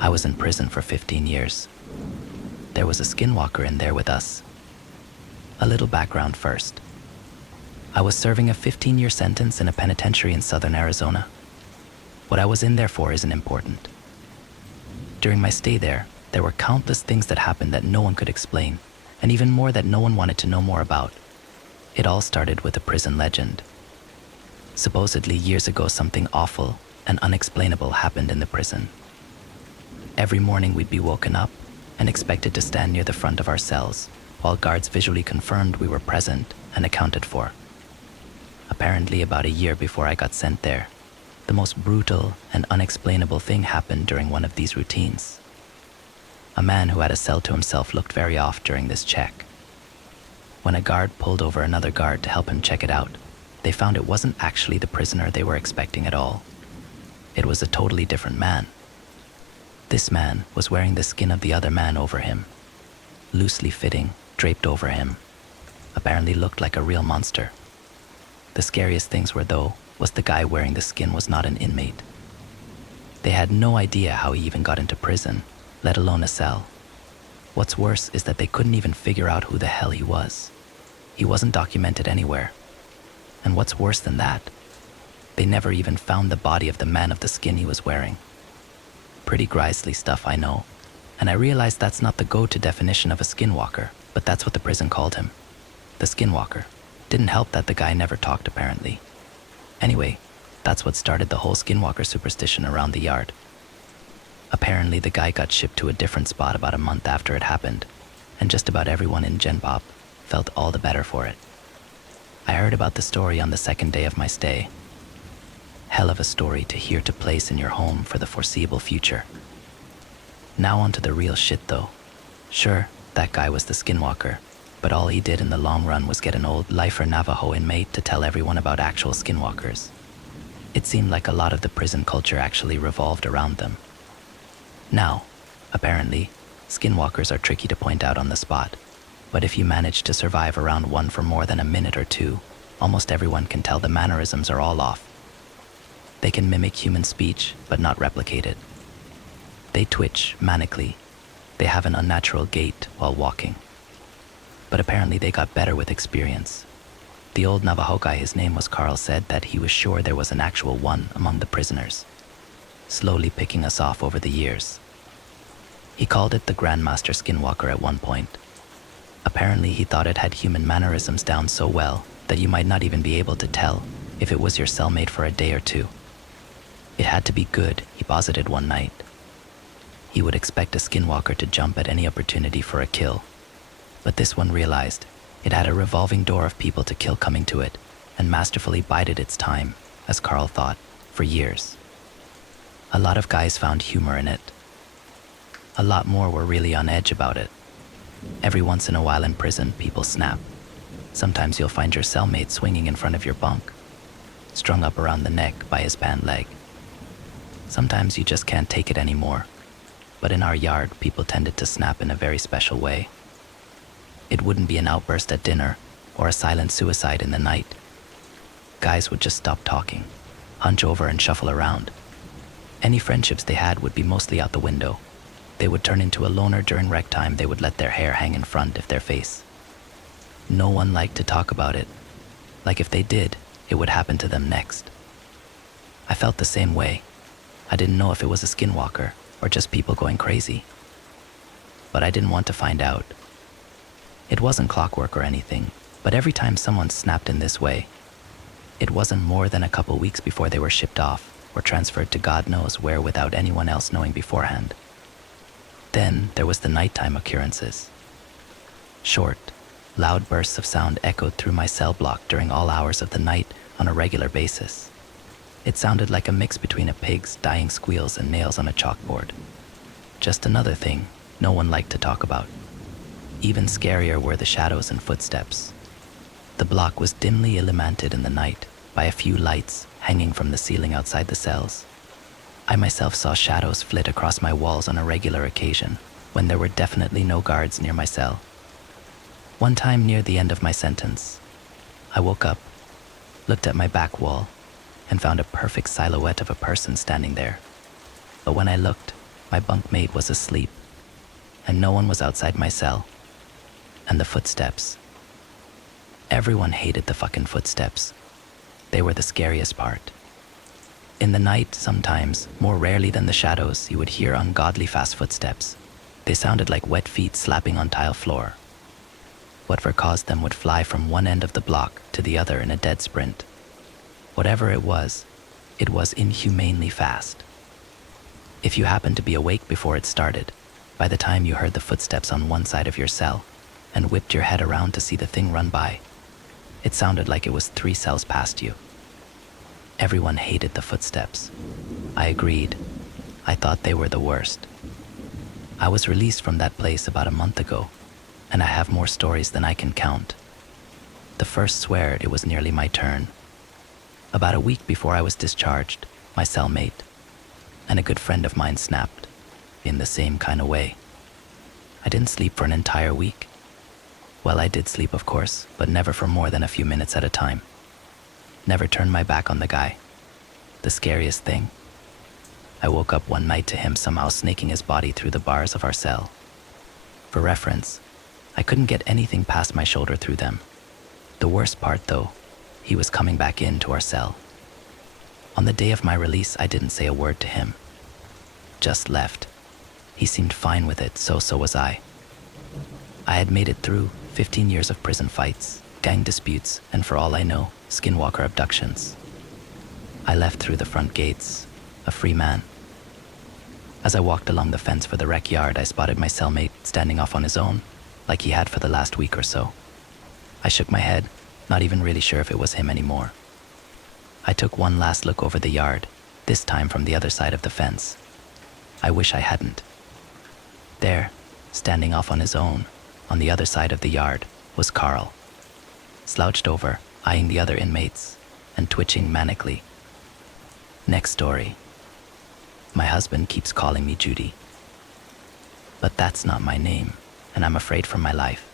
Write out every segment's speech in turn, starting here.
I was in prison for 15 years. There was a skinwalker in there with us. A little background first. I was serving a 15-year sentence in a penitentiary in southern Arizona. What I was in there for isn't important. During my stay there were countless things that happened that no one could explain, and even more that no one wanted to know more about. It all started with a prison legend. Supposedly years ago, something awful and unexplainable happened in the prison. Every morning we'd be woken up and expected to stand near the front of our cells while guards visually confirmed we were present and accounted for. Apparently, about a year before I got sent there, the most brutal and unexplainable thing happened during one of these routines. A man who had a cell to himself looked very off during this check. When a guard pulled over another guard to help him check it out, they found it wasn't actually the prisoner they were expecting at all. It was a totally different man. This man was wearing the skin of the other man over him, loosely fitting, draped over him. Apparently looked like a real monster. The scariest things was the guy wearing the skin was not an inmate. They had no idea how he even got into prison, let alone a cell. What's worse is that they couldn't even figure out who the hell he was. He wasn't documented anywhere. And what's worse than that, they never even found the body of the man of the skin he was wearing. Pretty grisly stuff, I know, and I realized that's not the go-to definition of a skinwalker, but that's what the prison called him. The skinwalker. Didn't help that the guy never talked, apparently. Anyway, that's what started the whole skinwalker superstition around the yard. Apparently, the guy got shipped to a different spot about a month after it happened, and just about everyone in Gen Pop felt all the better for it. I heard about the story on the second day of my stay. Hell of a story to hear to place in your home for the foreseeable future. Now on to the real shit though. Sure, that guy was the skinwalker, but all he did in the long run was get an old lifer Navajo inmate to tell everyone about actual skinwalkers. It seemed like a lot of the prison culture actually revolved around them. Now, apparently, skinwalkers are tricky to point out on the spot, but if you manage to survive around one for more than a minute or two, almost everyone can tell the mannerisms are all off. They can mimic human speech, but not replicate it. They twitch manically. They have an unnatural gait while walking. But apparently they got better with experience. The old Navajo guy, his name was Carl, said that he was sure there was an actual one among the prisoners, slowly picking us off over the years. He called it the Grandmaster Skinwalker at one point. Apparently he thought it had human mannerisms down so well that you might not even be able to tell if it was your cellmate for a day or two. It had to be good, he posited one night. He would expect a skinwalker to jump at any opportunity for a kill, but this one realized it had a revolving door of people to kill coming to it and masterfully bided its time, as Carl thought, for years. A lot of guys found humor in it. A lot more were really on edge about it. Every once in a while in prison, people snap. Sometimes you'll find your cellmate swinging in front of your bunk, strung up around the neck by his pant leg. Sometimes you just can't take it anymore, but in our yard, people tended to snap in a very special way. It wouldn't be an outburst at dinner or a silent suicide in the night. Guys would just stop talking, hunch over and shuffle around. Any friendships they had would be mostly out the window. They would turn into a loner during rec time. They would let their hair hang in front of their face. No one liked to talk about it. Like if they did, it would happen to them next. I felt the same way. I didn't know if it was a skinwalker or just people going crazy. But I didn't want to find out. It wasn't clockwork or anything, but every time someone snapped in this way, it wasn't more than a couple weeks before they were shipped off or transferred to God knows where without anyone else knowing beforehand. Then there was the nighttime occurrences. Short, loud bursts of sound echoed through my cell block during all hours of the night on a regular basis. It sounded like a mix between a pig's dying squeals and nails on a chalkboard. Just another thing no one liked to talk about. Even scarier were the shadows and footsteps. The block was dimly illuminated in the night by a few lights hanging from the ceiling outside the cells. I myself saw shadows flit across my walls on a regular occasion when there were definitely no guards near my cell. One time near the end of my sentence, I woke up, looked at my back wall, and found a perfect silhouette of a person standing there. But when I looked, My bunkmate was asleep, and no one was outside my cell. And the footsteps. Everyone hated the fucking footsteps. They were the scariest part. In the night, sometimes, more rarely than the shadows, you would hear ungodly fast footsteps. They sounded like wet feet slapping on tile floor. Whatever caused them would fly from one end of the block to the other in a dead sprint. Whatever it was inhumanely fast. If you happened to be awake before it started, by the time you heard the footsteps on one side of your cell and whipped your head around to see the thing run by, it sounded like it was 3 cells past you. Everyone hated the footsteps. I agreed. I thought they were the worst. I was released from that place about a month ago, and I have more stories than I can count. The first swear it was nearly my turn. About a week before I was discharged, my cellmate and a good friend of mine snapped, in the same kind of way. I didn't sleep for an entire week. Well, I did sleep, of course, but never for more than a few minutes at a time. Never turned my back on the guy. The scariest thing, I woke up one night to him somehow snaking his body through the bars of our cell. For reference, I couldn't get anything past my shoulder through them. The worst part, though, he was coming back into our cell. On the day of my release, I didn't say a word to him. Just left. He seemed fine with it, so was I. I had made it through 15 years of prison fights, gang disputes, and for all I know, skinwalker abductions. I left through the front gates, a free man. As I walked along the fence for the rec yard, I spotted my cellmate standing off on his own, like he had for the last week or so. I shook my head, not even really sure if it was him anymore. I took one last look over the yard, this time from the other side of the fence. I wish I hadn't. There, standing off on his own, on the other side of the yard, was Carl, slouched over, eyeing the other inmates, and twitching manically. Next story. My husband keeps calling me Judy. But that's not my name, and I'm afraid for my life.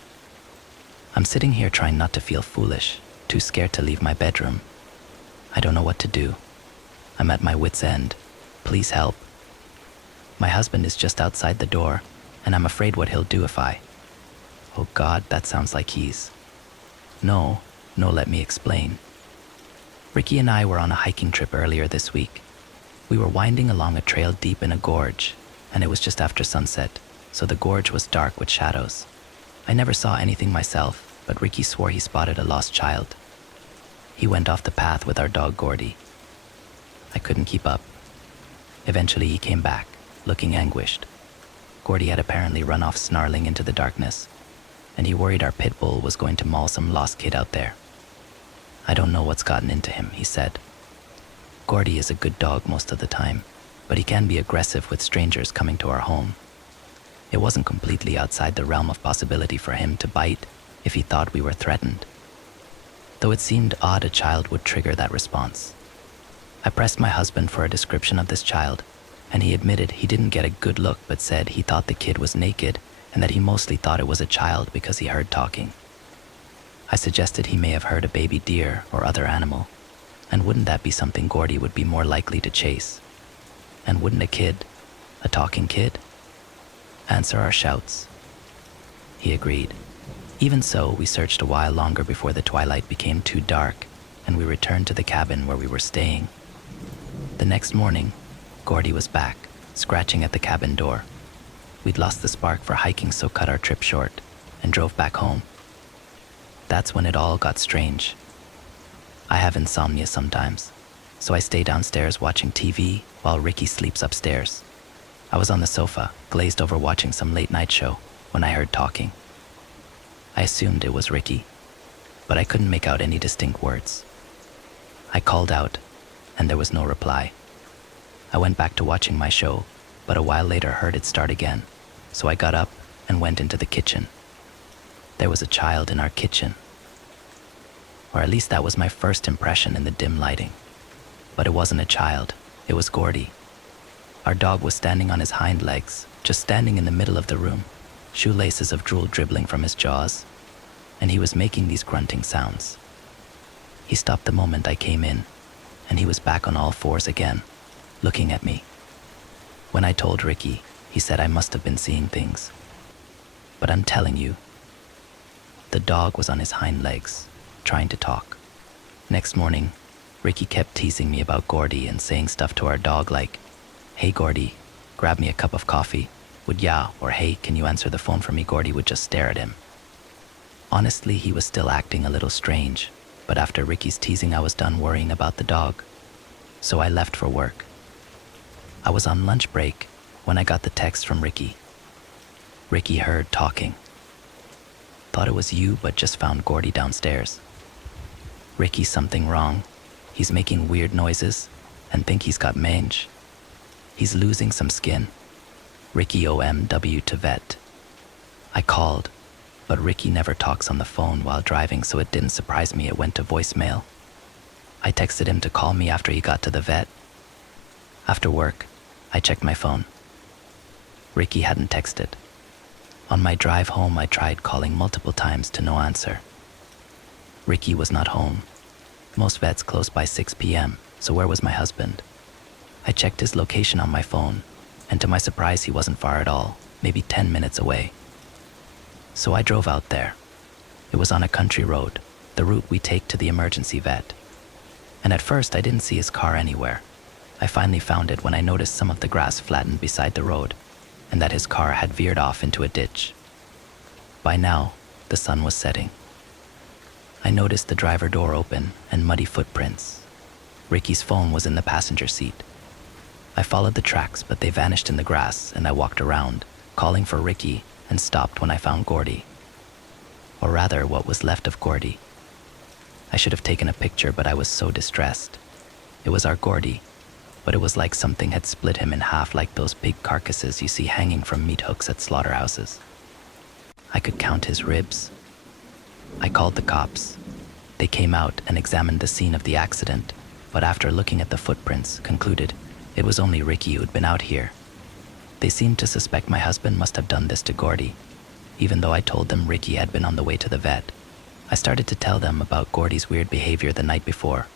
I'm sitting here trying not to feel foolish, too scared to leave my bedroom. I don't know what to do. I'm at my wit's end. Please help. My husband is just outside the door, and I'm afraid what he'll do if I... Oh God, that sounds like he's... No, let me explain. Ricky and I were on a hiking trip earlier this week. We were winding along a trail deep in a gorge, and it was just after sunset, so the gorge was dark with shadows. I never saw anything myself, but Ricky swore he spotted a lost child. He went off the path with our dog Gordy. I couldn't keep up. Eventually he came back, looking anguished. Gordy had apparently run off snarling into the darkness, and he worried our pit bull was going to maul some lost kid out there. I don't know what's gotten into him, he said. Gordy is a good dog most of the time, but he can be aggressive with strangers coming to our home. It wasn't completely outside the realm of possibility for him to bite if he thought we were threatened, though it seemed odd a child would trigger that response. I pressed my husband for a description of this child, and he admitted he didn't get a good look but said he thought the kid was naked and that he mostly thought it was a child because he heard talking. I suggested he may have heard a baby deer or other animal, and wouldn't that be something Gordy would be more likely to chase? And wouldn't a kid, a talking kid, answer our shouts? He agreed. Even so, we searched a while longer before the twilight became too dark, and we returned to the cabin where we were staying. The next morning, Gordy was back, scratching at the cabin door. We'd lost the spark for hiking, so cut our trip short and drove back home. That's when it all got strange. I have insomnia sometimes, so I stay downstairs watching TV while Ricky sleeps upstairs. I was on the sofa, glazed over watching some late-night show, when I heard talking. I assumed it was Ricky, but I couldn't make out any distinct words. I called out, and there was no reply. I went back to watching my show, but a while later heard it start again, so I got up and went into the kitchen. There was a child in our kitchen. Or at least that was my first impression in the dim lighting. But it wasn't a child, it was Gordy. Our dog was standing on his hind legs, just standing in the middle of the room, shoelaces of drool dribbling from his jaws, and he was making these grunting sounds. He stopped the moment I came in, and he was back on all fours again, looking at me. When I told Ricky, he said I must have been seeing things. But I'm telling you, the dog was on his hind legs, trying to talk. Next morning, Ricky kept teasing me about Gordy and saying stuff to our dog like, "Hey Gordy, grab me a cup of coffee," would "yeah," or "Hey, can you answer the phone for me?" Gordy would just stare at him. Honestly, he was still acting a little strange, but after Ricky's teasing, I was done worrying about the dog. So I left for work. I was on lunch break when I got the text from Ricky. Ricky heard talking. Thought it was you, but just found Gordy downstairs. Ricky, something wrong. He's making weird noises and think he's got mange. He's losing some skin. Ricky OMW to vet. I called, but Ricky never talks on the phone while driving, so it didn't surprise me it went to voicemail. I texted him to call me after he got to the vet. After work, I checked my phone. Ricky hadn't texted. On my drive home, I tried calling multiple times to no answer. Ricky was not home. Most vets close by 6 p.m., so where was my husband? I checked his location on my phone, and to my surprise, he wasn't far at all, maybe 10 minutes away. So I drove out there. It was on a country road, the route we take to the emergency vet. And at first, I didn't see his car anywhere. I finally found it when I noticed some of the grass flattened beside the road, and that his car had veered off into a ditch. By now, the sun was setting. I noticed the driver door open and muddy footprints. Ricky's phone was in the passenger seat. I followed the tracks, but they vanished in the grass, and I walked around, calling for Ricky, and stopped when I found Gordy. Or rather, what was left of Gordy. I should have taken a picture, but I was so distressed. It was our Gordy, but it was like something had split him in half, like those big carcasses you see hanging from meat hooks at slaughterhouses. I could count his ribs. I called the cops. They came out and examined the scene of the accident, but after looking at the footprints, concluded it was only Ricky who'd been out here. They seemed to suspect my husband must have done this to Gordy, even though I told them Ricky had been on the way to the vet. I started to tell them about Gordy's weird behavior the night before,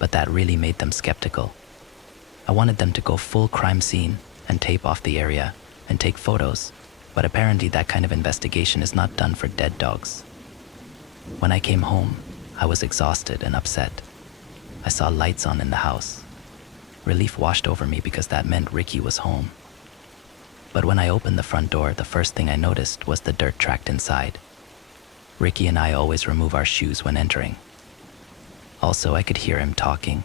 but that really made them skeptical. I wanted them to go full crime scene and tape off the area and take photos, but apparently that kind of investigation is not done for dead dogs. When I came home, I was exhausted and upset. I saw lights on in the house. Relief washed over me because that meant Ricky was home. But when I opened the front door, the first thing I noticed was the dirt tracked inside. Ricky and I always remove our shoes when entering. Also, I could hear him talking,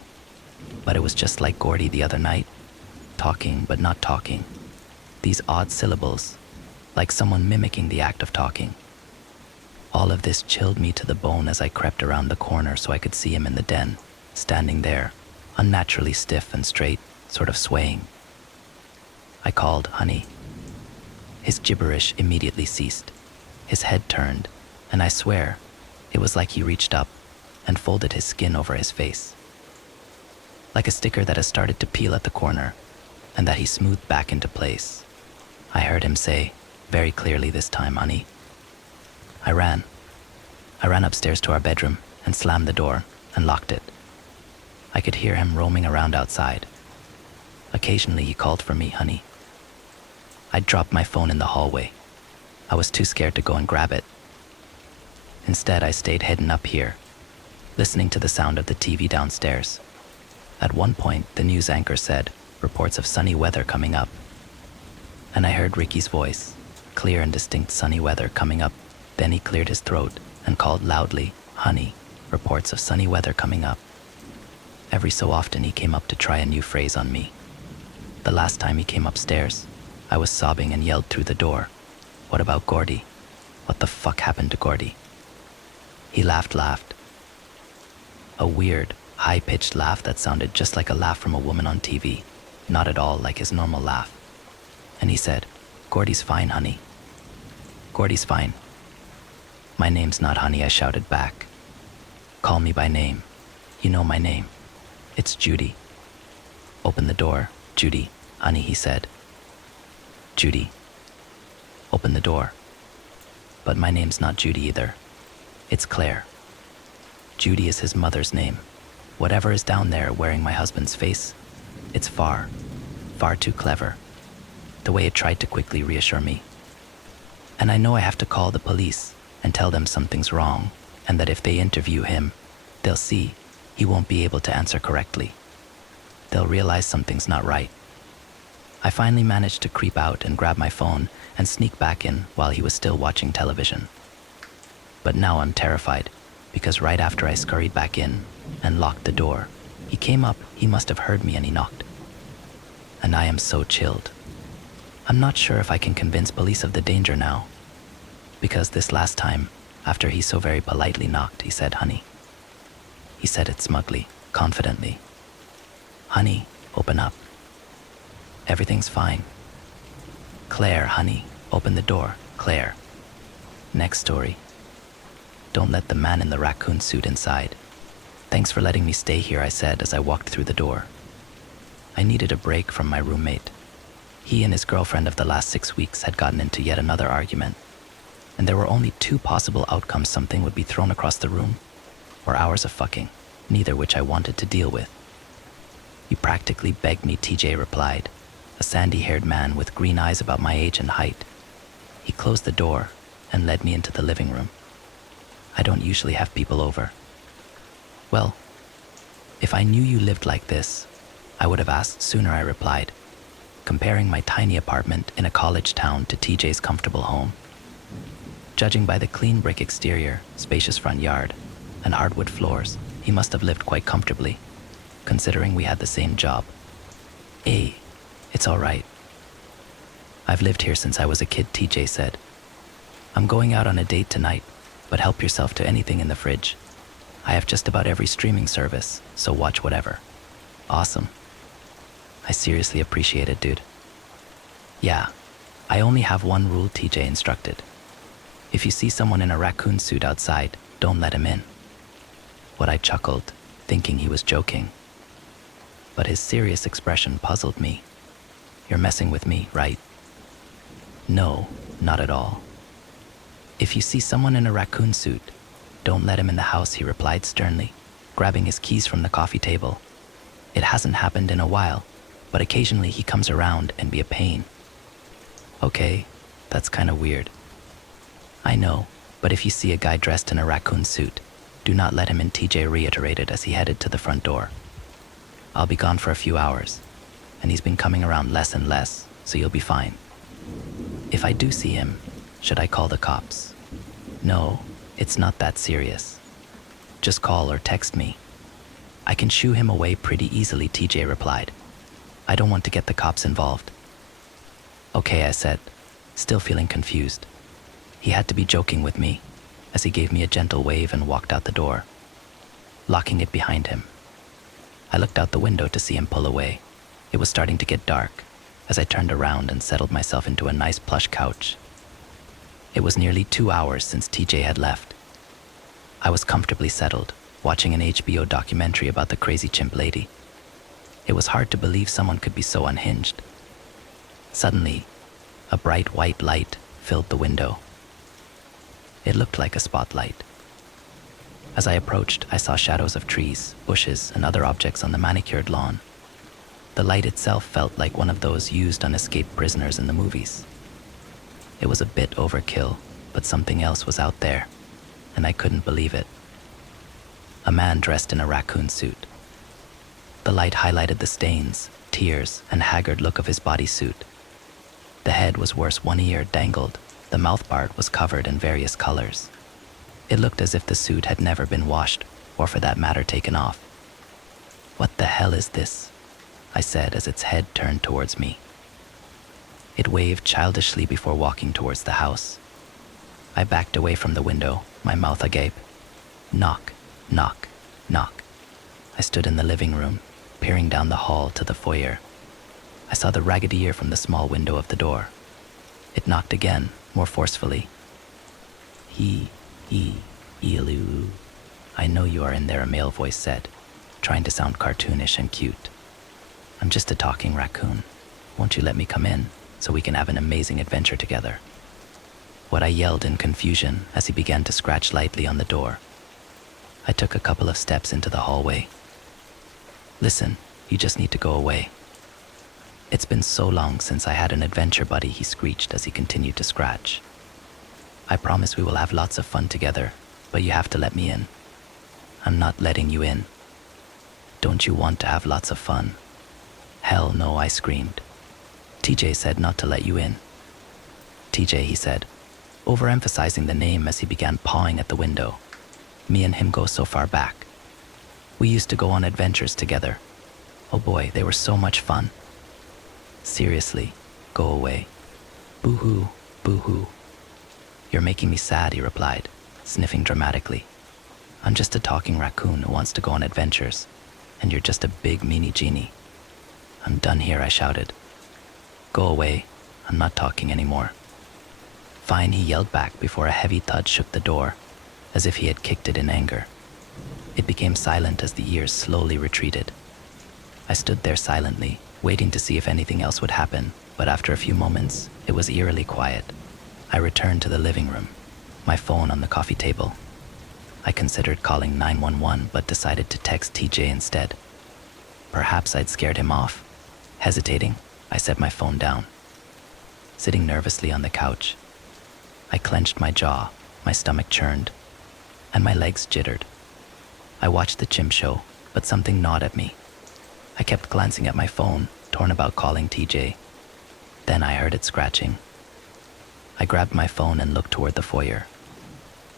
but it was just like Gordy the other night, talking but not talking. These odd syllables, like someone mimicking the act of talking. All of this chilled me to the bone as I crept around the corner so I could see him in the den, standing there, unnaturally stiff and straight, sort of swaying. I called, "Honey." His gibberish immediately ceased. His head turned, and I swear, it was like he reached up and folded his skin over his face. Like a sticker that has started to peel at the corner, and that he smoothed back into place. I heard him say, very clearly this time, "Honey." I ran upstairs to our bedroom and slammed the door and locked it. I could hear him roaming around outside. Occasionally he called for me, "Honey." I dropped my phone in the hallway. I was too scared to go and grab it. Instead, I stayed hidden up here, listening to the sound of the TV downstairs. At one point, the news anchor said, "Reports of sunny weather coming up." And I heard Ricky's voice, clear and distinct sunny weather coming up. Then he cleared his throat and called loudly, "Honey, reports of sunny weather coming up." Every so often he came up to try a new phrase on me. The last time he came upstairs, I was sobbing and yelled through the door, "What about Gordy? What the fuck happened to Gordy?" He laughed. A weird, high-pitched laugh that sounded just like a laugh from a woman on TV, not at all like his normal laugh. And he said, "Gordy's fine, honey. Gordy's fine." "My name's not Honey," I shouted back. "Call me by name. You know my name. It's Judy." "Open the door, Judy, honey," he said. "Judy. Open the door." But my name's not Judy either. It's Claire. Judy is his mother's name. Whatever is down there wearing my husband's face, it's far, far too clever. the way it tried to quickly reassure me. And I know I have to call the police and tell them something's wrong, and that if they interview him, they'll see he won't be able to answer correctly. They'll realize something's not right. I finally managed to creep out and grab my phone and sneak back in while he was still watching television. But now I'm terrified, because right after I scurried back in and locked the door, he came up. He must have heard me and he knocked. And I am so chilled. I'm not sure if I can convince police of the danger now, because this last time, after he so very politely knocked, he said, "Honey." He said it smugly, confidently. "Honey, open up. Everything's fine. Claire, honey, open the door, Claire." Next story. Don't let the man in the raccoon suit inside. "Thanks for letting me stay here," I said as I walked through the door. I needed a break from my roommate. He and his girlfriend of the last 6 weeks had gotten into yet another argument, and there were only 2 possible outcomes: something would be thrown across the room, or hours of fucking, neither which I wanted to deal with. "You practically begged me," TJ replied, a sandy-haired man with green eyes about my age and height. He closed the door and led me into the living room. I don't usually have people over. "Well, if I knew you lived like this, I would have asked sooner," I replied, comparing my tiny apartment in a college town to TJ's comfortable home. Judging by the clean brick exterior, spacious front yard, and hardwood floors, he must have lived quite comfortably, considering we had the same job. It's all right. "I've lived here since I was a kid," TJ said. "I'm going out on a date tonight, but help yourself to anything in the fridge. I have just about every streaming service, so watch whatever." "Awesome." I seriously appreciate it, dude. "Yeah, I only have one rule," TJ instructed. "If you see someone in a raccoon suit outside, don't let him in." What I chuckled, thinking he was joking. But his serious expression puzzled me. "You're messing with me, right?" "No, not at all." "If you see someone in a raccoon suit, don't let him in the house," he replied sternly, grabbing his keys from the coffee table. "It hasn't happened in a while, but occasionally he comes around and be a pain." "Okay, that's kind of weird." "I know, but if you see a guy dressed in a raccoon suit, do not let him in," TJ reiterated as he headed to the front door. "I'll be gone for a few hours, and he's been coming around less and less, so you'll be fine. If I do see him, should I call the cops?" "No, it's not that serious. Just call or text me. I can shoo him away pretty easily," TJ replied. "I don't want to get the cops involved." "Okay," I said, still feeling confused. He had to be joking with me, as he gave me a gentle wave and walked out the door, locking it behind him. I looked out the window to see him pull away. It was starting to get dark as I turned around and settled myself into a nice plush couch. It was nearly 2 hours since TJ had left. I was comfortably settled, watching an HBO documentary about the crazy chimp lady. It was hard to believe someone could be so unhinged. Suddenly, a bright white light filled the window. It looked like a spotlight. As I approached, I saw shadows of trees, bushes, and other objects on the manicured lawn. The light itself felt like one of those used on escaped prisoners in the movies. It was a bit overkill, but something else was out there, and I couldn't believe it. A man dressed in a raccoon suit. The light highlighted the stains, tears, and haggard look of his bodysuit. The head was worse, one ear dangled. The mouthpart was covered in various colors. It looked as if the suit had never been washed, or for that matter taken off. "What the hell is this?" I said as its head turned towards me. It waved childishly before walking towards the house. I backed away from the window, my mouth agape. Knock, knock, knock. I stood in the living room, peering down the hall to the foyer. I saw the ragged ear from the small window of the door. It knocked again, more forcefully. Elu. "I know you are in there," a male voice said, trying to sound cartoonish and cute. "I'm just a talking raccoon. Won't you let me come in so we can have an amazing adventure together?" What I yelled in confusion as he began to scratch lightly on the door. I took a couple of steps into the hallway. "Listen, you just need to go away." It's been so long since I had an adventure buddy, he screeched as he continued to scratch. I promise we will have lots of fun together, but you have to let me in. I'm not letting you in. Don't you want to have lots of fun? Hell no, I screamed. TJ said not to let you in. TJ, he said, overemphasizing the name as he began pawing at the window. Me and him go so far back. We used to go on adventures together. Oh boy, they were so much fun. Seriously, go away. Boo-hoo, boo-hoo. You're making me sad, he replied, sniffing dramatically. I'm just a talking raccoon who wants to go on adventures, and you're just a big meanie genie. I'm done here, I shouted. Go away, I'm not talking anymore. Fine, he yelled back before a heavy thud shook the door, as if he had kicked it in anger. It became silent as the years slowly retreated. I stood there silently, waiting to see if anything else would happen, but after a few moments, it was eerily quiet. I returned to the living room, my phone on the coffee table. I considered calling 911, but decided to text TJ instead. Perhaps I'd scared him off. Hesitating, I set my phone down. Sitting nervously on the couch, I clenched my jaw, my stomach churned, and my legs jittered. I watched the chimp show, but something gnawed at me. I kept glancing at my phone, torn about calling TJ. Then I heard it scratching. I grabbed my phone and looked toward the foyer.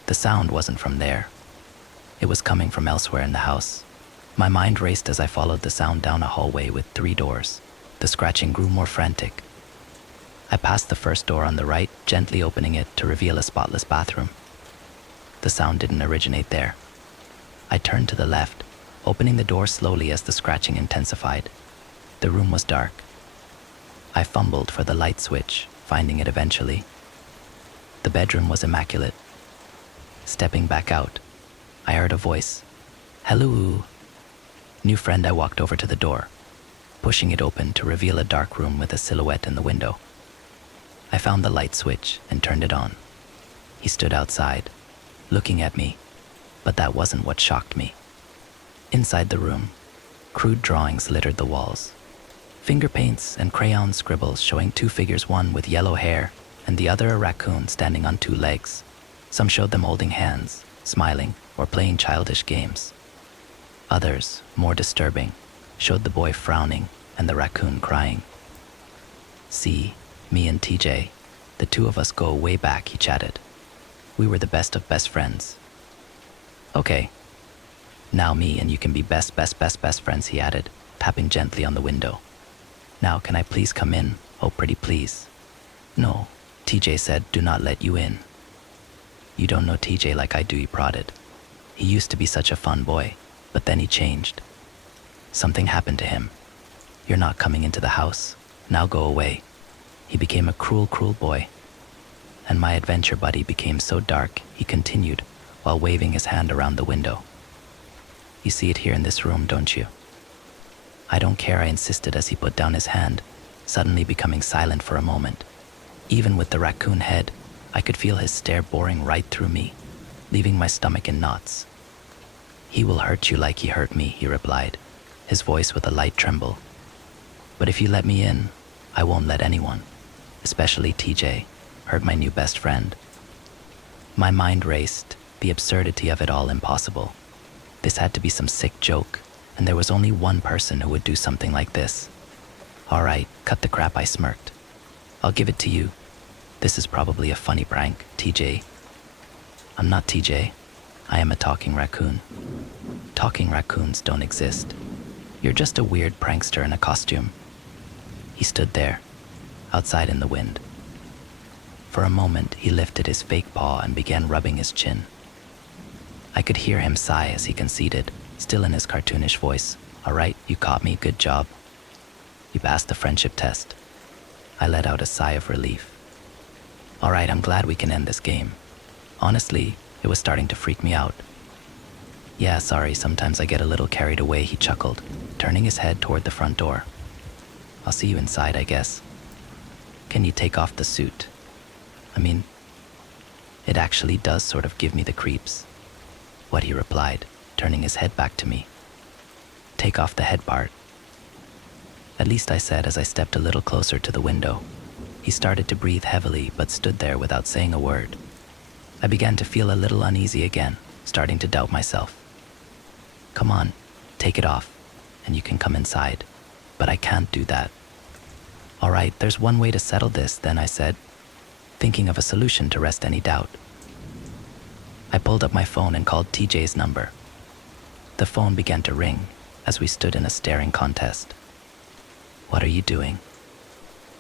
The sound wasn't from there. It was coming from elsewhere in the house. My mind raced as I followed the sound down a hallway with 3 doors. The scratching grew more frantic. I passed the first door on the right, gently opening it to reveal a spotless bathroom. The sound didn't originate there. I turned to the left, opening the door slowly as the scratching intensified. The room was dark. I fumbled for the light switch, finding it eventually. The bedroom was immaculate. Stepping back out, I heard a voice. Hello. New friend, I walked over to the door, pushing it open to reveal a dark room with a silhouette in the window. I found the light switch and turned it on. He stood outside, looking at me, but that wasn't what shocked me. Inside the room, crude drawings littered the walls. Finger paints and crayon scribbles showing 2 figures, one with yellow hair and the other a raccoon standing on 2 legs. Some showed them holding hands, smiling, or playing childish games. Others, more disturbing, showed the boy frowning and the raccoon crying. See, me and TJ, the 2 of us go way back, he chatted. We were the best of best friends. Okay, now me and you can be best friends, he added, tapping gently on the window. Now can I please come in? Oh, pretty please. No, TJ said, do not let you in. You don't know TJ like I do, he prodded. He used to be such a fun boy, but then he changed. Something happened to him. You're not coming into the house. Now go away. He became a cruel boy. And my adventure buddy became so dark, he continued, while waving his hand around the window. You see it here in this room, don't you? I don't care, I insisted as he put down his hand, suddenly becoming silent for a moment. Even with the raccoon head, I could feel his stare boring right through me, leaving my stomach in knots. He will hurt you like he hurt me, he replied, his voice with a light tremble. But if you let me in, I won't let anyone, especially TJ, hurt my new best friend. My mind raced, the absurdity of it all impossible. This had to be some sick joke, and there was only one person who would do something like this. All right, cut the crap, I smirked. I'll give it to you. This is probably a funny prank, TJ. I'm not TJ. I am a talking raccoon. Talking raccoons don't exist. You're just a weird prankster in a costume. He stood there, outside in the wind. For a moment, he lifted his fake paw and began rubbing his chin. I could hear him sigh as he conceded, still in his cartoonish voice. All right, you caught me, good job. You passed the friendship test. I let out a sigh of relief. All right, I'm glad we can end this game. Honestly, it was starting to freak me out. Yeah, sorry, sometimes I get a little carried away, he chuckled, turning his head toward the front door. I'll see you inside, I guess. Can you take off the suit? I mean, it actually does sort of give me the creeps. What, he replied, turning his head back to me. Take off the head part. At least I said as I stepped a little closer to the window. He started to breathe heavily, but stood there without saying a word. I began to feel a little uneasy again, starting to doubt myself. Come on, take it off, and you can come inside. But I can't do that. All right, there's one way to settle this, then I said, thinking of a solution to rest any doubt. I pulled up my phone and called TJ's number. The phone began to ring as we stood in a staring contest. What are you doing?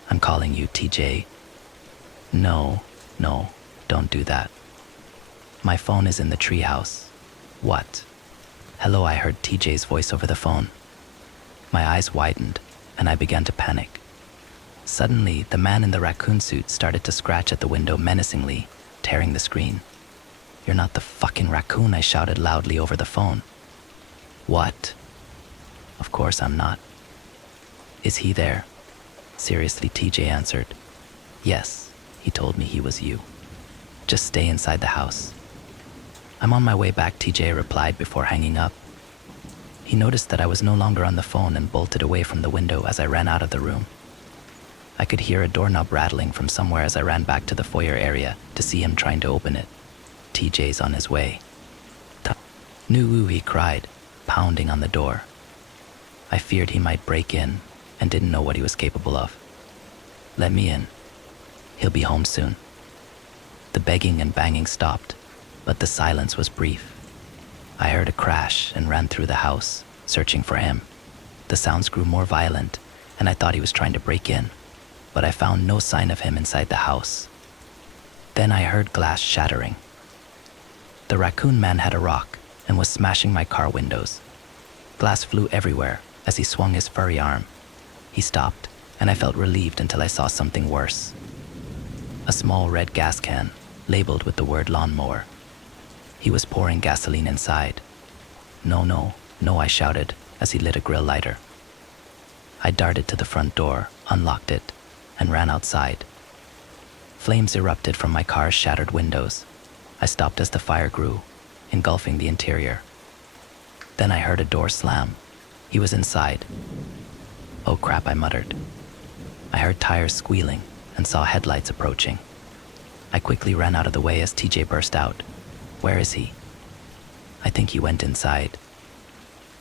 I'm calling you, TJ. No, don't do that. My phone is in the treehouse. What? Hello, I heard TJ's voice over the phone. My eyes widened, and I began to panic. Suddenly, the man in the raccoon suit started to scratch at the window menacingly, tearing the screen. You're not the fucking raccoon, I shouted loudly over the phone. What? Of course I'm not. Is he there? Seriously, TJ answered. Yes, he told me he was you. Just stay inside the house. I'm on my way back, TJ replied before hanging up. He noticed that I was no longer on the phone and bolted away from the window as I ran out of the room. I could hear a doorknob rattling from somewhere as I ran back to the foyer area to see him trying to open it. TJ's on his way. "Noo," he cried, pounding on the door. I feared he might break in and didn't know what he was capable of. Let me in. He'll be home soon. The begging and banging stopped, but the silence was brief. I heard a crash and ran through the house, searching for him. The sounds grew more violent, and I thought he was trying to break in, but I found no sign of him inside the house. Then I heard glass shattering. The raccoon man had a rock and was smashing my car windows. Glass flew everywhere as he swung his furry arm. He stopped, and I felt relieved until I saw something worse. A small red gas can, labeled with the word lawnmower. He was pouring gasoline inside. No, I shouted as he lit a grill lighter. I darted to the front door, unlocked it, and ran outside. Flames erupted from my car's shattered windows. I stopped as the fire grew, engulfing the interior. Then I heard a door slam. He was inside. Oh crap, I muttered. I heard tires squealing and saw headlights approaching. I quickly ran out of the way as TJ burst out. Where is he? I think he went inside.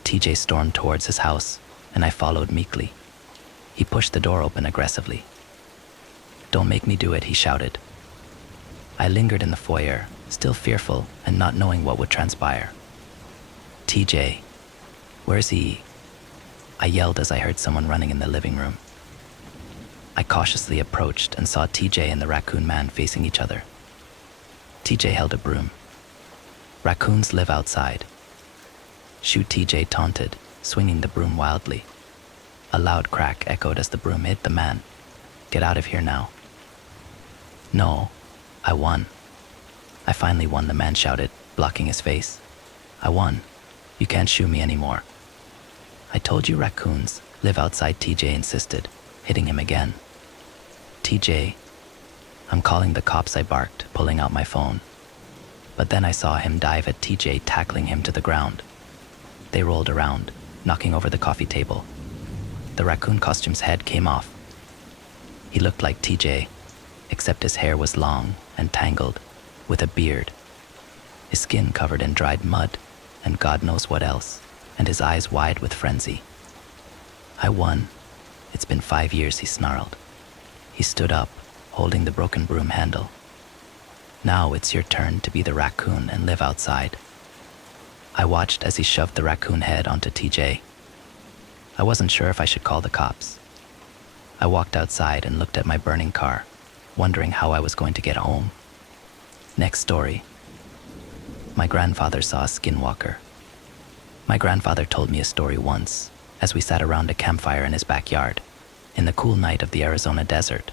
TJ stormed towards his house, and I followed meekly. He pushed the door open aggressively. Don't make me do it, he shouted. I lingered in the foyer, still fearful and not knowing what would transpire. TJ, where's he? I yelled as I heard someone running in the living room. I cautiously approached and saw TJ and the raccoon man facing each other. TJ held a broom. Raccoons live outside. Shoot, TJ taunted, swinging the broom wildly. A loud crack echoed as the broom hit the man. Get out of here now. No, I won. I finally won, the man shouted, blocking his face. I won. You can't shoo me anymore. I told you raccoons live outside, TJ insisted, hitting him again. TJ, I'm calling the cops, I barked, pulling out my phone. But then I saw him dive at TJ, tackling him to the ground. They rolled around, knocking over the coffee table. The raccoon costume's head came off. He looked like TJ, except his hair was long and tangled, with a beard. His skin covered in dried mud, and God knows what else, and his eyes wide with frenzy. I won. It's been 5 years, he snarled. He stood up, holding the broken broom handle. Now it's your turn to be the raccoon and live outside. I watched as he shoved the raccoon head onto TJ. I wasn't sure if I should call the cops. I walked outside and looked at my burning car, wondering how I was going to get home. Next story. My grandfather saw a skinwalker. My grandfather told me a story once, as we sat around a campfire in his backyard, in the cool night of the Arizona desert.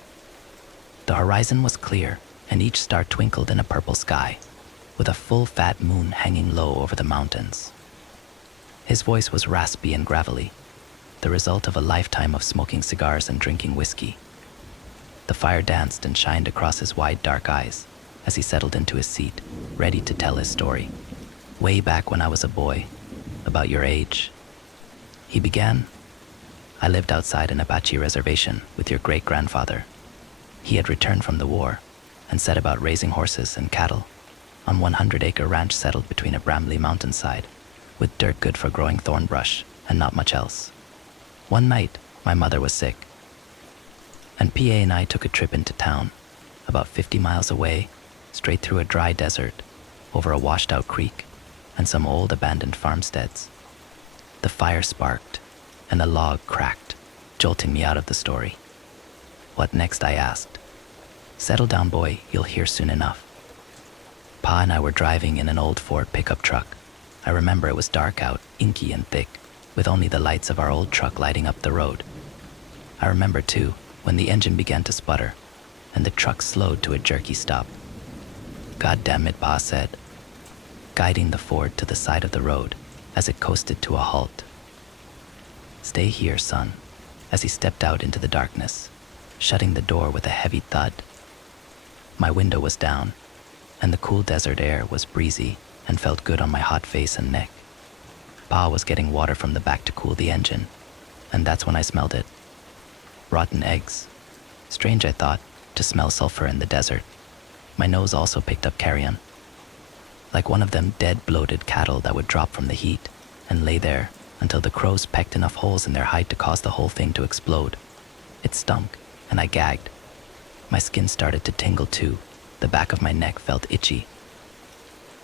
The horizon was clear, and each star twinkled in a purple sky, with a full fat moon hanging low over the mountains. His voice was raspy and gravelly, the result of a lifetime of smoking cigars and drinking whiskey. The fire danced and shined across his wide dark eyes as he settled into his seat, ready to tell his story. Way back when I was a boy, about your age, he began. I lived outside an Apache reservation with your great-grandfather. He had returned from the war and set about raising horses and cattle on 100-acre ranch settled between a brambly mountainside with dirt good for growing thorn brush and not much else. One night, my mother was sick, and PA and I took a trip into town, about 50 miles away, straight through a dry desert, over a washed-out creek, and some old abandoned farmsteads. The fire sparked, and a log cracked, jolting me out of the story. What next, I asked. Settle down, boy, you'll hear soon enough. Pa and I were driving in an old Ford pickup truck. I remember it was dark out, inky and thick, with only the lights of our old truck lighting up the road. I remember, too, when the engine began to sputter, and the truck slowed to a jerky stop. God damn it, Pa said, guiding the Ford to the side of the road as it coasted to a halt. Stay here, son, as he stepped out into the darkness, shutting the door with a heavy thud. My window was down, and the cool desert air was breezy and felt good on my hot face and neck. Pa was getting water from the back to cool the engine, and that's when I smelled it. Rotten eggs. Strange, I thought, to smell sulfur in the desert. My nose also picked up carrion. Like one of them dead, bloated cattle that would drop from the heat and lay there until the crows pecked enough holes in their hide to cause the whole thing to explode. It stunk, and I gagged. My skin started to tingle too. The back of my neck felt itchy,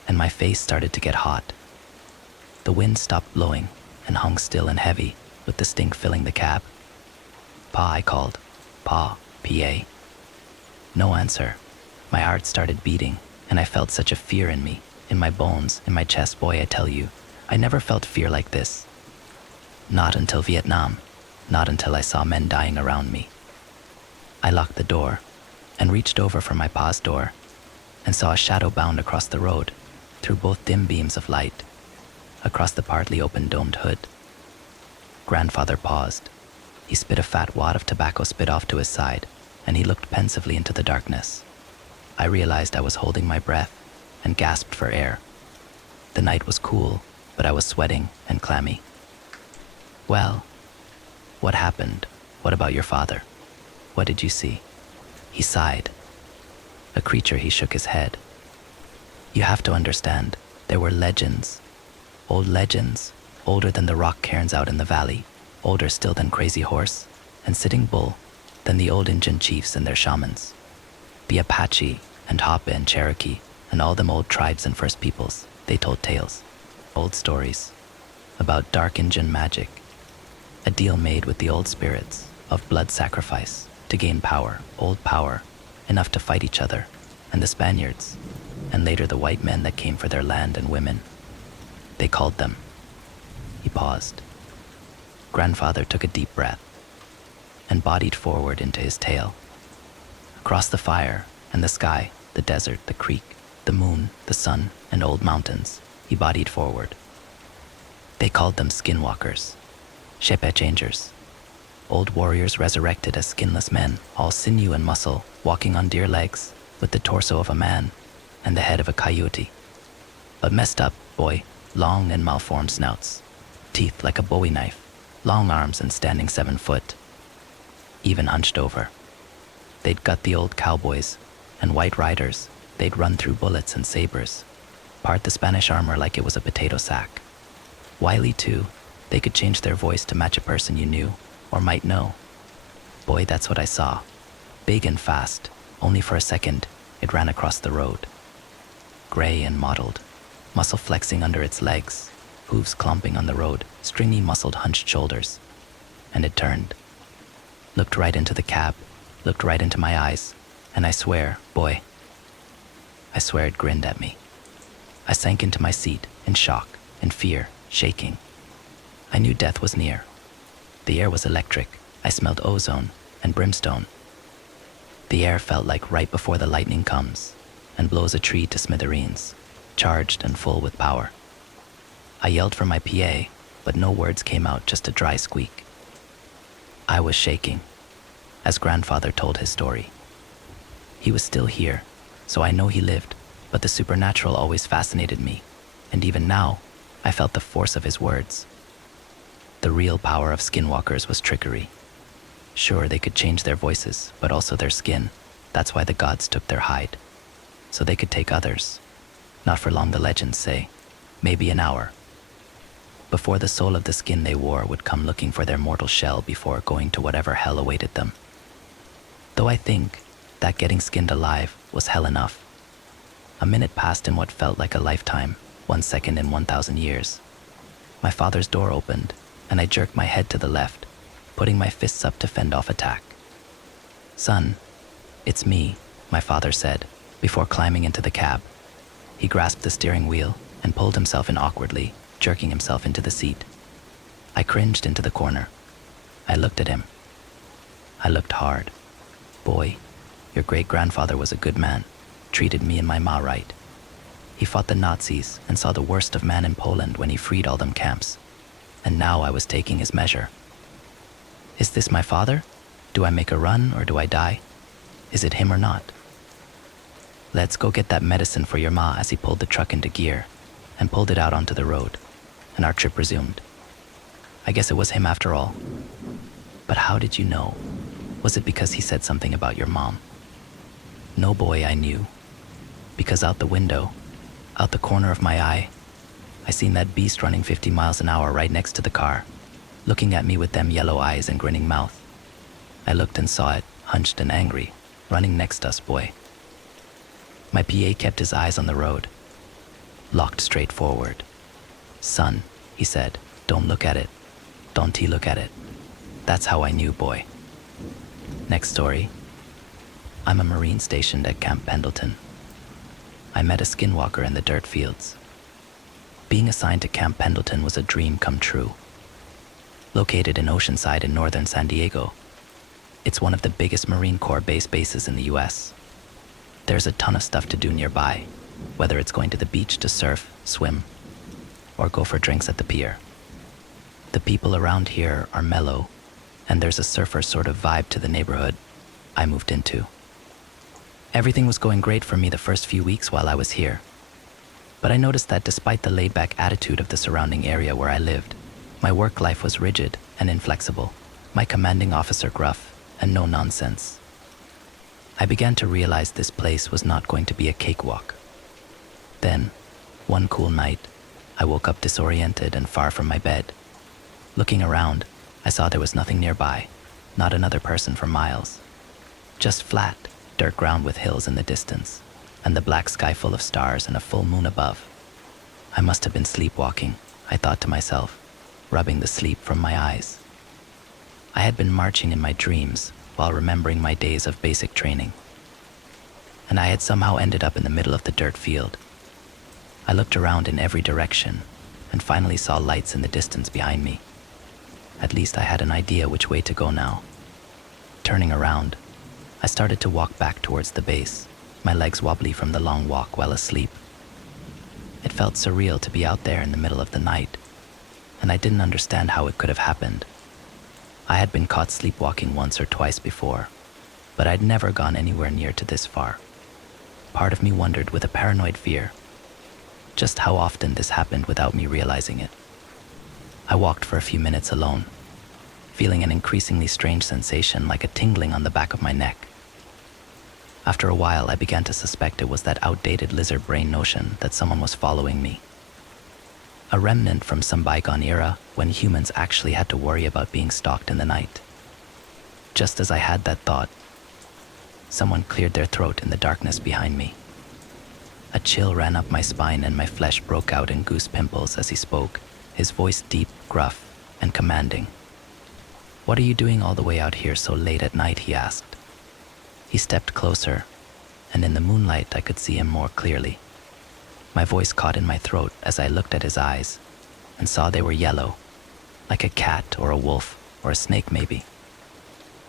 and my face started to get hot. The wind stopped blowing and hung still and heavy, with the stink filling the cab. Pa, I called. Pa, PA. No answer. My heart started beating, and I felt such a fear in me, in my bones, in my chest. Boy, I tell you, I never felt fear like this. Not until Vietnam. Not until I saw men dying around me. I locked the door and reached over for my pa's door and saw a shadow bound across the road through both dim beams of light, across the partly open domed hood. Grandfather paused. He spit a fat wad of tobacco spit off to his side, and he looked pensively into the darkness. I realized I was holding my breath and gasped for air. The night was cool, but I was sweating and clammy. Well, what happened? What about your father? What did you see? He sighed. A creature, he shook his head. You have to understand, there were legends. Old legends, older than the rock cairns out in the valley, older still than Crazy Horse and Sitting Bull, than the old Injun chiefs and their shamans. The Apache and Hoppe and Cherokee and all them old tribes and First Peoples, they told tales, old stories, about dark Injun magic, a deal made with the old spirits of blood sacrifice to gain power, old power, enough to fight each other, and the Spaniards, and later the white men that came for their land and women. They called them. He paused. Grandfather took a deep breath and bodied forward into his tale. Across the fire and the sky, the desert, the creek, the moon, the sun, and old mountains, he bodied forward. They called them skinwalkers, shepe changers, old warriors resurrected as skinless men, all sinew and muscle, walking on deer legs, with the torso of a man and the head of a coyote. But messed up, boy, long and malformed snouts, teeth like a bowie knife, long arms and standing 7 foot, even hunched over. They'd gut the old cowboys and white riders. They'd run through bullets and sabers, part the Spanish armor like it was a potato sack. Wily, too, they could change their voice to match a person you knew or might know. Boy, that's what I saw. Big and fast, only for a second, it ran across the road. Gray and mottled, muscle flexing under its legs, hooves clomping on the road, stringy muscled hunched shoulders. And it turned, looked right into the cab, looked right into my eyes, and I swear, boy, I swear it grinned at me. I sank into my seat, in shock, in fear, shaking. I knew death was near. The air was electric. I smelled ozone and brimstone. The air felt like right before the lightning comes and blows a tree to smithereens, charged and full with power. I yelled for my PA, but no words came out, just a dry squeak. I was shaking, as Grandfather told his story. He was still here, so I know he lived, but the supernatural always fascinated me, and even now, I felt the force of his words. The real power of skinwalkers was trickery. Sure, they could change their voices, but also their skin. That's why the gods took their hide. So they could take others. Not for long, the legends say. Maybe an hour. Before the soul of the skin they wore would come looking for their mortal shell before going to whatever hell awaited them. Though I think that getting skinned alive was hell enough. A minute passed in what felt like a lifetime, 1 second in 1,000 years. My father's door opened, and I jerked my head to the left, putting my fists up to fend off attack. "Son, it's me," my father said, before climbing into the cab. He grasped the steering wheel and pulled himself in awkwardly, jerking himself into the seat. I cringed into the corner. I looked at him. I looked hard. "Boy, your great-grandfather was a good man, treated me and my ma right. He fought the Nazis and saw the worst of man in Poland when he freed all them camps. And now I was taking his measure. Is this my father? Do I make a run or do I die? Is it him or not? Let's go get that medicine for your ma," as he pulled the truck into gear and pulled it out onto the road, and our trip resumed. I guess it was him after all. But how did you know? Was it because he said something about your mom? No, boy, I knew. Because out the window, out the corner of my eye, I seen that beast running 50 miles an hour right next to the car, looking at me with them yellow eyes and grinning mouth. I looked and saw it, hunched and angry, running next us, boy. My PA kept his eyes on the road, locked straight forward. "Son," he said, "don't look at it. Don't he look at it." That's how I knew, boy. Next story. I'm a Marine stationed at Camp Pendleton. I met a skinwalker in the dirt fields. Being assigned to Camp Pendleton was a dream come true. Located in Oceanside in northern San Diego, it's one of the biggest Marine Corps base bases in the US. There's a ton of stuff to do nearby, whether it's going to the beach to surf, swim, or go for drinks at the pier. The people around here are mellow, and there's a surfer sort of vibe to the neighborhood I moved into. Everything was going great for me the first few weeks while I was here. But I noticed that despite the laid-back attitude of the surrounding area where I lived, my work life was rigid and inflexible, my commanding officer gruff and no nonsense. I began to realize this place was not going to be a cakewalk. Then, one cool night, I woke up disoriented and far from my bed. Looking around, I saw there was nothing nearby, not another person for miles. Just flat, dirt ground with hills in the distance, and the black sky full of stars and a full moon above. I must have been sleepwalking, I thought to myself, rubbing the sleep from my eyes. I had been marching in my dreams while remembering my days of basic training. And I had somehow ended up in the middle of the dirt field. I looked around in every direction and finally saw lights in the distance behind me. At least I had an idea which way to go now. Turning around, I started to walk back towards the base, my legs wobbly from the long walk while asleep. It felt surreal to be out there in the middle of the night, and I didn't understand how it could have happened. I had been caught sleepwalking once or twice before, but I'd never gone anywhere near to this far. Part of me wondered with a paranoid fear just how often this happened without me realizing it. I walked for a few minutes alone, feeling an increasingly strange sensation like a tingling on the back of my neck. After a while, I began to suspect it was that outdated lizard brain notion that someone was following me. A remnant from some bygone era when humans actually had to worry about being stalked in the night. Just as I had that thought, someone cleared their throat in the darkness behind me. A chill ran up my spine and my flesh broke out in goose pimples as he spoke, his voice deep, gruff, and commanding. "What are you doing all the way out here so late at night?" he asked. He stepped closer, and in the moonlight I could see him more clearly. My voice caught in my throat as I looked at his eyes and saw they were yellow, like a cat or a wolf or a snake maybe.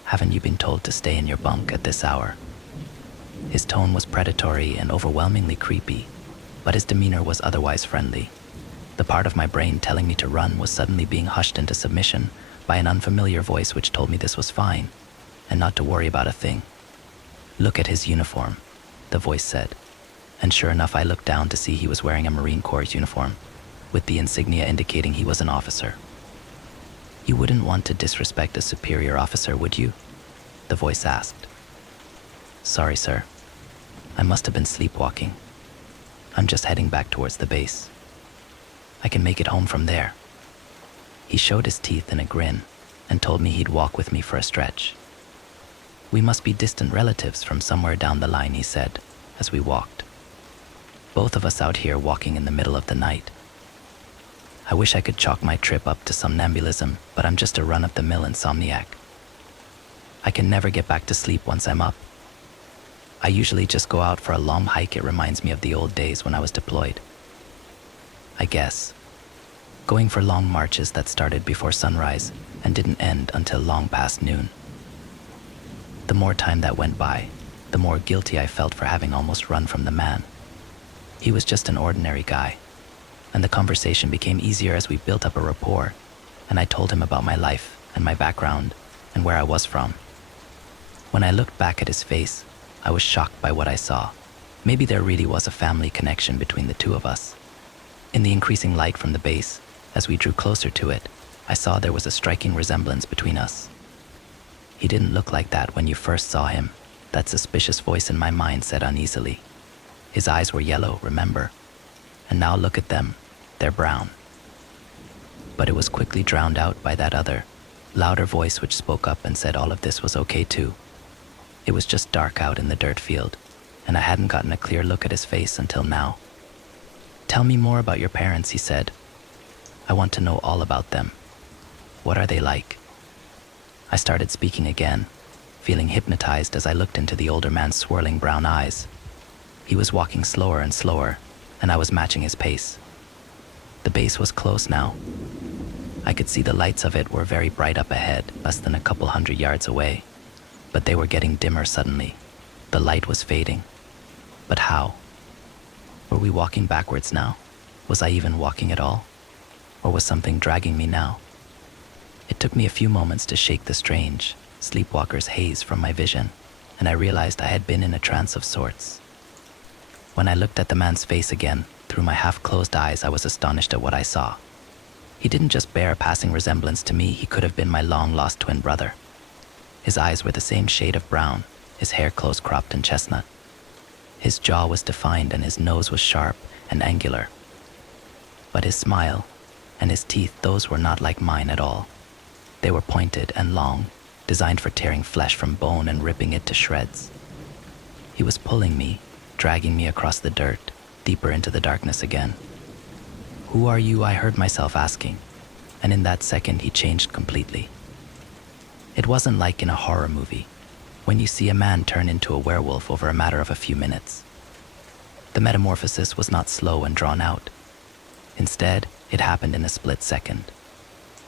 "Haven't you been told to stay in your bunk at this hour?" His tone was predatory and overwhelmingly creepy, but his demeanor was otherwise friendly. The part of my brain telling me to run was suddenly being hushed into submission by an unfamiliar voice which told me this was fine and not to worry about a thing. "Look at his uniform," the voice said, and sure enough I looked down to see he was wearing a Marine Corps uniform, with the insignia indicating he was an officer. You wouldn't want to disrespect a superior officer, would you? The voice asked. Sorry, sir. I must have been sleepwalking. I'm just heading back towards the base. I can make it home from there. He showed his teeth in a grin and told me he'd walk with me for a stretch. We must be distant relatives from somewhere down the line, he said, as we walked. Both of us out here walking in the middle of the night. I wish I could chalk my trip up to somnambulism, but I'm just a run-of-the-mill insomniac. I can never get back to sleep once I'm up. I usually just go out for a long hike. It reminds me of the old days when I was deployed. I guess. Going for long marches that started before sunrise and didn't end until long past noon. The more time that went by, the more guilty I felt for having almost run from the man. He was just an ordinary guy, and the conversation became easier as we built up a rapport, and I told him about my life and my background and where I was from. When I looked back at his face, I was shocked by what I saw. Maybe there really was a family connection between the two of us. In the increasing light from the base, as we drew closer to it, I saw there was a striking resemblance between us. He didn't look like that when you first saw him, that suspicious voice in my mind said uneasily. His eyes were yellow, remember? And now look at them, they're brown. But it was quickly drowned out by that other, louder voice which spoke up and said all of this was okay too. It was just dark out in the dirt field, and I hadn't gotten a clear look at his face until now. Tell me more about your parents, he said. I want to know all about them. What are they like? I started speaking again, feeling hypnotized as I looked into the older man's swirling brown eyes. He was walking slower and slower, and I was matching his pace. The base was close now. I could see the lights of it were very bright up ahead, less than a couple 100 yards away. But they were getting dimmer suddenly. The light was fading. But how? Were we walking backwards now? Was I even walking at all? Or was something dragging me now? It took me a few moments to shake the strange, sleepwalker's haze from my vision, and I realized I had been in a trance of sorts. When I looked at the man's face again, through my half-closed eyes, I was astonished at what I saw. He didn't just bear a passing resemblance to me, he could have been my long-lost twin brother. His eyes were the same shade of brown, his hair close-cropped and chestnut. His jaw was defined and his nose was sharp and angular. But his smile and his teeth, those were not like mine at all. They were pointed and long, designed for tearing flesh from bone and ripping it to shreds. He was pulling me, dragging me across the dirt, deeper into the darkness again. Who are you? I heard myself asking, and in that second he changed completely. It wasn't like in a horror movie, when you see a man turn into a werewolf over a matter of a few minutes. The metamorphosis was not slow and drawn out. Instead, it happened in a split second.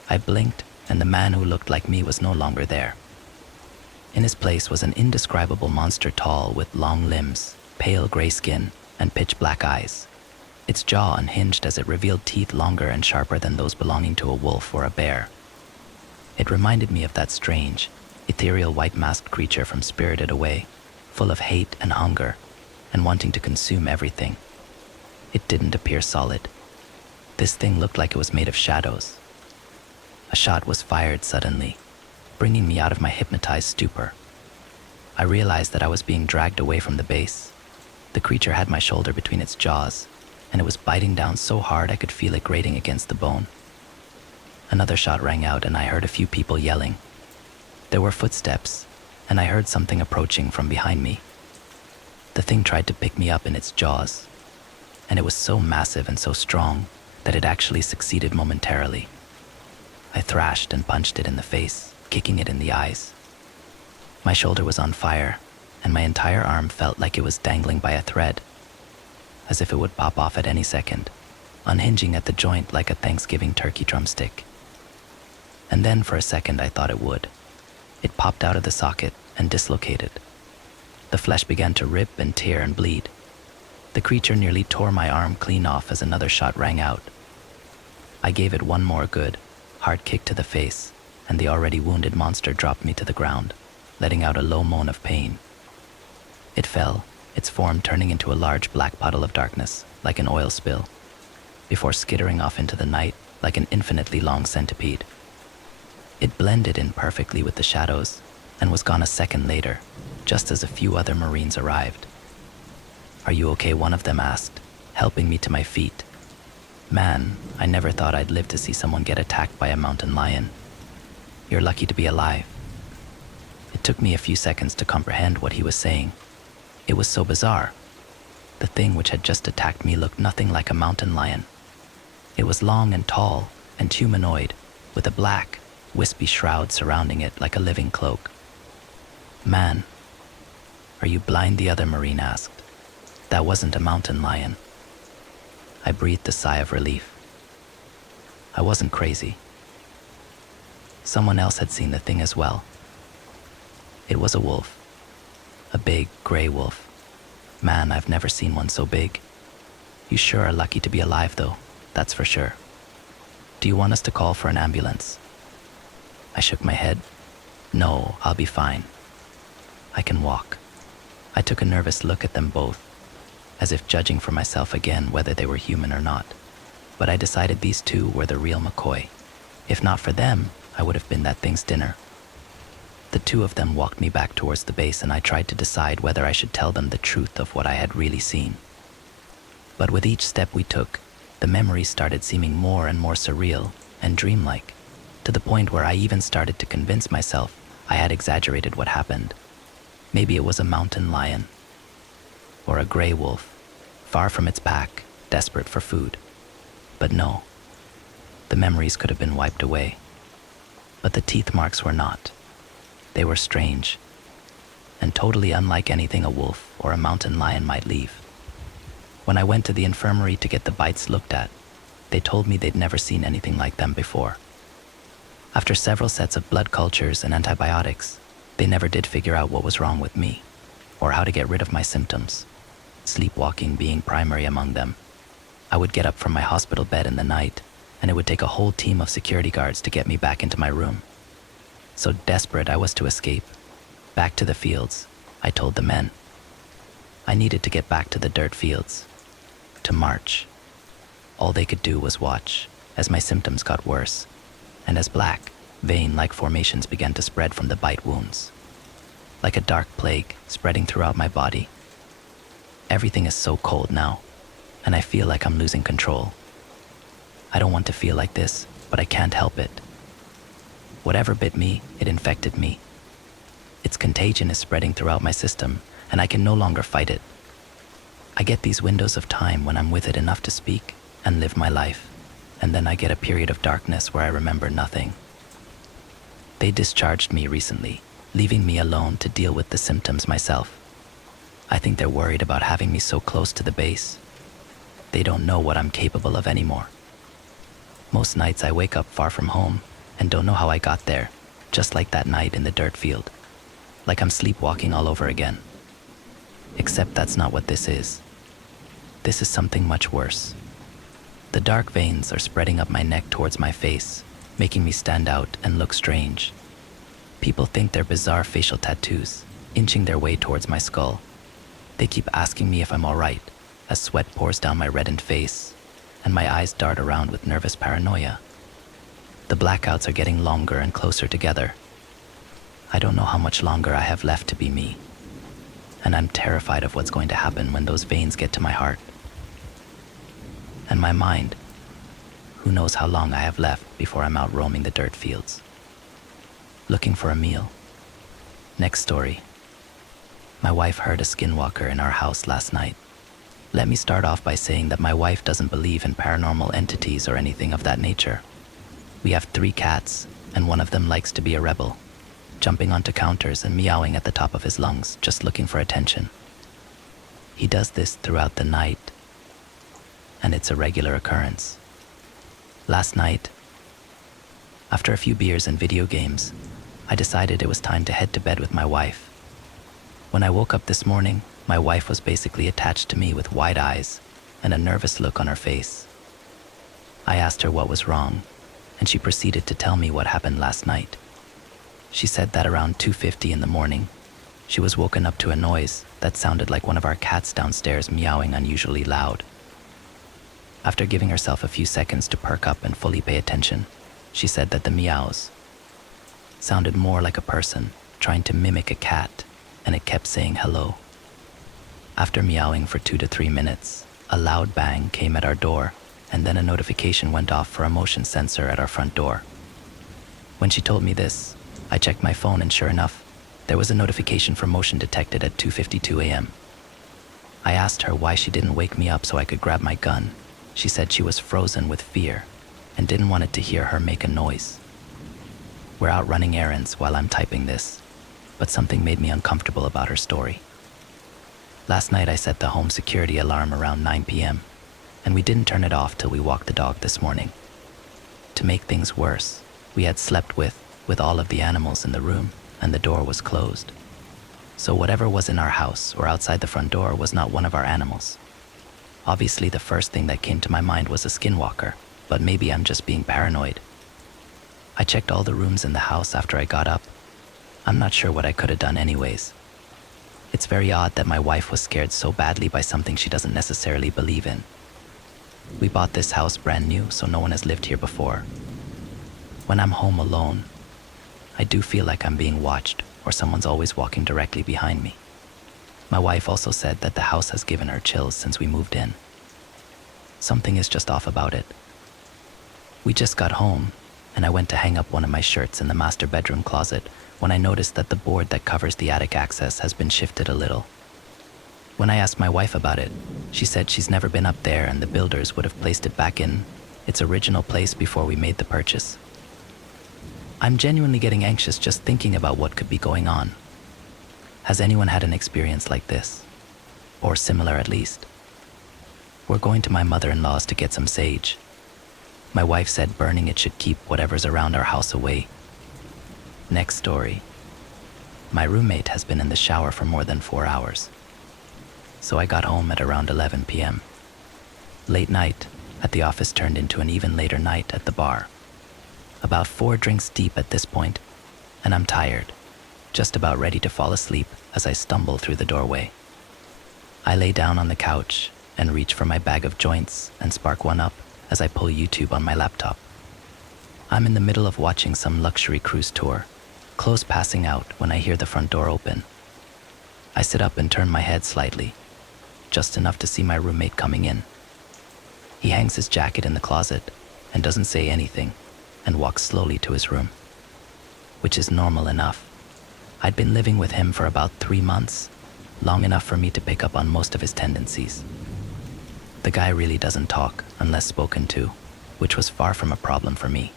I blinked, and the man who looked like me was no longer there. In his place was an indescribable monster, tall with long limbs, pale gray skin, and pitch black eyes. Its jaw unhinged as it revealed teeth longer and sharper than those belonging to a wolf or a bear. It reminded me of that strange, ethereal white-masked creature from Spirited Away, full of hate and hunger, and wanting to consume everything. It didn't appear solid. This thing looked like it was made of shadows. A shot was fired suddenly, bringing me out of my hypnotized stupor. I realized that I was being dragged away from the base. The creature had my shoulder between its jaws, and it was biting down so hard I could feel it grating against the bone. Another shot rang out, and I heard a few people yelling. There were footsteps, and I heard something approaching from behind me. The thing tried to pick me up in its jaws, and it was so massive and so strong that it actually succeeded momentarily. I thrashed and punched it in the face, kicking it in the eyes. My shoulder was on fire, and my entire arm felt like it was dangling by a thread, as if it would pop off at any second, unhinging at the joint like a Thanksgiving turkey drumstick. And then for a second I thought it would. It popped out of the socket and dislocated. The flesh began to rip and tear and bleed. The creature nearly tore my arm clean off as another shot rang out. I gave it one more good, hard kick to the face, and the already wounded monster dropped me to the ground, letting out a low moan of pain. It fell, its form turning into a large black puddle of darkness, like an oil spill, before skittering off into the night like an infinitely long centipede. It blended in perfectly with the shadows and was gone a second later, just as a few other Marines arrived. "Are you okay?" one of them asked, helping me to my feet. Man, I never thought I'd live to see someone get attacked by a mountain lion. You're lucky to be alive. It took me a few seconds to comprehend what he was saying. It was so bizarre. The thing which had just attacked me looked nothing like a mountain lion. It was long and tall and humanoid, with a black, wispy shroud surrounding it like a living cloak. "Man, are you blind?" the other Marine asked. "That wasn't a mountain lion." I breathed a sigh of relief. I wasn't crazy. Someone else had seen the thing as well. It was a wolf. A big, gray wolf. Man, I've never seen one so big. You sure are lucky to be alive, though, that's for sure. Do you want us to call for an ambulance? I shook my head. No, I'll be fine. I can walk. I took a nervous look at them both, as if judging for myself again whether they were human or not. But I decided these two were the real McCoy. If not for them, I would have been that thing's dinner. The two of them walked me back towards the base, and I tried to decide whether I should tell them the truth of what I had really seen. But with each step we took, the memories started seeming more and more surreal and dreamlike, to the point where I even started to convince myself I had exaggerated what happened. Maybe it was a mountain lion, or a gray wolf, far from its pack, desperate for food. But no, the memories could have been wiped away. But the teeth marks were not. They were strange, and totally unlike anything a wolf or a mountain lion might leave. When I went to the infirmary to get the bites looked at, they told me they'd never seen anything like them before. After several sets of blood cultures and antibiotics, they never did figure out what was wrong with me, or how to get rid of my symptoms, sleepwalking being primary among them. I would get up from my hospital bed in the night, and it would take a whole team of security guards to get me back into my room. So desperate I was to escape. Back to the fields, I told the men. I needed to get back to the dirt fields, to march. All they could do was watch as my symptoms got worse, and as black, vein-like formations began to spread from the bite wounds, like a dark plague spreading throughout my body. Everything is so cold now, and I feel like I'm losing control. I don't want to feel like this, but I can't help it. Whatever bit me, it infected me. Its contagion is spreading throughout my system, and I can no longer fight it. I get these windows of time when I'm with it enough to speak and live my life, and then I get a period of darkness where I remember nothing. They discharged me recently, leaving me alone to deal with the symptoms myself. I think they're worried about having me so close to the base. They don't know what I'm capable of anymore. Most nights I wake up far from home and don't know how I got there, just like that night in the dirt field. Like I'm sleepwalking all over again. Except that's not what this is. This is something much worse. The dark veins are spreading up my neck towards my face, making me stand out and look strange. People think they're bizarre facial tattoos, inching their way towards my skull. They keep asking me if I'm all right, as sweat pours down my reddened face, and my eyes dart around with nervous paranoia. The blackouts are getting longer and closer together. I don't know how much longer I have left to be me, and I'm terrified of what's going to happen when those veins get to my heart. And my mind, who knows how long I have left before I'm out roaming the dirt fields, looking for a meal. Next story. My wife heard a skinwalker in our house last night. Let me start off by saying that my wife doesn't believe in paranormal entities or anything of that nature. We have 3 cats, and one of them likes to be a rebel, jumping onto counters and meowing at the top of his lungs, just looking for attention. He does this throughout the night, and it's a regular occurrence. Last night, after a few beers and video games, I decided it was time to head to bed with my wife. When I woke up this morning, my wife was basically attached to me with wide eyes and a nervous look on her face. I asked her what was wrong, and she proceeded to tell me what happened last night. She said that around 2:50 in the morning, she was woken up to a noise that sounded like one of our cats downstairs meowing unusually loud. After giving herself a few seconds to perk up and fully pay attention, she said that the meows sounded more like a person trying to mimic a cat, and it kept saying hello. After meowing for 2 to 3 minutes, a loud bang came at our door, and then a notification went off for a motion sensor at our front door. When she told me this, I checked my phone, and sure enough, there was a notification for motion detected at 2:52 a.m. I asked her why she didn't wake me up so I could grab my gun. She said she was frozen with fear and didn't want it to hear her make a noise. We're out running errands while I'm typing this, but something made me uncomfortable about her story. Last night I set the home security alarm around 9 p.m., and we didn't turn it off till we walked the dog this morning. To make things worse, we had slept with all of the animals in the room, and the door was closed. So whatever was in our house or outside the front door was not one of our animals. Obviously, the first thing that came to my mind was a skinwalker, but maybe I'm just being paranoid. I checked all the rooms in the house after I got up. I'm not sure what I could have done anyways. It's very odd that my wife was scared so badly by something she doesn't necessarily believe in. We bought this house brand new, so no one has lived here before. When I'm home alone, I do feel like I'm being watched, or someone's always walking directly behind me. My wife also said that the house has given her chills since we moved in. Something is just off about it. We just got home, and I went to hang up one of my shirts in the master bedroom closet when I noticed that the board that covers the attic access has been shifted a little. When I asked my wife about it, she said she's never been up there and the builders would have placed it back in its original place before we made the purchase. I'm genuinely getting anxious just thinking about what could be going on. Has anyone had an experience like this? Or similar at least? We're going to my mother-in-law's to get some sage. My wife said burning it should keep whatever's around our house away. Next story. My roommate has been in the shower for more than 4 hours. So I got home at around 11 p.m. Late night at the office turned into an even later night at the bar. About 4 drinks deep at this point, and I'm tired, just about ready to fall asleep as I stumble through the doorway. I lay down on the couch and reach for my bag of joints and spark one up as I pull YouTube on my laptop. I'm in the middle of watching some luxury cruise tour, close passing out when I hear the front door open. I sit up and turn my head slightly, just enough to see my roommate coming in. He hangs his jacket in the closet and doesn't say anything and walks slowly to his room, which is normal enough. I'd been living with him for about 3 months, long enough for me to pick up on most of his tendencies. The guy really doesn't talk unless spoken to, which was far from a problem for me.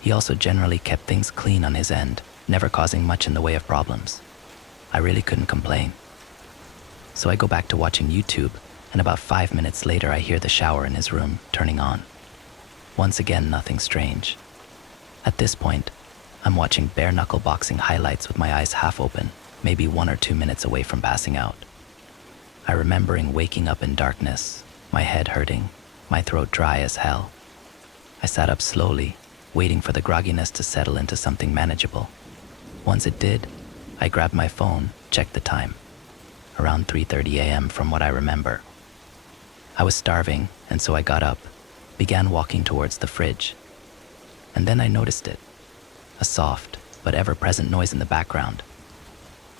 He also generally kept things clean on his end, never causing much in the way of problems. I really couldn't complain. So I go back to watching YouTube, and about 5 minutes later I hear the shower in his room turning on. Once again, nothing strange. At this point, I'm watching bare-knuckle boxing highlights with my eyes half open, maybe 1 or 2 minutes away from passing out. I remembering waking up in darkness, my head hurting, my throat dry as hell. I sat up slowly, waiting for the grogginess to settle into something manageable. Once it did, I grabbed my phone, checked the time. Around 3:30 a.m. from what I remember. I was starving, and so I got up, began walking towards the fridge. And then I noticed it, a soft but ever-present noise in the background.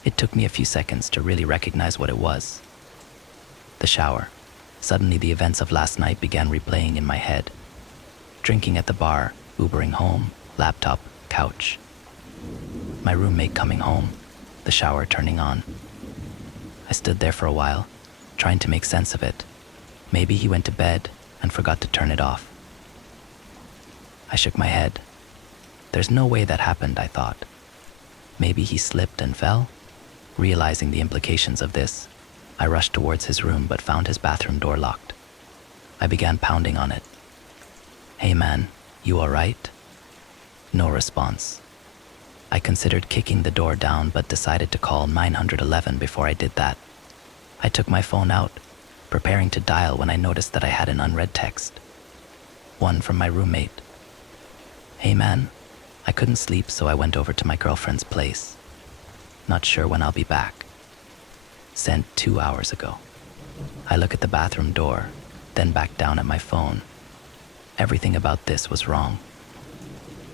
It took me a few seconds to really recognize what it was. The shower. Suddenly the events of last night began replaying in my head. Drinking at the bar, Ubering home, laptop, couch. My roommate coming home, the shower turning on. I stood there for a while, trying to make sense of it. Maybe he went to bed and forgot to turn it off. I shook my head. There's no way that happened, I thought. Maybe he slipped and fell? Realizing the implications of this, I rushed towards his room but found his bathroom door locked. I began pounding on it. "Hey man, you all right?" No response. I considered kicking the door down but decided to call 911 before I did that. I took my phone out, preparing to dial when I noticed that I had an unread text. One from my roommate. "Hey man, I couldn't sleep so I went over to my girlfriend's place. Not sure when I'll be back." Sent 2 hours ago. I look at the bathroom door, then back down at my phone. Everything about this was wrong.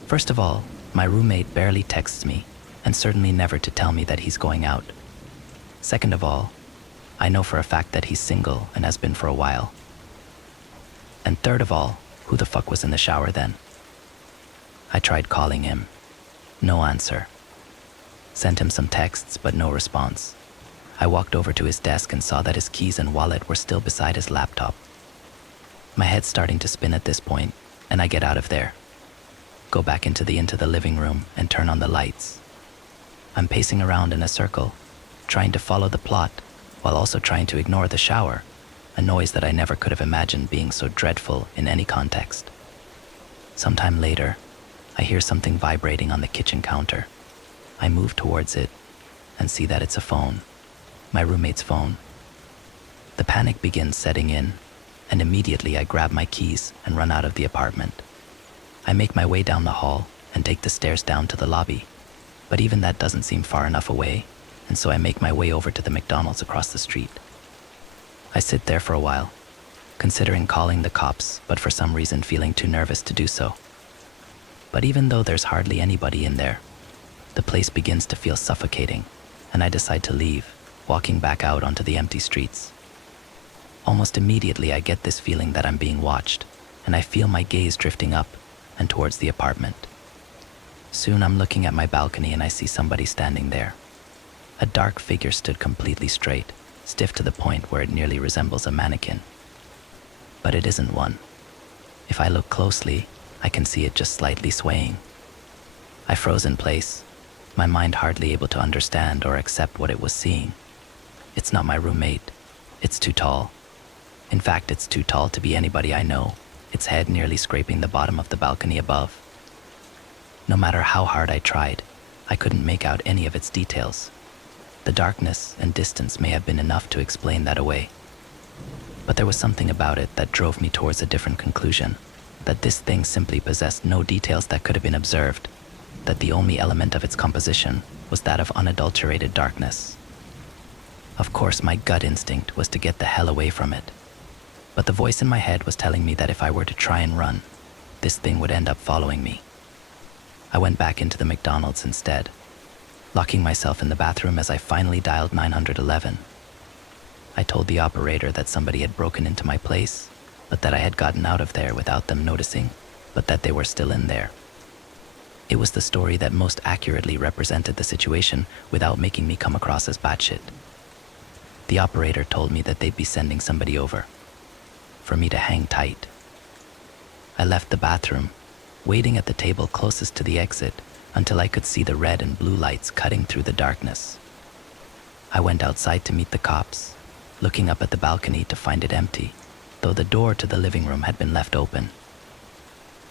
First of all, My roommate barely texts me, and certainly never to tell me that he's going out. Second of all, I know for a fact that he's single and has been for a while. And third of all, who the fuck was in the shower then? I tried calling him. No answer. Sent him some texts, but no response. I walked over to his desk and saw that his keys and wallet were still beside his laptop. My head's starting to spin at this point, and I get out of there. Go back into the living room and turn on the lights. I'm pacing around in a circle, trying to follow the plot, while also trying to ignore the shower, a noise that I never could have imagined being so dreadful in any context. Sometime later, I hear something vibrating on the kitchen counter. I move towards it and see that it's a phone, my roommate's phone. The panic begins setting in, and immediately I grab my keys and run out of the apartment. I make my way down the hall and take the stairs down to the lobby, but even that doesn't seem far enough away, and so I make my way over to the McDonald's across the street. I sit there for a while, considering calling the cops, but for some reason feeling too nervous to do so. But even though there's hardly anybody in there, the place begins to feel suffocating, and I decide to leave, walking back out onto the empty streets. Almost immediately I get this feeling that I'm being watched, and I feel my gaze drifting up and towards the apartment. Soon I'm looking at my balcony and I see somebody standing there. A dark figure stood completely straight, stiff to the point where it nearly resembles a mannequin. But it isn't one. If I look closely, I can see it just slightly swaying. I froze in place, my mind hardly able to understand or accept what it was seeing. It's not my roommate. It's too tall. In fact, it's too tall to be anybody I know, its head nearly scraping the bottom of the balcony above. No matter how hard I tried, I couldn't make out any of its details. The darkness and distance may have been enough to explain that away. But there was something about it that drove me towards a different conclusion, that this thing simply possessed no details that could have been observed, that the only element of its composition was that of unadulterated darkness. Of course, my gut instinct was to get the hell away from it. But the voice in my head was telling me that if I were to try and run, this thing would end up following me. I went back into the McDonald's instead, locking myself in the bathroom as I finally dialed 911. I told the operator that somebody had broken into my place, but that I had gotten out of there without them noticing, but that they were still in there. It was the story that most accurately represented the situation without making me come across as batshit. The operator told me that they'd be sending somebody over, for me to hang tight. I left the bathroom, waiting at the table closest to the exit until I could see the red and blue lights cutting through the darkness. I went outside to meet the cops, looking up at the balcony to find it empty, though the door to the living room had been left open.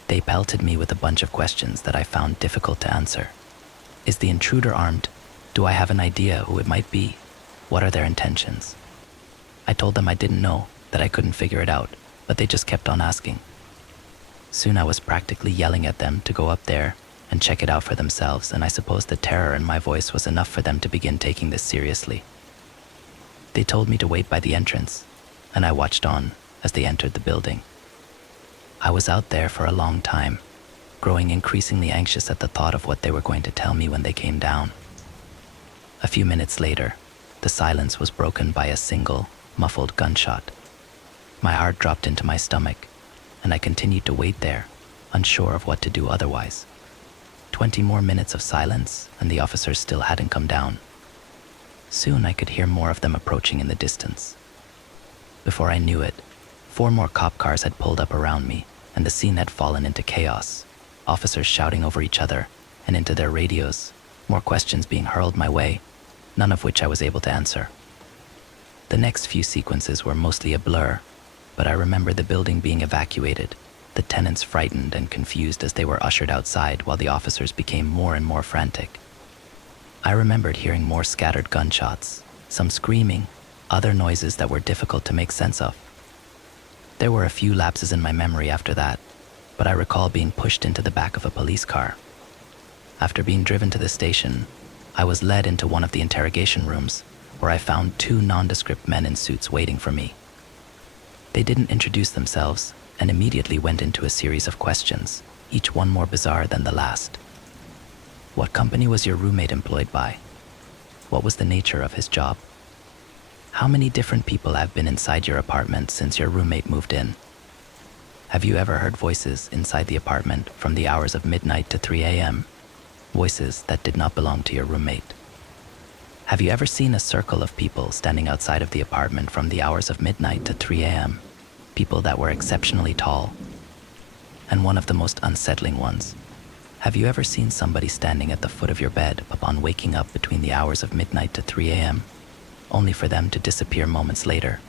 They pelted me with a bunch of questions that I found difficult to answer. Is the intruder armed? Do I have an idea who it might be? What are their intentions? I told them I didn't know, that I couldn't figure it out, but they just kept on asking. Soon I was practically yelling at them to go up there and check it out for themselves, and I suppose the terror in my voice was enough for them to begin taking this seriously. They told me to wait by the entrance, and I watched on as they entered the building. I was out there for a long time, growing increasingly anxious at the thought of what they were going to tell me when they came down. A few minutes later, the silence was broken by a single, muffled gunshot. My heart dropped into my stomach, and I continued to wait there, unsure of what to do otherwise. 20 more minutes of silence, and the officers still hadn't come down. Soon I could hear more of them approaching in the distance. Before I knew it, 4 more cop cars had pulled up around me, and the scene had fallen into chaos, officers shouting over each other and into their radios, more questions being hurled my way, none of which I was able to answer. The next few sequences were mostly a blur, but I remember the building being evacuated, the tenants frightened and confused as they were ushered outside while the officers became more and more frantic. I remembered hearing more scattered gunshots, some screaming, other noises that were difficult to make sense of. There were a few lapses in my memory after that, but I recall being pushed into the back of a police car. After being driven to the station, I was led into one of the interrogation rooms, where I found 2 nondescript men in suits waiting for me. They didn't introduce themselves and immediately went into a series of questions, each one more bizarre than the last. What company was your roommate employed by? What was the nature of his job? How many different people have been inside your apartment since your roommate moved in? Have you ever heard voices inside the apartment from the hours of midnight to 3 a.m.? Voices that did not belong to your roommate? Have you ever seen a circle of people standing outside of the apartment from the hours of midnight to 3 a.m.? People that were exceptionally tall? And one of the most unsettling ones, have you ever seen somebody standing at the foot of your bed upon waking up between the hours of midnight to 3 a.m., only for them to disappear moments later?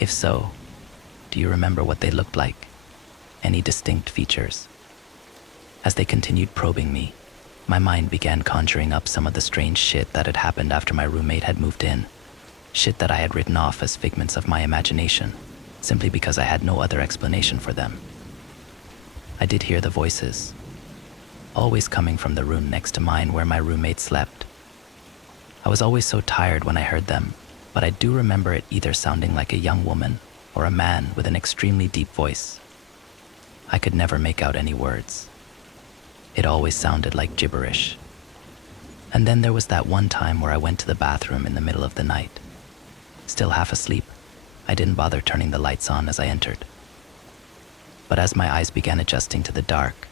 If so, do you remember what they looked like? Any distinct features? As they continued probing me, my mind began conjuring up some of the strange shit that had happened after my roommate had moved in. Shit that I had written off as figments of my imagination, simply because I had no other explanation for them. I did hear the voices, always coming from the room next to mine where my roommate slept. I was always so tired when I heard them, but I do remember it either sounding like a young woman or a man with an extremely deep voice. I could never make out any words. It always sounded like gibberish. And then there was that one time where I went to the bathroom in the middle of the night. Still half asleep, I didn't bother turning the lights on as I entered. But as my eyes began adjusting to the dark,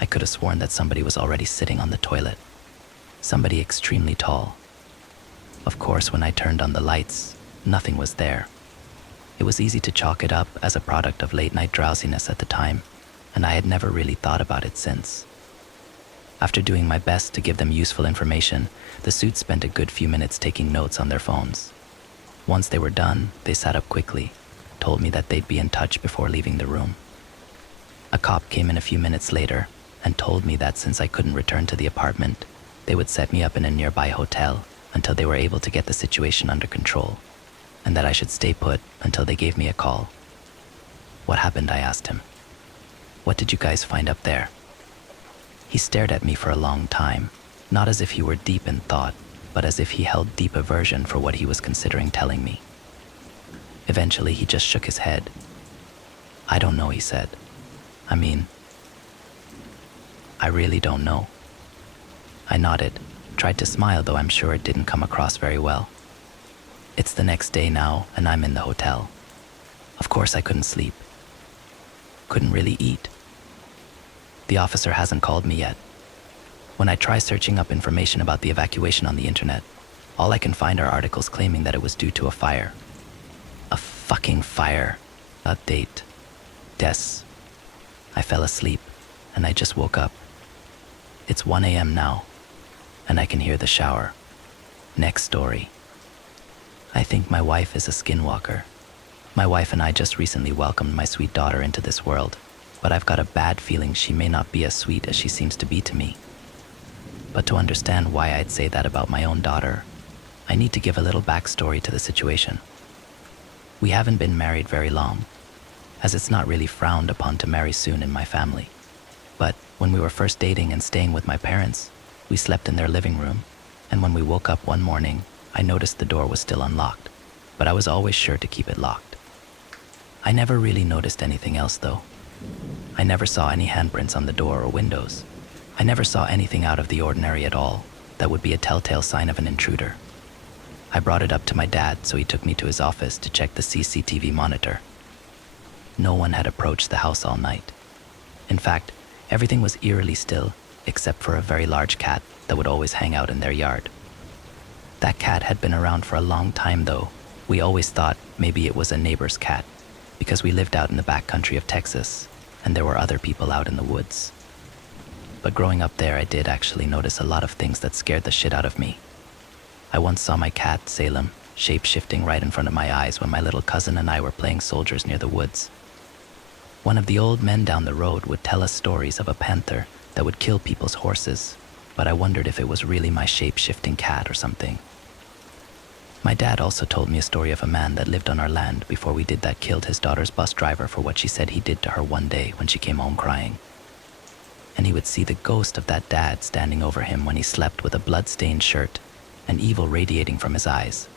I could have sworn that somebody was already sitting on the toilet. Somebody extremely tall. Of course, when I turned on the lights, nothing was there. It was easy to chalk it up as a product of late-night drowsiness at the time, and I had never really thought about it since. After doing my best to give them useful information, the suits spent a good few minutes taking notes on their phones. Once they were done, they sat up quickly, told me that they'd be in touch before leaving the room. A cop came in a few minutes later and told me that since I couldn't return to the apartment, they would set me up in a nearby hotel until they were able to get the situation under control, and that I should stay put until they gave me a call. What happened? I asked him. What did you guys find up there? He stared at me for a long time, not as if he were deep in thought, but as if he held deep aversion for what he was considering telling me. Eventually, he just shook his head. I don't know, he said. I really don't know. I nodded, tried to smile, though I'm sure it didn't come across very well. It's the next day now, and I'm in the hotel. Of course I couldn't sleep. Couldn't really eat. The officer hasn't called me yet. When I try searching up information about the evacuation on the internet, all I can find are articles claiming that it was due to a fire. A fucking fire. Update. Des. I fell asleep, and I just woke up. It's 1 a.m. now, and I can hear the shower. Next story. I think my wife is a skinwalker. My wife and I just recently welcomed my sweet daughter into this world, but I've got a bad feeling she may not be as sweet as she seems to be to me. But to understand why I'd say that about my own daughter, I need to give a little backstory to the situation. We haven't been married very long, as it's not really frowned upon to marry soon in my family. But when we were first dating and staying with my parents, we slept in their living room, and when we woke up one morning, I noticed the door was still unlocked, but I was always sure to keep it locked. I never really noticed anything else, though. I never saw any handprints on the door or windows. I never saw anything out of the ordinary at all that would be a telltale sign of an intruder. I brought it up to my dad, so he took me to his office to check the CCTV monitor. No one had approached the house all night. In fact, everything was eerily still, except for a very large cat that would always hang out in their yard. That cat had been around for a long time, though. We always thought maybe it was a neighbor's cat, because we lived out in the backcountry of Texas, and there were other people out in the woods. But growing up there, I did actually notice a lot of things that scared the shit out of me. I once saw my cat, Salem, shape-shifting right in front of my eyes when my little cousin and I were playing soldiers near the woods. One of the old men down the road would tell us stories of a panther that would kill people's horses, but I wondered if it was really my shape-shifting cat or something. My dad also told me a story of a man that lived on our land before we did that killed his daughter's bus driver for what she said he did to her one day when she came home crying. And he would see the ghost of that dad standing over him when he slept with a blood-stained shirt and evil radiating from his eyes.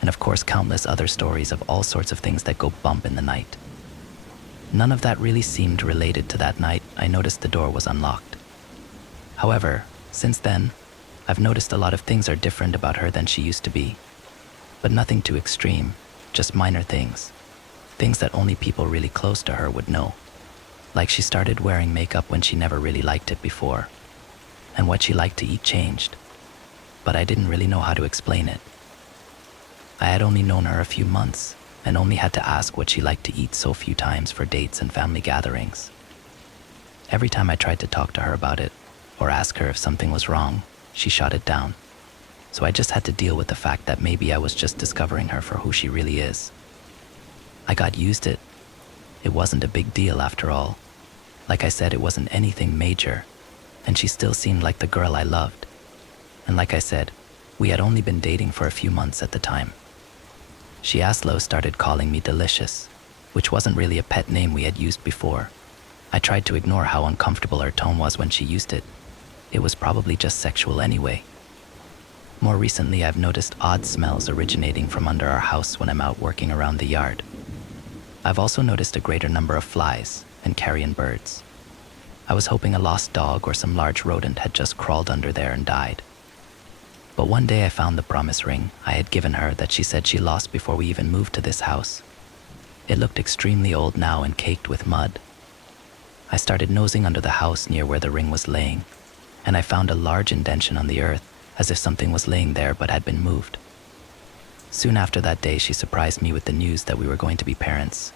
And of course, countless other stories of all sorts of things that go bump in the night. None of that really seemed related to that night I noticed the door was unlocked. However, Since then, I've noticed a lot of things are different about her than she used to be. But nothing too extreme, just minor things. Things that only people really close to her would know. Like she started wearing makeup when she never really liked it before. And what she liked to eat changed. But I didn't really know how to explain it. I had only known her a few months and only had to ask what she liked to eat so few times for dates and family gatherings. Every time I tried to talk to her about it or ask her if something was wrong, she shot it down. So I just had to deal with the fact that maybe I was just discovering her for who she really is. I got used to it. It wasn't a big deal after all. Like I said, it wasn't anything major, and she still seemed like the girl I loved. And like I said, we had only been dating for a few months at the time. She aslo started calling me Delicious, which wasn't really a pet name we had used before. I tried to ignore how uncomfortable her tone was when she used it. It was probably just sexual anyway. More recently, I've noticed odd smells originating from under our house when I'm out working around the yard. I've also noticed a greater number of flies and carrion birds. I was hoping a lost dog or some large rodent had just crawled under there and died. But one day I found the promise ring I had given her that she said she lost before we even moved to this house. It looked extremely old now and caked with mud. I started nosing under the house near where the ring was laying, and I found a large indentation on the earth, as if something was laying there but had been moved. Soon after that day, she surprised me with the news that we were going to be parents.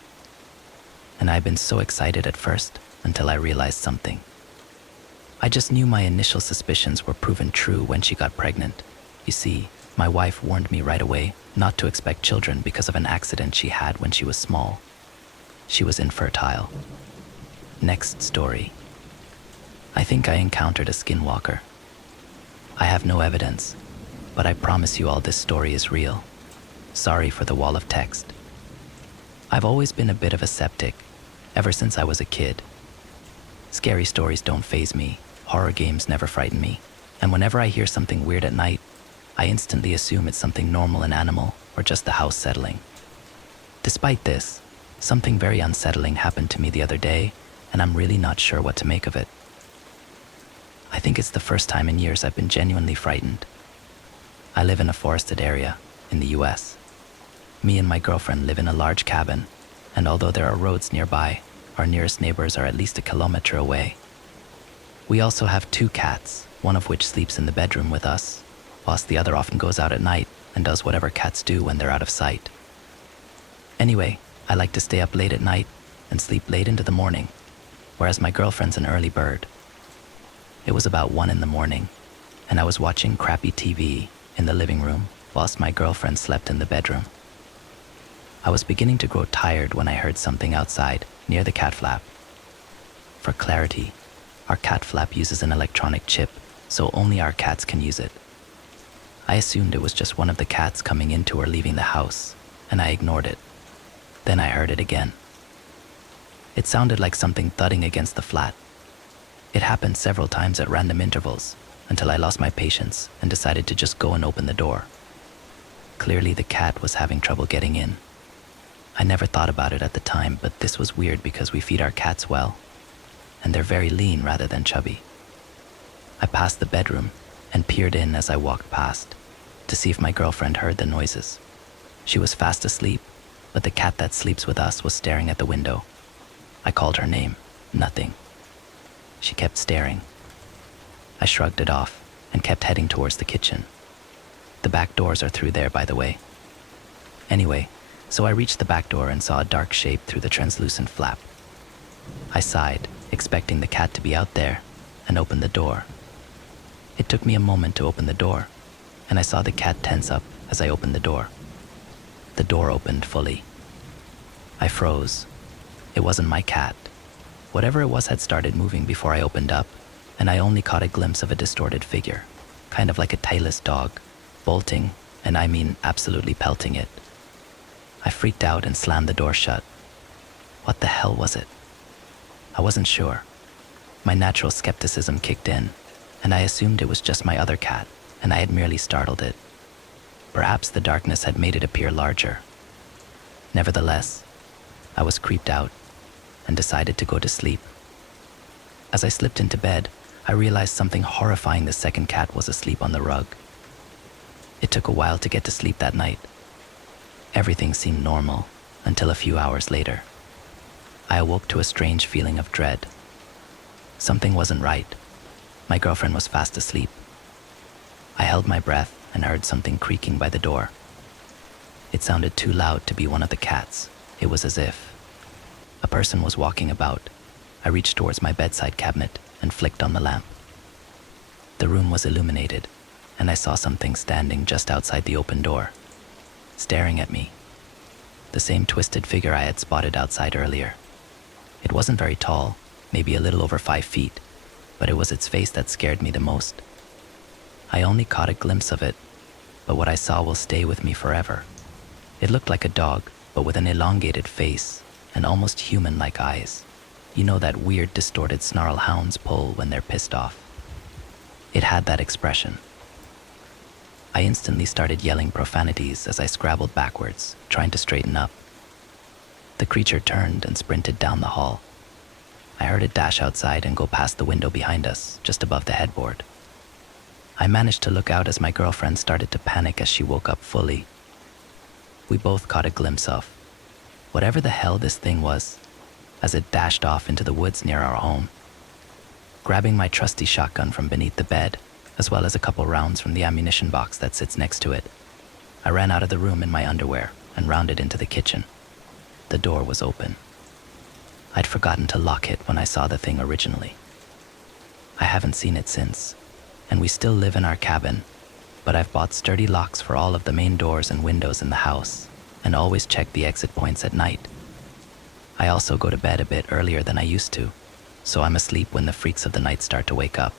And I'd been so excited at first until I realized something. I just knew my initial suspicions were proven true when she got pregnant. You see, my wife warned me right away not to expect children because of an accident she had when she was small. She was infertile. Next story. I think I encountered a skinwalker. I have no evidence, but I promise you all this story is real. Sorry for the wall of text. I've always been a bit of a skeptic, ever since I was a kid. Scary stories don't faze me, horror games never frighten me, and whenever I hear something weird at night, I instantly assume it's something normal and animal, or just the house settling. Despite this, something very unsettling happened to me the other day, and I'm really not sure what to make of it. I think it's the first time in years I've been genuinely frightened. I live in a forested area in the US. Me and my girlfriend live in a large cabin, and although there are roads nearby, our nearest neighbors are at least a kilometer away. We also have 2 cats, one of which sleeps in the bedroom with us, whilst the other often goes out at night and does whatever cats do when they're out of sight. Anyway, I like to stay up late at night and sleep late into the morning, whereas my girlfriend's an early bird. It was about 1 in the morning, and I was watching crappy TV in the living room whilst my girlfriend slept in the bedroom. I was beginning to grow tired when I heard something outside near the cat flap. For clarity, our cat flap uses an electronic chip, so only our cats can use it. I assumed it was just one of the cats coming into or leaving the house, and I ignored it. Then I heard it again. It sounded like something thudding against the flat. It happened several times at random intervals until I lost my patience and decided to just go and open the door. Clearly the cat was having trouble getting in. I never thought about it at the time, but this was weird because we feed our cats well, and they're very lean rather than chubby. I passed the bedroom and peered in as I walked past to see if my girlfriend heard the noises. She was fast asleep, but the cat that sleeps with us was staring at the window. I called her name. Nothing. She kept staring. I shrugged it off and kept heading towards the kitchen. The back doors are through there, by the way. Anyway, so I reached the back door and saw a dark shape through the translucent flap. I sighed, expecting the cat to be out there, and opened the door. It took me a moment to open the door, and I saw the cat tense up as I opened the door. The door opened fully. I froze. It wasn't my cat. Whatever it was had started moving before I opened up, and I only caught a glimpse of a distorted figure, kind of like a tailless dog, bolting, and I mean absolutely pelting it. I freaked out and slammed the door shut. What the hell was it? I wasn't sure. My natural skepticism kicked in, and I assumed it was just my other cat, and I had merely startled it. Perhaps the darkness had made it appear larger. Nevertheless, I was creeped out and decided to go to sleep. As I slipped into bed, I realized something horrifying. The second cat was asleep on the rug. It took a while to get to sleep that night. Everything seemed normal until a few hours later. I awoke to a strange feeling of dread. Something wasn't right. My girlfriend was fast asleep. I held my breath and heard something creaking by the door. It sounded too loud to be one of the cats. It was as if a person was walking about. I reached towards my bedside cabinet and flicked on the lamp. The room was illuminated, and I saw something standing just outside the open door, staring at me. The same twisted figure I had spotted outside earlier. It wasn't very tall, maybe a little over 5 feet, but it was its face that scared me the most. I only caught a glimpse of it, but what I saw will stay with me forever. It looked like a dog, but with an elongated face and almost human-like eyes. You know that weird, distorted snarl hounds pull when they're pissed off? It had that expression. I instantly started yelling profanities as I scrabbled backwards, trying to straighten up. The creature turned and sprinted down the hall. I heard it dash outside and go past the window behind us, just above the headboard. I managed to look out as my girlfriend started to panic as she woke up fully. We both caught a glimpse of whatever the hell this thing was, as it dashed off into the woods near our home. Grabbing my trusty shotgun from beneath the bed, as well as a couple rounds from the ammunition box that sits next to it, I ran out of the room in my underwear and rounded into the kitchen. The door was open. I'd forgotten to lock it when I saw the thing originally. I haven't seen it since, and we still live in our cabin, but I've bought sturdy locks for all of the main doors and windows in the house, and always check the exit points at night. I also go to bed a bit earlier than I used to, so I'm asleep when the freaks of the night start to wake up.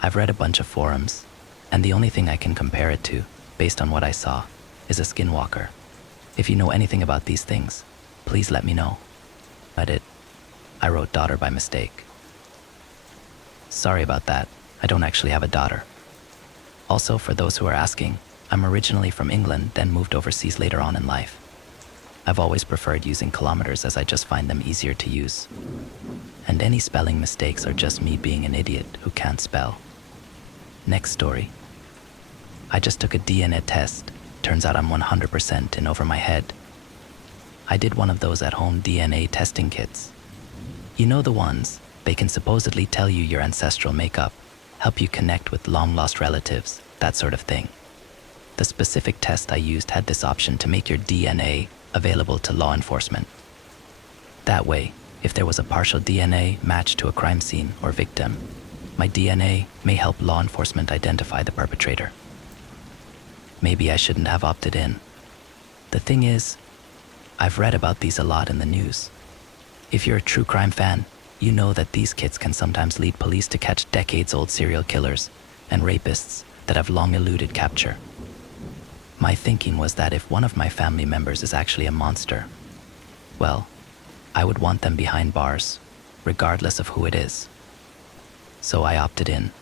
I've read a bunch of forums, and the only thing I can compare it to, based on what I saw, is a skinwalker. If you know anything about these things, please let me know. I wrote daughter by mistake. Sorry about that. I don't actually have a daughter. Also, for those who are asking, I'm originally from England, then moved overseas later on in life. I've always preferred using kilometers as I just find them easier to use. And any spelling mistakes are just me being an idiot who can't spell. Next story. I just took a DNA test. Turns out I'm 100% in over my head. I did one of those at-home DNA testing kits. You know the ones, they can supposedly tell you your ancestral makeup, help you connect with long-lost relatives, that sort of thing. The specific test I used had this option to make your DNA available to law enforcement. That way, if there was a partial DNA match to a crime scene or victim, my DNA may help law enforcement identify the perpetrator. Maybe I shouldn't have opted in. The thing is, I've read about these a lot in the news. If you're a true crime fan, you know that these kits can sometimes lead police to catch decades-old serial killers and rapists that have long eluded capture. My thinking was that if one of my family members is actually a monster, well, I would want them behind bars, regardless of who it is. So I opted in,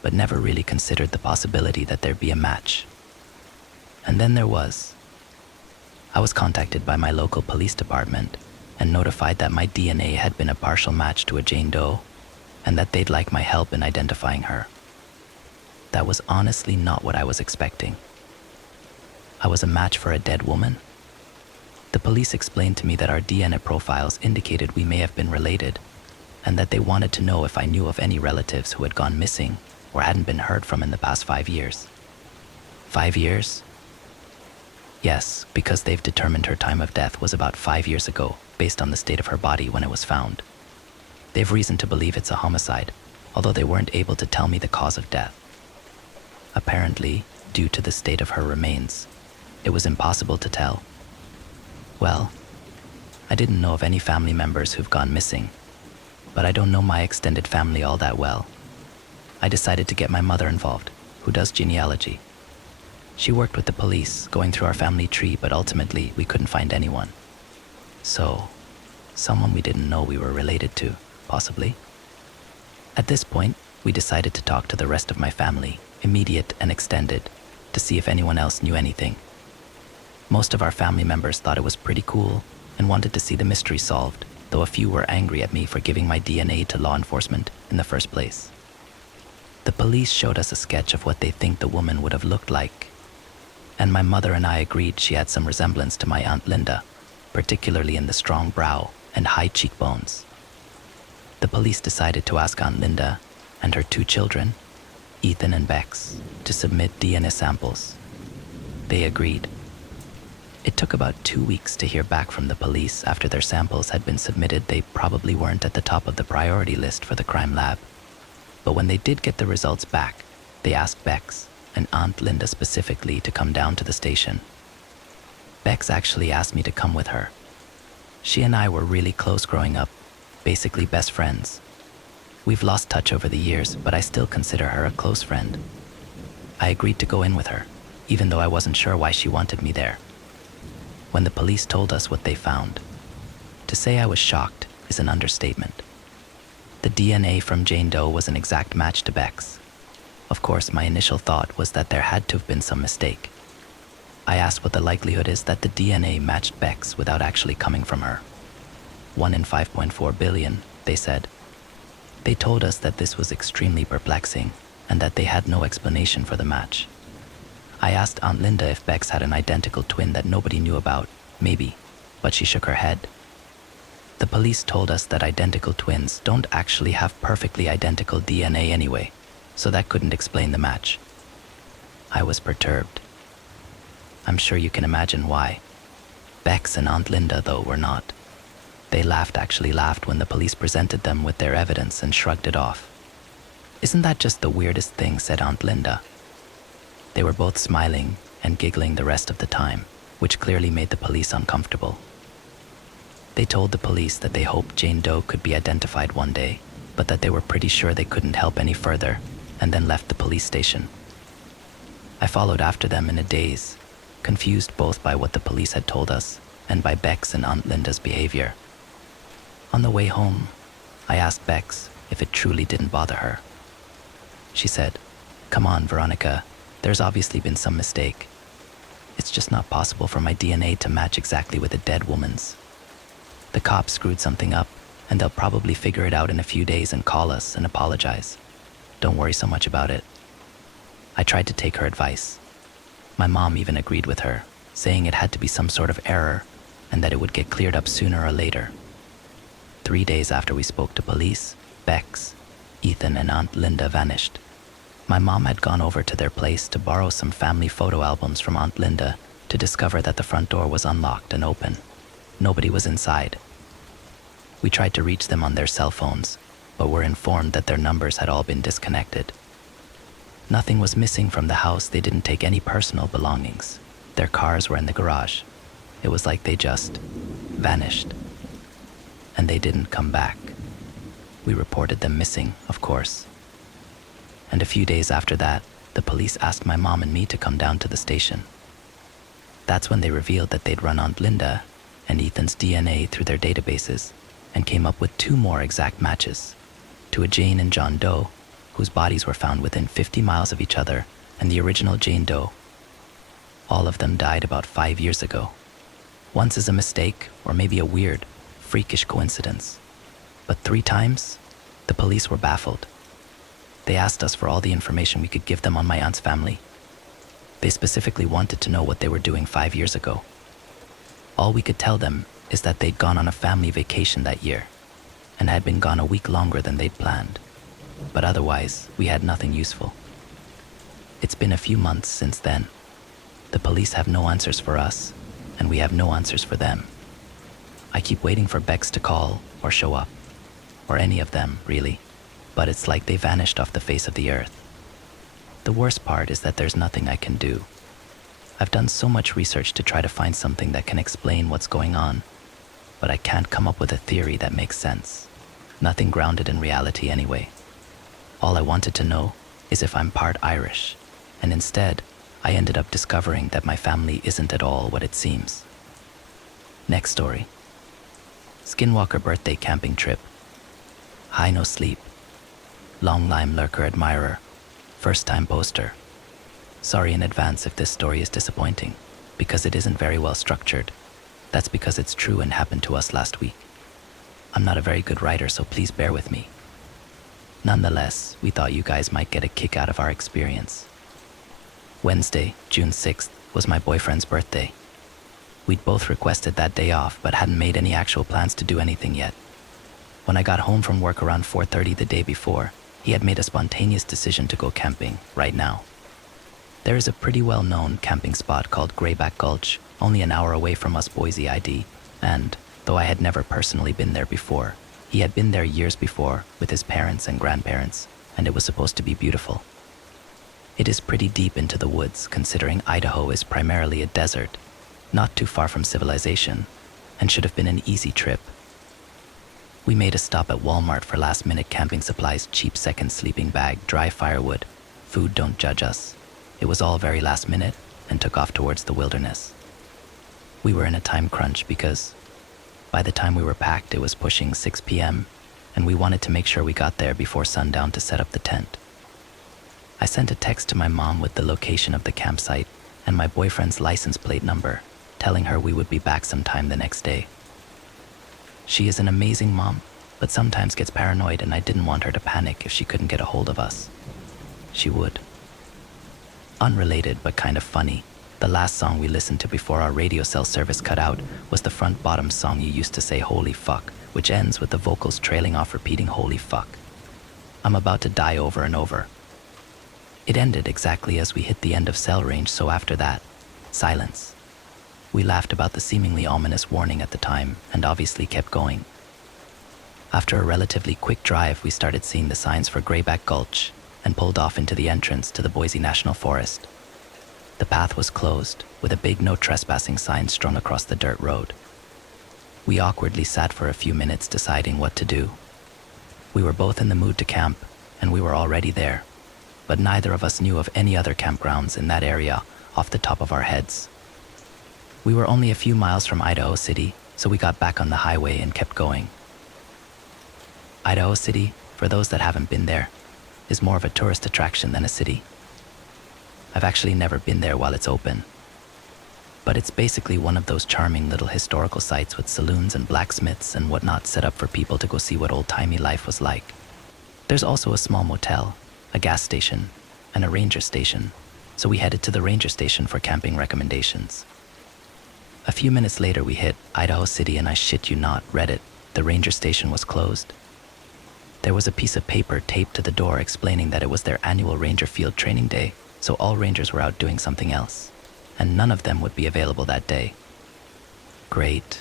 but never really considered the possibility that there'd be a match. And then there was. I was contacted by my local police department and notified that my DNA had been a partial match to a Jane Doe and that they'd like my help in identifying her. That was honestly not what I was expecting. I was a match for a dead woman. The police explained to me that our DNA profiles indicated we may have been related and that they wanted to know if I knew of any relatives who had gone missing or hadn't been heard from in the past 5 years. 5 years? Yes, because they've determined her time of death was about 5 years ago, based on the state of her body when it was found. They've reason to believe it's a homicide, although they weren't able to tell me the cause of death. Apparently, due to the state of her remains, it was impossible to tell. Well, I didn't know of any family members who've gone missing, but I don't know my extended family all that well. I decided to get my mother involved, who does genealogy. She worked with the police, going through our family tree, but ultimately we couldn't find anyone. So, someone we didn't know we were related to, possibly. At this point, we decided to talk to the rest of my family, immediate and extended, to see if anyone else knew anything. Most of our family members thought it was pretty cool and wanted to see the mystery solved, though a few were angry at me for giving my DNA to law enforcement in the first place. The police showed us a sketch of what they think the woman would have looked like, and my mother and I agreed she had some resemblance to my Aunt Linda, particularly in the strong brow and high cheekbones. The police decided to ask Aunt Linda and her 2 children, Ethan and Bex, to submit DNA samples. They agreed. It took about 2 weeks to hear back from the police. After their samples had been submitted, they probably weren't at the top of the priority list for the crime lab. But when they did get the results back, they asked Bex and Aunt Linda specifically to come down to the station. Bex actually asked me to come with her. She and I were really close growing up, basically best friends. We've lost touch over the years, but I still consider her a close friend. I agreed to go in with her, even though I wasn't sure why she wanted me there. When the police told us what they found, to say I was shocked is an understatement. The DNA from Jane Doe was an exact match to Bex. Of course, my initial thought was that there had to have been some mistake. I asked what the likelihood is that the DNA matched Bex without actually coming from her. 1 in 5.4 billion, they said. They told us that this was extremely perplexing and that they had no explanation for the match. I asked Aunt Linda if Bex had an identical twin that nobody knew about, maybe, but she shook her head. The police told us that identical twins don't actually have perfectly identical DNA anyway, so that couldn't explain the match. I was perturbed. I'm sure you can imagine why. Bex and Aunt Linda, though, were not. They actually laughed when the police presented them with their evidence and shrugged it off. "Isn't that just the weirdest thing?" said Aunt Linda. They were both smiling and giggling the rest of the time, which clearly made the police uncomfortable. They told the police that they hoped Jane Doe could be identified one day, but that they were pretty sure they couldn't help any further, and then left the police station. I followed after them in a daze, confused both by what the police had told us and by Bex and Aunt Linda's behavior. On the way home, I asked Bex if it truly didn't bother her. She said, "Come on, Veronica, there's obviously been some mistake. It's just not possible for my DNA to match exactly with a dead woman's. The cops screwed something up, and they'll probably figure it out in a few days and call us and apologize. Don't worry so much about it." I tried to take her advice. My mom even agreed with her, saying it had to be some sort of error and that it would get cleared up sooner or later. 3 days after we spoke to police, Bex, Ethan, and Aunt Linda vanished. My mom had gone over to their place to borrow some family photo albums from Aunt Linda to discover that the front door was unlocked and open. Nobody was inside. We tried to reach them on their cell phones, but were informed that their numbers had all been disconnected. Nothing was missing from the house. They didn't take any personal belongings. Their cars were in the garage. It was like they just vanished. And they didn't come back. We reported them missing, of course. And a few days after that, the police asked my mom and me to come down to the station. That's when they revealed that they'd run Aunt Linda and Ethan's DNA through their databases and came up with 2 more exact matches, to a Jane and John Doe, whose bodies were found within 50 miles of each other, and the original Jane Doe. All of them died about 5 years ago. Once is a mistake, or maybe a weird, freakish coincidence. But 3 times, the police were baffled. They asked us for all the information we could give them on my aunt's family. They specifically wanted to know what they were doing 5 years ago. All we could tell them is that they'd gone on a family vacation that year and had been gone a week longer than they'd planned. But otherwise, we had nothing useful. It's been a few months since then. The police have no answers for us, and we have no answers for them. I keep waiting for Bex to call or show up, or any of them, really, but it's like they vanished off the face of the earth. The worst part is that there's nothing I can do. I've done so much research to try to find something that can explain what's going on, but I can't come up with a theory that makes sense. Nothing grounded in reality anyway. All I wanted to know is if I'm part Irish, and instead, I ended up discovering that my family isn't at all what it seems. Next story. Skinwalker birthday camping trip. High no sleep. Long lime lurker admirer. First time poster. Sorry in advance if this story is disappointing, because it isn't very well structured. That's because it's true and happened to us last week. I'm not a very good writer, so please bear with me. Nonetheless, we thought you guys might get a kick out of our experience. Wednesday, June 6th, was my boyfriend's birthday. We'd both requested that day off, but hadn't made any actual plans to do anything yet. When I got home from work around 4:30 the day before, he had made a spontaneous decision to go camping right now. There is a pretty well-known camping spot called Grayback Gulch, only an hour away from us Boise ID, and, though I had never personally been there before, he had been there years before with his parents and grandparents, and it was supposed to be beautiful. It is pretty deep into the woods, considering Idaho is primarily a desert, not too far from civilization, and should have been an easy trip. We made a stop at Walmart for last-minute camping supplies, cheap second sleeping bag, dry firewood, food, don't judge us. It was all very last minute, and took off towards the wilderness. We were in a time crunch because by the time we were packed, it was pushing 6 p.m., and we wanted to make sure we got there before sundown to set up the tent. I sent a text to my mom with the location of the campsite and my boyfriend's license plate number, telling her we would be back sometime the next day. She is an amazing mom, but sometimes gets paranoid, and I didn't want her to panic if she couldn't get a hold of us. She would. Unrelated but kind of funny, the last song we listened to before our radio cell service cut out was the front bottom song You Used to Say Holy Fuck, which ends with the vocals trailing off repeating holy fuck. I'm about to die over and over. It ended exactly as we hit the end of cell range, so after that, silence. We laughed about the seemingly ominous warning at the time and obviously kept going. After a relatively quick drive, we started seeing the signs for Grayback Gulch and pulled off into the entrance to the Boise National Forest. The path was closed, with a big no trespassing sign strung across the dirt road. We awkwardly sat for a few minutes deciding what to do. We were both in the mood to camp, and we were already there, but neither of us knew of any other campgrounds in that area off the top of our heads. We were only a few miles from Idaho City, so we got back on the highway and kept going. Idaho City, for those that haven't been there, is more of a tourist attraction than a city. I've actually never been there while it's open, but it's basically one of those charming little historical sites with saloons and blacksmiths and whatnot set up for people to go see what old-timey life was like. There's also a small motel, a gas station, and a ranger station, so we headed to the ranger station for camping recommendations. A few minutes later we hit Idaho City, and I shit you not, read it, the ranger station was closed. There was a piece of paper taped to the door explaining that it was their annual ranger field training day, so all rangers were out doing something else, and none of them would be available that day. Great.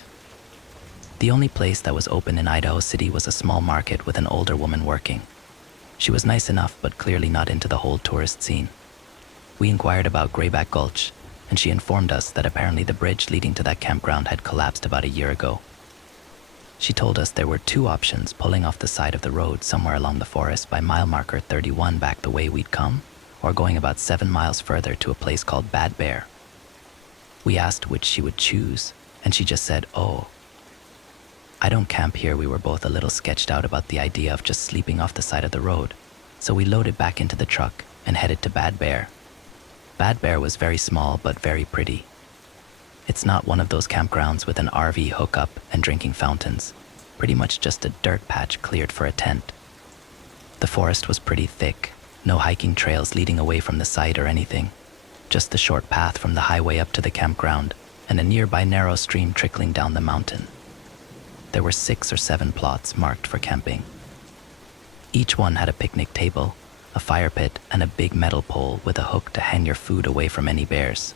The only place that was open in Idaho City was a small market with an older woman working. She was nice enough, but clearly not into the whole tourist scene. We inquired about Grayback Gulch, and she informed us that apparently the bridge leading to that campground had collapsed about a year ago. She told us there were two options: pulling off the side of the road somewhere along the forest by mile marker 31 back the way we'd come, or going about 7 miles further to a place called Bad Bear. We asked which she would choose, and she just said, "Oh." I don't camp here. We were both a little sketched out about the idea of just sleeping off the side of the road, so we loaded back into the truck and headed to Bad Bear. Bad Bear was very small but very pretty. It's not one of those campgrounds with an RV hookup and drinking fountains, pretty much just a dirt patch cleared for a tent. The forest was pretty thick, no hiking trails leading away from the site or anything, just the short path from the highway up to the campground and a nearby narrow stream trickling down the mountain. There were 6 or 7 plots marked for camping. Each one had a picnic table, a fire pit, and a big metal pole with a hook to hang your food away from any bears.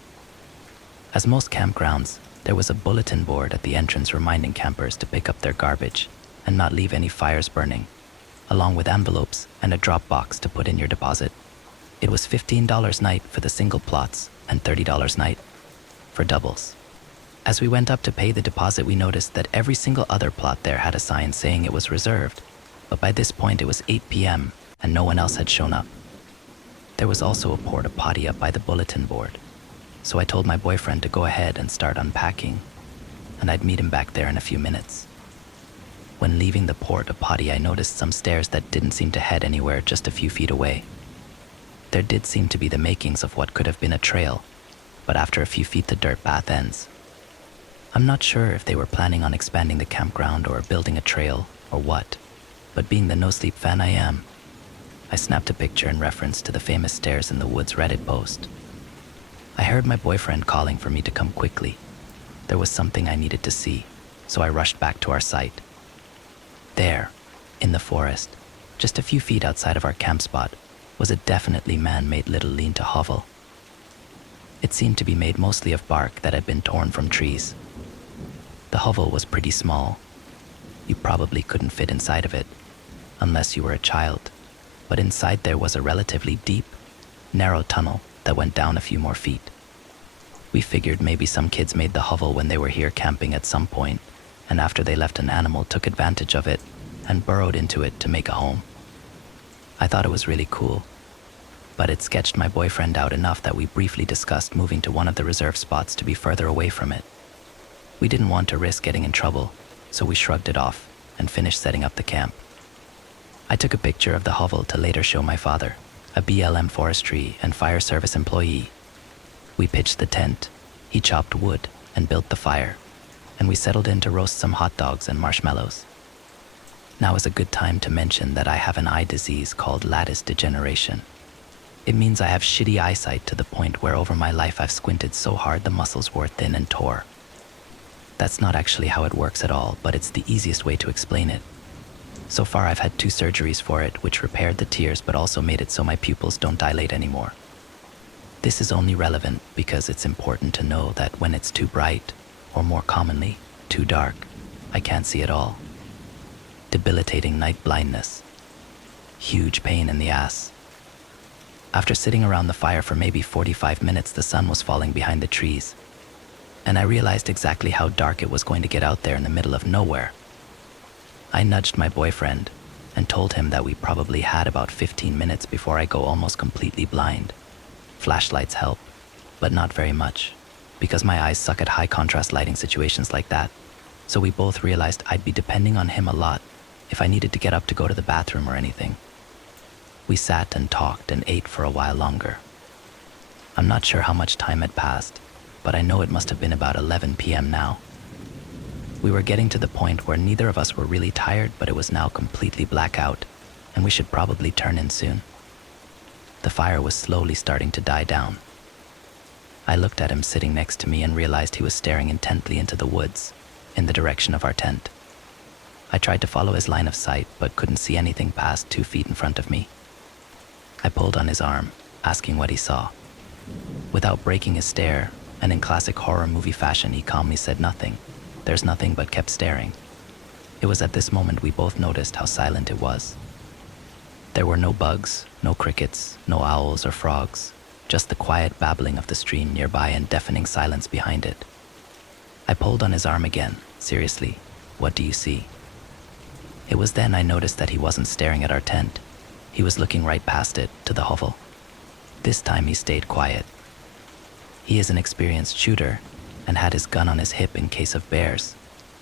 As most campgrounds, there was a bulletin board at the entrance reminding campers to pick up their garbage and not leave any fires burning, along with envelopes and a drop box to put in your deposit. It was $15 night for the single plots and $30 night for doubles. As we went up to pay the deposit, we noticed that every single other plot there had a sign saying it was reserved, but by this point it was 8 p.m. and no one else had shown up. There was also a porta potty up by the bulletin board, so I told my boyfriend to go ahead and start unpacking, and I'd meet him back there in a few minutes. When leaving the porta potty, I noticed some stairs that didn't seem to head anywhere, just a few feet away. There did seem to be the makings of what could have been a trail, but after a few feet the dirt path ends. I'm not sure if they were planning on expanding the campground or building a trail or what, but being the no-sleep fan I am, I snapped a picture in reference to the famous stairs in the woods Reddit post. I heard my boyfriend calling for me to come quickly. There was something I needed to see, so I rushed back to our site. There, in the forest, just a few feet outside of our camp spot, was a definitely man-made little lean-to hovel. It seemed to be made mostly of bark that had been torn from trees. The hovel was pretty small. You probably couldn't fit inside of it, unless you were a child, but inside there was a relatively deep, narrow tunnel that went down a few more feet. We figured maybe some kids made the hovel when they were here camping at some point, and after they left an animal took advantage of it and burrowed into it to make a home. I thought it was really cool, but it sketched my boyfriend out enough that we briefly discussed moving to one of the reserve spots to be further away from it. We didn't want to risk getting in trouble, so we shrugged it off and finished setting up the camp. I took a picture of the hovel to later show my father, a BLM forestry and fire service employee. We pitched the tent, he chopped wood and built the fire, and we settled in to roast some hot dogs and marshmallows. Now is a good time to mention that I have an eye disease called lattice degeneration. It means I have shitty eyesight to the point where over my life I've squinted so hard the muscles wore thin and tore. That's not actually how it works at all, but it's the easiest way to explain it. So far I've had 2 surgeries for it, which repaired the tears but also made it so my pupils don't dilate anymore. This is only relevant because it's important to know that when it's too bright, or more commonly, too dark, I can't see at all. Debilitating night blindness. Huge pain in the ass. After sitting around the fire for maybe 45 minutes, the sun was falling behind the trees, and I realized exactly how dark it was going to get out there in the middle of nowhere. I nudged my boyfriend and told him that we probably had about 15 minutes before I go almost completely blind. Flashlights help, but not very much, because my eyes suck at high contrast lighting situations like that, so we both realized I'd be depending on him a lot if I needed to get up to go to the bathroom or anything. We sat and talked and ate for a while longer. I'm not sure how much time had passed, but I know it must have been about 11 p.m. now. We were getting to the point where neither of us were really tired, but it was now completely black out, and we should probably turn in soon. The fire was slowly starting to die down. I looked at him sitting next to me and realized he was staring intently into the woods, in the direction of our tent. I tried to follow his line of sight, but couldn't see anything past 2 feet in front of me. I pulled on his arm, asking what he saw. Without breaking his stare, and in classic horror movie fashion, he calmly said nothing. There's nothing, but kept staring. It was at this moment we both noticed how silent it was. There were no bugs, no crickets, no owls or frogs, just the quiet babbling of the stream nearby and deafening silence behind it. I pulled on his arm again. Seriously, what do you see? It was then I noticed that he wasn't staring at our tent. He was looking right past it, to the hovel. This time he stayed quiet. He is an experienced shooter and had his gun on his hip in case of bears,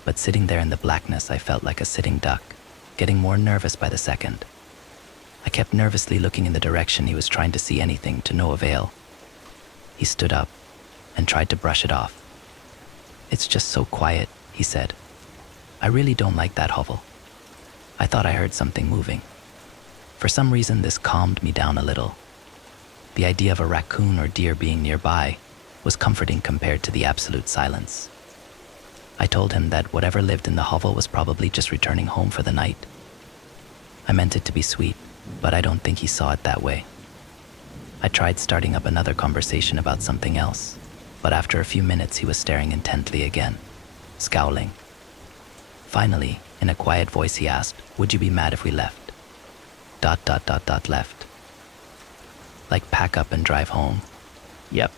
but sitting there in the blackness I felt like a sitting duck, getting more nervous by the second. I kept nervously looking in the direction he was trying to see anything, to no avail. He stood up and tried to brush it off. "It's just so quiet," he said. "I really don't like that hovel." I thought I heard something moving. For some reason, this calmed me down a little. The idea of a raccoon or deer being nearby was comforting compared to the absolute silence. I told him that whatever lived in the hovel was probably just returning home for the night. I meant it to be sweet, but I don't think he saw it that way. I tried starting up another conversation about something else, but after a few minutes he was staring intently again, scowling. Finally, in a quiet voice he asked, "Would you be mad if we left?" ... left. Like pack up and drive home? Yep.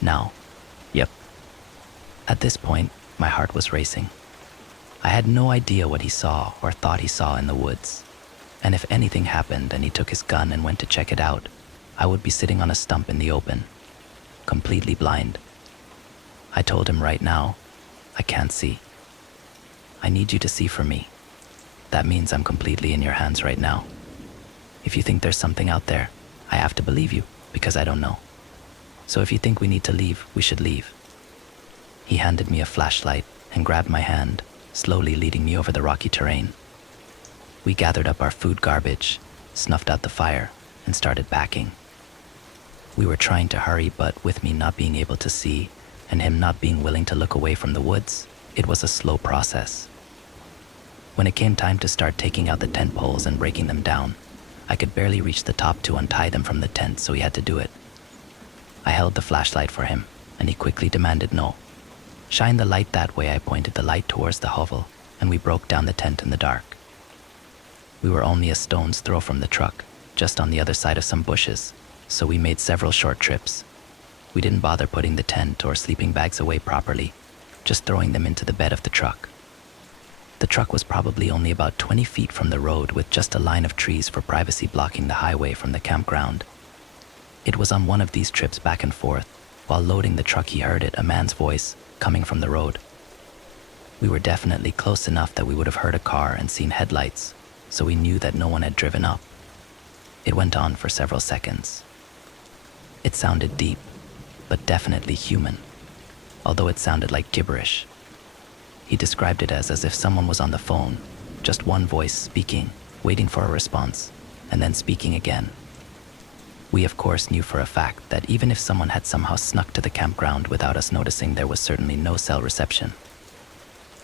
Now? Yep. At this point, my heart was racing. I had no idea what he saw or thought he saw in the woods. And if anything happened and he took his gun and went to check it out, I would be sitting on a stump in the open, completely blind. I told him right now, I can't see. I need you to see for me. That means I'm completely in your hands right now. If you think there's something out there, I have to believe you, because I don't know. So if you think we need to leave, we should leave. He handed me a flashlight and grabbed my hand, slowly leading me over the rocky terrain. We gathered up our food garbage, snuffed out the fire, and started packing. We were trying to hurry, but with me not being able to see and him not being willing to look away from the woods, it was a slow process. When it came time to start taking out the tent poles and breaking them down, I could barely reach the top to untie them from the tent, so he had to do it. I held the flashlight for him, and he quickly demanded no. Shine the light that way. I pointed the light towards the hovel, and we broke down the tent in the dark. We were only a stone's throw from the truck, just on the other side of some bushes, so we made several short trips. We didn't bother putting the tent or sleeping bags away properly, just throwing them into the bed of the truck. The truck was probably only about 20 feet from the road, with just a line of trees for privacy blocking the highway from the campground. It was on one of these trips back and forth, while loading the truck, he heard it, a man's voice, coming from the road. We were definitely close enough that we would have heard a car and seen headlights, so we knew that no one had driven up. It went on for several seconds. It sounded deep, but definitely human, although it sounded like gibberish. He described it as if someone was on the phone, just one voice speaking, waiting for a response, and then speaking again. We of course knew for a fact that even if someone had somehow snuck to the campground without us noticing, there was certainly no cell reception.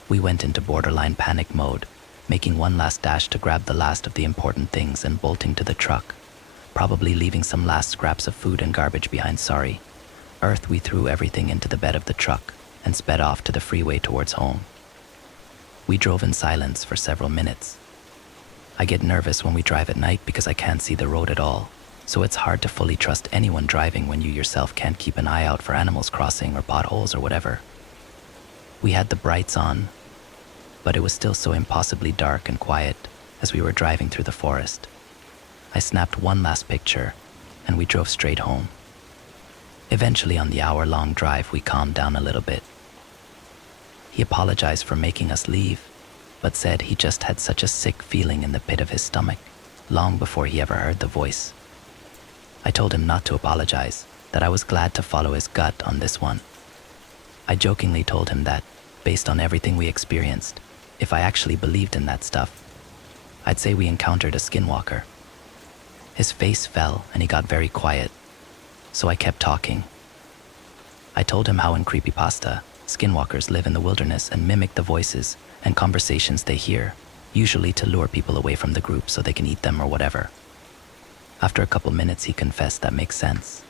We went into borderline panic mode, making one last dash to grab the last of the important things and bolting to the truck, probably leaving some last scraps of food and garbage behind. Sorry. Earth, we threw everything into the bed of the truck and sped off to the freeway towards home. We drove in silence for several minutes. I get nervous when we drive at night because I can't see the road at all, so it's hard to fully trust anyone driving when you yourself can't keep an eye out for animals crossing or potholes or whatever. We had the brights on, but it was still so impossibly dark and quiet as we were driving through the forest. I snapped one last picture, and we drove straight home. Eventually, on the hour-long drive, we calmed down a little bit. He apologized for making us leave, but said he just had such a sick feeling in the pit of his stomach, long before he ever heard the voice. I told him not to apologize, that I was glad to follow his gut on this one. I jokingly told him that, based on everything we experienced, if I actually believed in that stuff, I'd say we encountered a skinwalker. His face fell and he got very quiet, so I kept talking. I told him how in creepypasta, skinwalkers live in the wilderness and mimic the voices and conversations they hear, usually to lure people away from the group so they can eat them or whatever. After a couple minutes, he confessed that makes sense,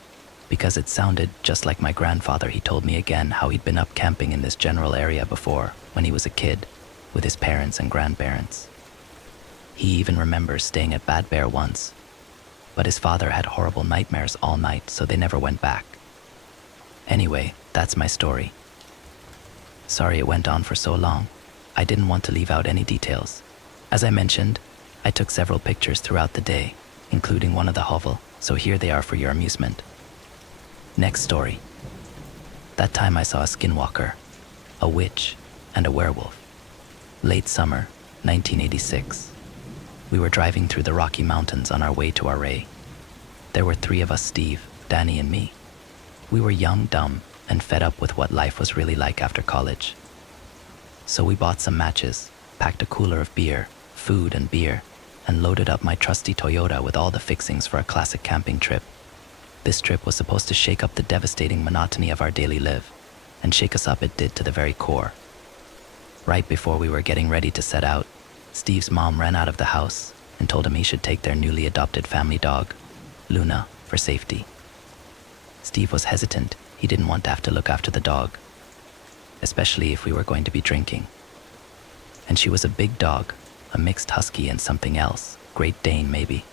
because it sounded just like my grandfather. He told me again how he'd been up camping in this general area before when he was a kid with his parents and grandparents. He even remembers staying at Bad Bear once, but his father had horrible nightmares all night, so they never went back. Anyway, that's my story. Sorry it went on for so long. I didn't want to leave out any details. As I mentioned, I took several pictures throughout the day, including one of the hovel, so here they are for your amusement. Next story. That time I saw a skinwalker, a witch, and a werewolf. Late summer, 1986. We were driving through the Rocky Mountains on our way to our Ray. There were 3 of us: Steve, Danny, and me. We were young, dumb, and fed up with what life was really like after college. So we bought some matches, packed a cooler of beer, food and beer, and loaded up my trusty Toyota with all the fixings for a classic camping trip. This trip was supposed to shake up the devastating monotony of our daily live, and shake us up it did to the very core. Right before we were getting ready to set out, Steve's mom ran out of the house and told him he should take their newly adopted family dog, Luna, for safety. Steve was hesitant. He didn't want to have to look after the dog, especially if we were going to be drinking. And she was a big dog, a mixed husky and something else, Great Dane maybe.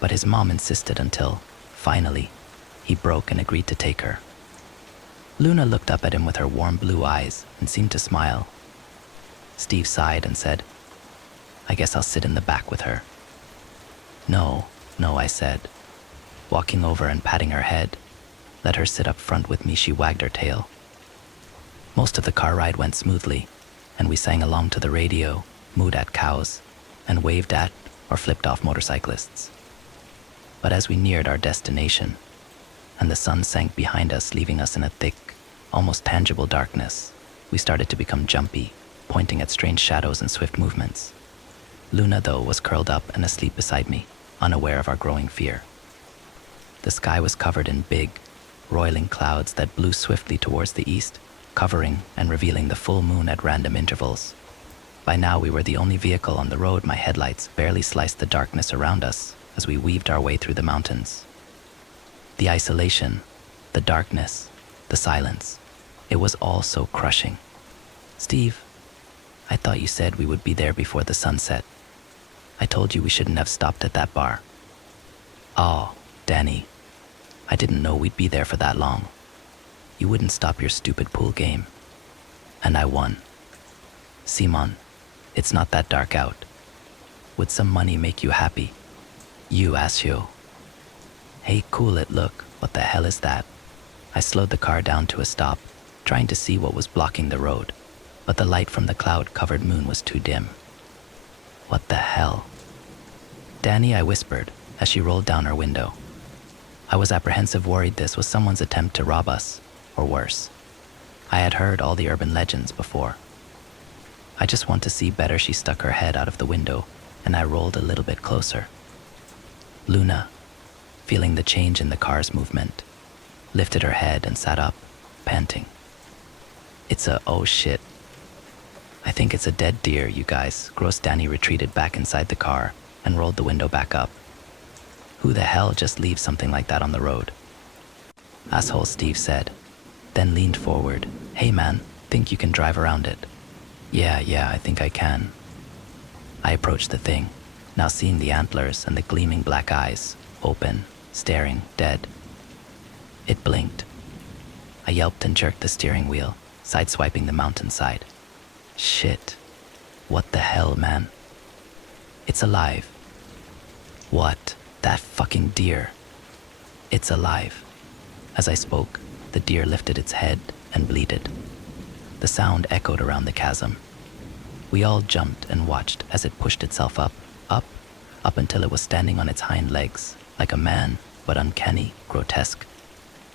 But his mom insisted until, finally, he broke and agreed to take her. Luna looked up at him with her warm blue eyes and seemed to smile. Steve sighed and said, "I guess I'll sit in the back with her." No, I said, walking over and patting her head. Let her sit up front with me. She wagged her tail. Most of the car ride went smoothly, and we sang along to the radio, mooed at cows, and waved at or flipped off motorcyclists. But as we neared our destination, and the sun sank behind us, leaving us in a thick, almost tangible darkness. We started to become jumpy, pointing at strange shadows and swift movements. Luna, though, was curled up and asleep beside me, unaware of our growing fear. The sky was covered in big, roiling clouds that blew swiftly towards the east, covering and revealing the full moon at random intervals. By now, we were the only vehicle on the road. My headlights barely sliced the darkness around us as we weaved our way through the mountains. The isolation, the darkness, the silence, it was all so crushing. Steve, I thought you said we would be there before the sunset. I told you we shouldn't have stopped at that bar. Oh, Danny, I didn't know we'd be there for that long. You wouldn't stop your stupid pool game. And I won. Simon, it's not that dark out. Would some money make you happy? You asshole. Hey, cool it, look, what the hell is that? I slowed the car down to a stop, trying to see what was blocking the road, but the light from the cloud-covered moon was too dim. What the hell? Danny, I whispered as she rolled down her window. I was apprehensive, worried this was someone's attempt to rob us, or worse. I had heard all the urban legends before. I just want to see better. She stuck her head out of the window, and I rolled a little bit closer. Luna, feeling the change in the car's movement, lifted her head and sat up, panting. Oh shit. I think it's a dead deer, you guys. Gross. Danny retreated back inside the car and rolled the window back up. Who the hell just leaves something like that on the road? Asshole, Steve said, then leaned forward. Hey man, think you can drive around it? Yeah, I think I can. I approached the thing, now seeing the antlers and the gleaming black eyes, open, staring, dead. It blinked. I yelped and jerked the steering wheel, sideswiping the mountainside. Shit. What the hell, man? It's alive. What? That fucking deer. It's alive. As I spoke, the deer lifted its head and bleated. The sound echoed around the chasm. We all jumped and watched as it pushed itself up until it was standing on its hind legs, like a man, but uncanny, grotesque.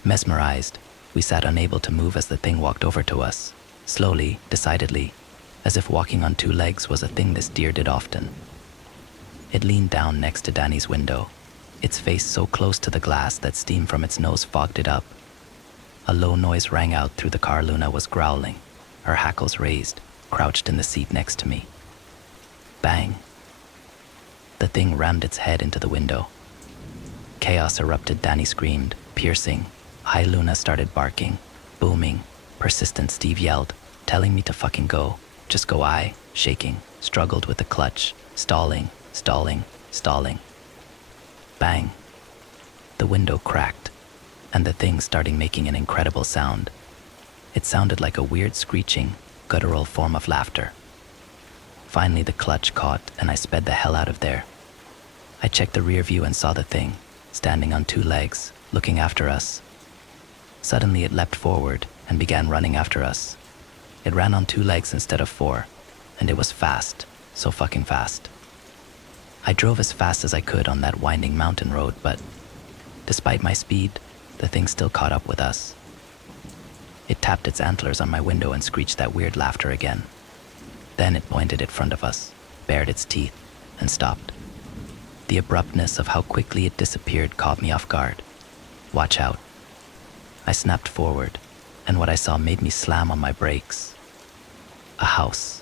Mesmerized, we sat unable to move as the thing walked over to us, slowly, decidedly, as if walking on two legs was a thing this deer did often. It leaned down next to Danny's window, its face so close to the glass that steam from its nose fogged it up. A low noise rang out through the car. Luna was growling, her hackles raised, crouched in the seat next to me. Bang. The thing rammed its head into the window. Chaos erupted. Danny screamed, piercing. Hi. Luna started barking, booming, persistent. Steve yelled, telling me to fucking go. Just go. I, shaking, struggled with the clutch, stalling. Bang. The window cracked, and the thing started making an incredible sound. It sounded like a weird screeching, guttural form of laughter. Finally, the clutch caught, and I sped the hell out of there. I checked the rear view and saw the thing, standing on two legs, looking after us. Suddenly, it leapt forward and began running after us. It ran on two legs instead of four, and it was fast, so fucking fast. I drove as fast as I could on that winding mountain road, but despite my speed, the thing still caught up with us. It tapped its antlers on my window and screeched that weird laughter again. Then it pointed in front of us, bared its teeth, and stopped. The abruptness of how quickly it disappeared caught me off guard. Watch out. I snapped forward, and what I saw made me slam on my brakes. A house.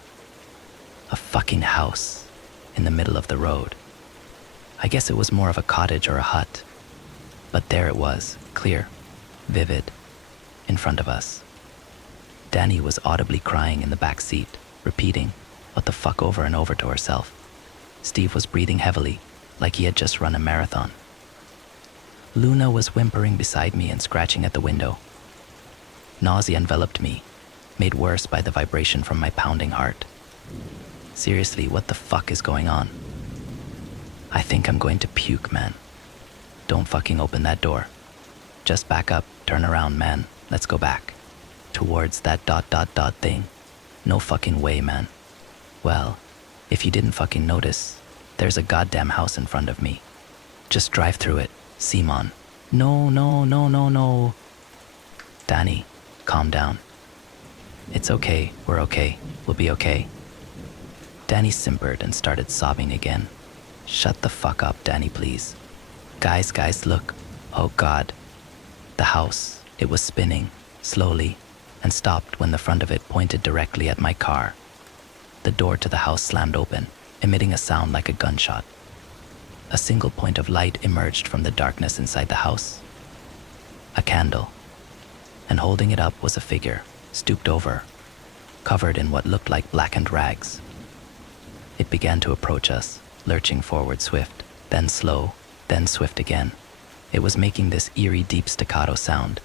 A fucking house. In the middle of the road. I guess it was more of a cottage or a hut. But there it was, clear, vivid, in front of us. Danny was audibly crying in the back seat, repeating, "What the fuck," over and over to herself. Steve was breathing heavily, like he had just run a marathon. Luna was whimpering beside me and scratching at the window. Nausea enveloped me, made worse by the vibration from my pounding heart. Seriously, what the fuck is going on? I think I'm going to puke, man. Don't fucking open that door. Just back up, turn around, man. Let's go back. Towards that ... thing. No fucking way, man. Well, if you didn't fucking notice, there's a goddamn house in front of me. Just drive through it, Simon. No. Danny, calm down. It's okay, we're okay, we'll be okay. Danny simpered and started sobbing again. Shut the fuck up, Danny, please. Guys, look. Oh God. The house, it was spinning, slowly, and stopped when the front of it pointed directly at my car. The door to the house slammed open, emitting a sound like a gunshot. A single point of light emerged from the darkness inside the house. A candle. And holding it up was a figure, stooped over, covered in what looked like blackened rags. It began to approach us, lurching forward swift, then slow, then swift again. It was making this eerie deep staccato sound.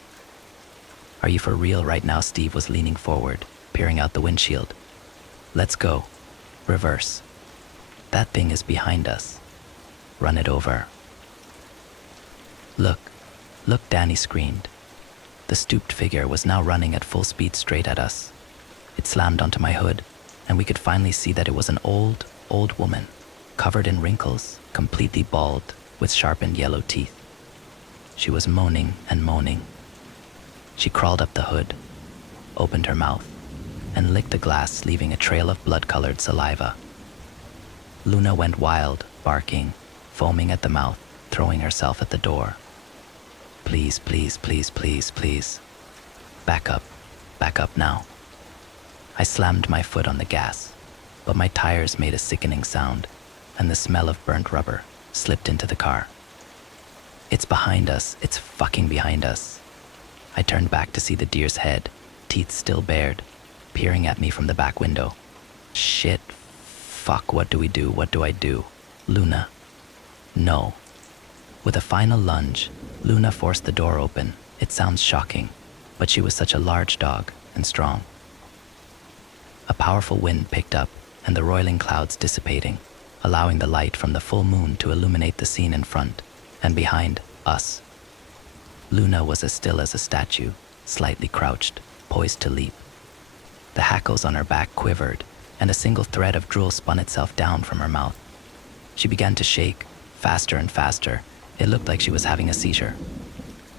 Are you for real right now? Steve was leaning forward, peering out the windshield. Let's go. Reverse. That thing is behind us. Run it over. Look, Danny screamed. The stooped figure was now running at full speed straight at us. It slammed onto my hood, and we could finally see that it was an old woman, covered in wrinkles, completely bald, with sharpened yellow teeth. She was moaning and moaning. She crawled up the hood, opened her mouth, and licked the glass, leaving a trail of blood-colored saliva. Luna went wild, barking, foaming at the mouth, throwing herself at the door. Please, please, please, please, please. Back up now. I slammed my foot on the gas, but my tires made a sickening sound, and the smell of burnt rubber slipped into the car. It's behind us, it's fucking behind us. I turned back to see the deer's head, teeth still bared, peering at me from the back window. Shit, fuck, what do we do? What do I do? Luna. No. With a final lunge, Luna forced the door open. It sounds shocking, but she was such a large dog and strong. A powerful wind picked up, and the roiling clouds dissipating, allowing the light from the full moon to illuminate the scene in front and behind us. Luna was as still as a statue, slightly crouched, poised to leap. The hackles on her back quivered, and a single thread of drool spun itself down from her mouth. She began to shake, faster and faster. It looked like she was having a seizure.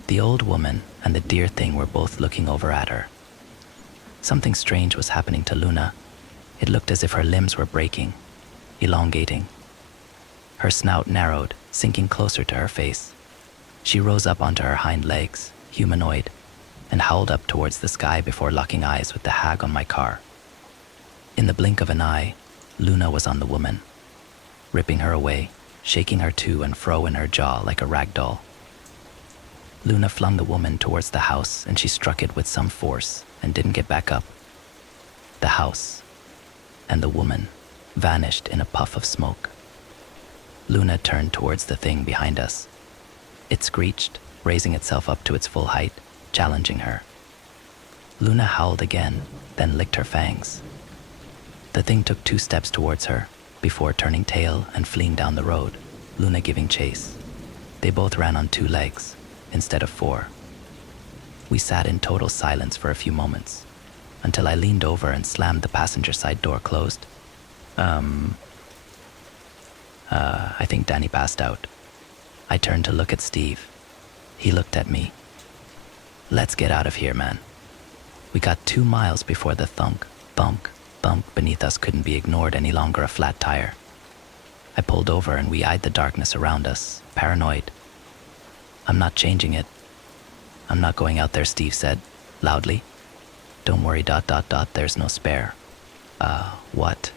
The old woman and the deer thing were both looking over at her. Something strange was happening to Luna. It looked as if her limbs were breaking, elongating. Her snout narrowed, sinking closer to her face. She rose up onto her hind legs, humanoid, and howled up towards the sky before locking eyes with the hag on my car. In the blink of an eye, Luna was on the woman, ripping her away, shaking her to and fro in her jaw like a rag doll. Luna flung the woman towards the house, and she struck it with some force and didn't get back up. The house and the woman vanished in a puff of smoke. Luna turned towards the thing behind us. It screeched, raising itself up to its full height, challenging her. Luna howled again, then licked her fangs. The thing took 2 steps towards her, before turning tail and fleeing down the road, Luna giving chase. They both ran on 2 legs, instead of 4. We sat in total silence for a few moments, until I leaned over and slammed the passenger side door closed. I think Danny passed out. I turned to look at Steve. He looked at me. Let's get out of here, man. We got 2 miles before the thunk beneath us couldn't be ignored any longer, a flat tire. I pulled over and we eyed the darkness around us, paranoid. I'm not changing it. I'm not going out there, Steve said, loudly. Don't worry, ... there's no spare. What?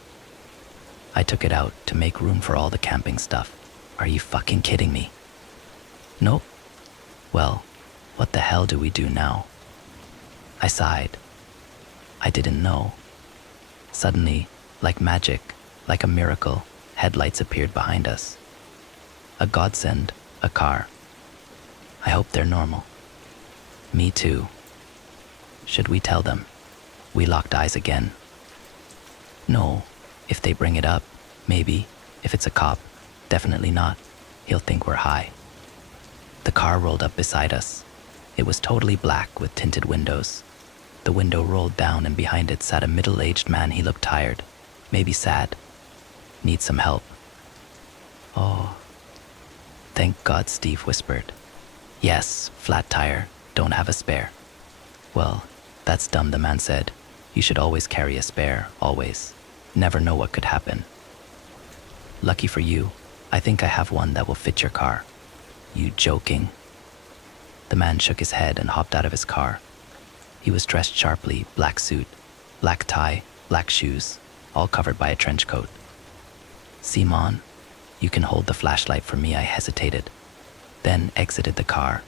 I took it out to make room for all the camping stuff. Are you fucking kidding me? Nope. Well, what the hell do we do now? I sighed. I didn't know. Suddenly, like magic, like a miracle, headlights appeared behind us. A godsend, a car. I hope they're normal. Me too. Should we tell them? We locked eyes again. No, if they bring it up, maybe. If it's a cop, definitely not. He'll think we're high. The car rolled up beside us. It was totally black with tinted windows. The window rolled down and behind it sat a middle-aged man. He looked tired, maybe sad. Need some help. Oh. Thank God, Steve whispered. Yes, flat tire, don't have a spare. Well, That's dumb, the man said. You should always carry a spare, always. Never know what could happen. Lucky for you, I think I have one that will fit your car. You joking? The man shook his head and hopped out of his car. He was dressed sharply, black suit, black tie, black shoes, all covered by a trench coat. Simon, you can hold the flashlight for me, I hesitated, then exited the car.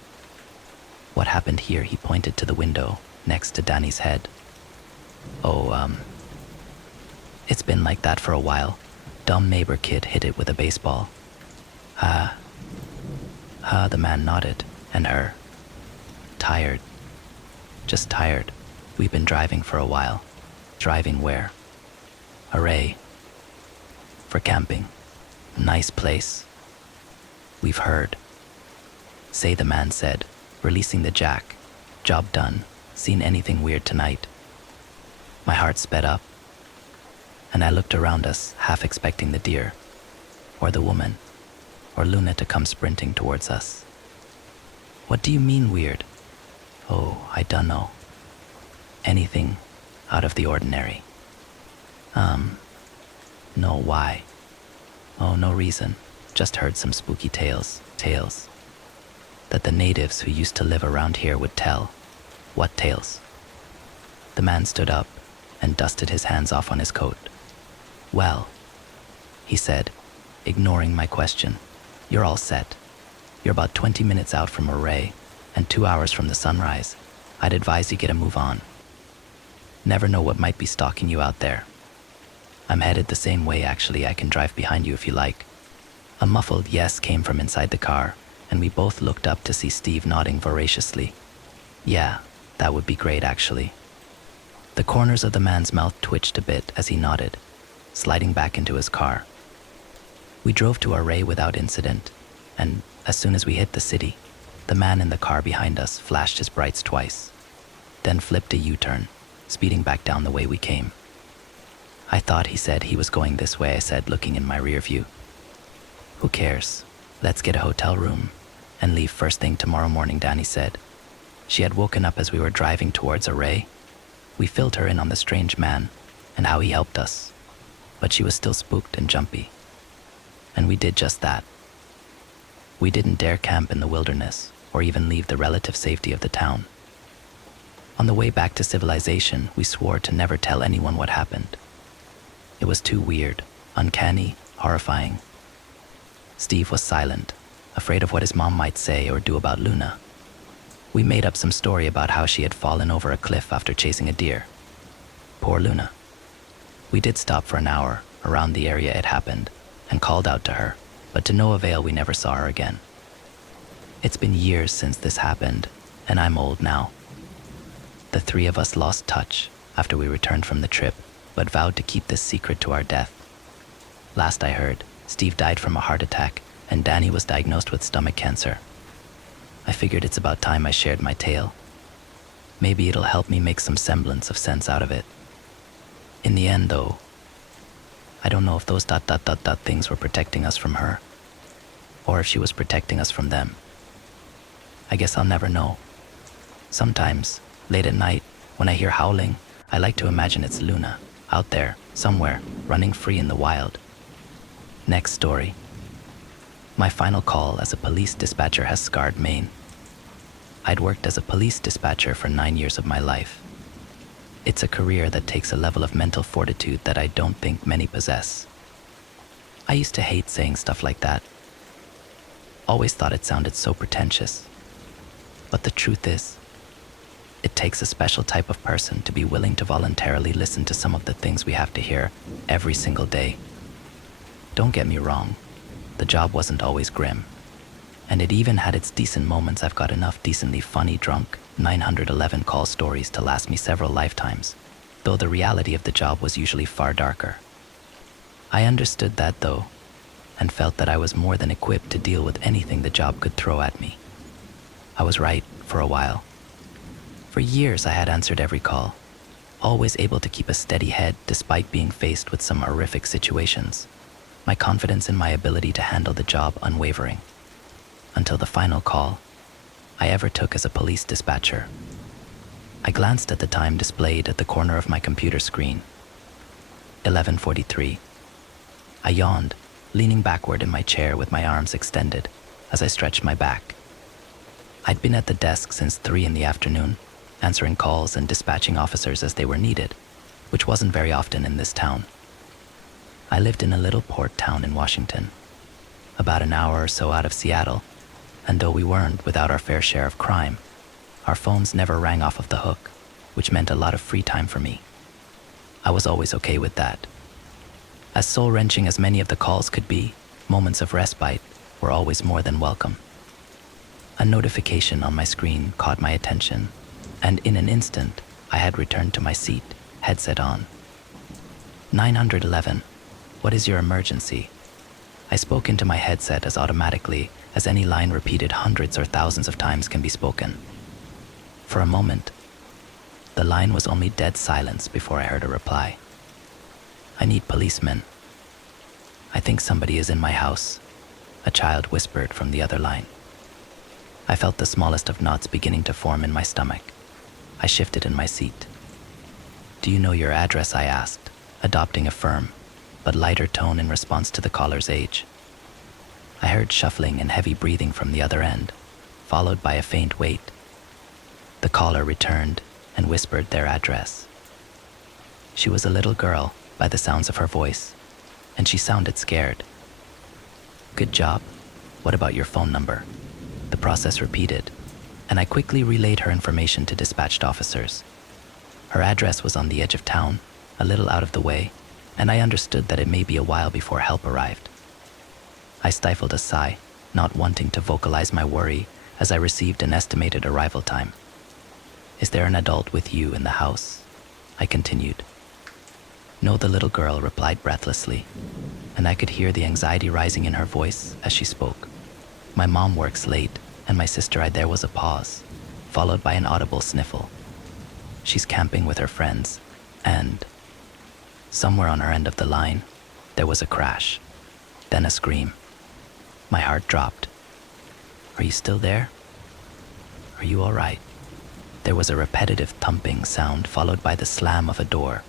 What happened here? He pointed to the window next to Danny's head. It's been like that for a while. Dumb neighbor kid hit it with a baseball. The man nodded, and her. Tired. Just tired. We've been driving for a while. Driving where? Array. For camping. Nice place. We've heard. Say, the man said, releasing the jack. Job done. Seen anything weird tonight? My heart sped up, and I looked around us, half expecting the deer, or the woman, or Luna to come sprinting towards us. What do you mean weird? Oh, I dunno. Anything out of the ordinary. No, why? Oh, no reason. Just heard some spooky tales that the natives who used to live around here would tell. What tales? The man stood up and dusted his hands off on his coat. Well, he said, ignoring my question, you're all set. You're about 20 minutes out from Array and 2 hours from the sunrise. I'd advise you get a move on. Never know what might be stalking you out there. I'm headed the same way, actually. I can drive behind you if you like. A muffled yes came from inside the car, and we both looked up to see Steve nodding voraciously. Yeah, that would be great, actually. The corners of the man's mouth twitched a bit as he nodded, sliding back into his car. We drove to Array without incident, and as soon as we hit the city, the man in the car behind us flashed his brights twice, then flipped a U-turn, speeding back down the way we came. I thought he said he was going this way, I said, looking in my rear view. Who cares? Let's get a hotel room and leave first thing tomorrow morning, Danny said. She had woken up as we were driving towards Array. We filled her in on the strange man and how he helped us, but she was still spooked and jumpy. And we did just that. We didn't dare camp in the wilderness or even leave the relative safety of the town. On the way back to civilization, we swore to never tell anyone what happened. It was too weird, uncanny, horrifying. Steve was silent, afraid of what his mom might say or do about Luna. We made up some story about how she had fallen over a cliff after chasing a deer. Poor Luna. We did stop for an hour around the area it happened and called out to her, but to no avail. We never saw her again. It's been years since this happened, and I'm old now. The three of us lost touch after we returned from the trip, but vowed to keep this secret to our death. Last I heard, Steve died from a heart attack, and Danny was diagnosed with stomach cancer. I figured it's about time I shared my tale. Maybe it'll help me make some semblance of sense out of it. In the end, though, I don't know if those ... things were protecting us from her, or if she was protecting us from them. I guess I'll never know. Sometimes, late at night, when I hear howling, I like to imagine it's Luna, out there, somewhere, running free in the wild. Next story. My final call as a police dispatcher has scarred Maine. I'd worked as a police dispatcher for 9 years of my life. It's a career that takes a level of mental fortitude that I don't think many possess. I used to hate saying stuff like that. Always thought it sounded so pretentious. But the truth is, it takes a special type of person to be willing to voluntarily listen to some of the things we have to hear every single day. Don't get me wrong, the job wasn't always grim. And it even had its decent moments. I've got enough decently funny, drunk, 911 call stories to last me several lifetimes, though the reality of the job was usually far darker. I understood that, though, and felt that I was more than equipped to deal with anything the job could throw at me. I was right for a while. For years I had answered every call, always able to keep a steady head despite being faced with some horrific situations. My confidence in my ability to handle the job unwavering. Until the final call I ever took as a police dispatcher. I glanced at the time displayed at the corner of my computer screen. 11:43. I yawned, leaning backward in my chair with my arms extended as I stretched my back. I'd been at the desk since 3 in the afternoon, answering calls and dispatching officers as they were needed, which wasn't very often in this town. I lived in a little port town in Washington, about an hour or so out of Seattle, and though we weren't without our fair share of crime, our phones never rang off of the hook, which meant a lot of free time for me. I was always okay with that. As soul-wrenching as many of the calls could be, moments of respite were always more than welcome. A notification on my screen caught my attention, and in an instant, I had returned to my seat, headset on. 911, what is your emergency? I spoke into my headset as automatically as any line repeated hundreds or thousands of times can be spoken. For a moment, the line was only dead silence before I heard a reply. I need policemen. I think somebody is in my house, a child whispered from the other line. I felt the smallest of knots beginning to form in my stomach. I shifted in my seat. Do you know your address? I asked, adopting a firm but lighter tone in response to the caller's age. I heard shuffling and heavy breathing from the other end, followed by a faint wait. The caller returned and whispered their address. She was a little girl by the sounds of her voice, and she sounded scared. Good job. What about your phone number? The process repeated, and I quickly relayed her information to dispatched officers. Her address was on the edge of town, a little out of the way, and I understood that it may be a while before help arrived. I stifled a sigh, not wanting to vocalize my worry as I received an estimated arrival time. Is there an adult with you in the house? I continued. No, the little girl replied breathlessly, and I could hear the anxiety rising in her voice as she spoke. My mom works late, and my sister. There was a pause, followed by an audible sniffle. She's camping with her friends, and somewhere on her end of the line, there was a crash, then a scream. My heart dropped. Are you still there? Are you all right? There was a repetitive thumping sound followed by the slam of a door.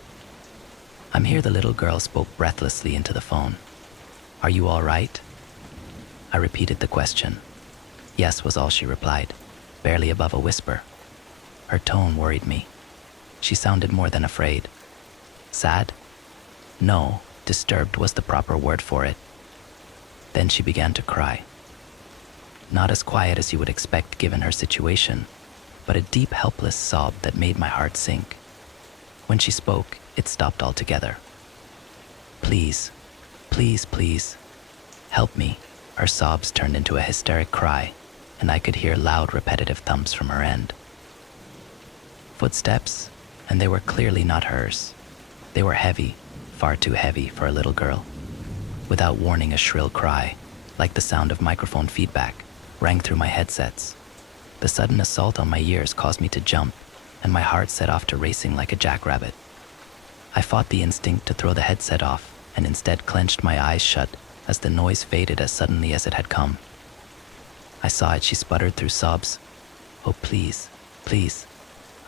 I'm here, the little girl spoke breathlessly into the phone. Are you all right? I repeated the question. Yes was all she replied, barely above a whisper. Her tone worried me. She sounded more than afraid. Sad? No, disturbed was the proper word for it. Then she began to cry. Not as quiet as you would expect given her situation, but a deep, helpless sob that made my heart sink. When she spoke, it stopped altogether. Please, please, please, help me. Her sobs turned into a hysteric cry, and I could hear loud, repetitive thumps from her end. Footsteps, and they were clearly not hers. They were heavy, far too heavy for a little girl. Without warning, a shrill cry, like the sound of microphone feedback, rang through my headsets. The sudden assault on my ears caused me to jump, and my heart set off to racing like a jackrabbit. I fought the instinct to throw the headset off, and instead clenched my eyes shut as the noise faded as suddenly as it had come. I saw it. She sputtered through sobs. Oh, please, please,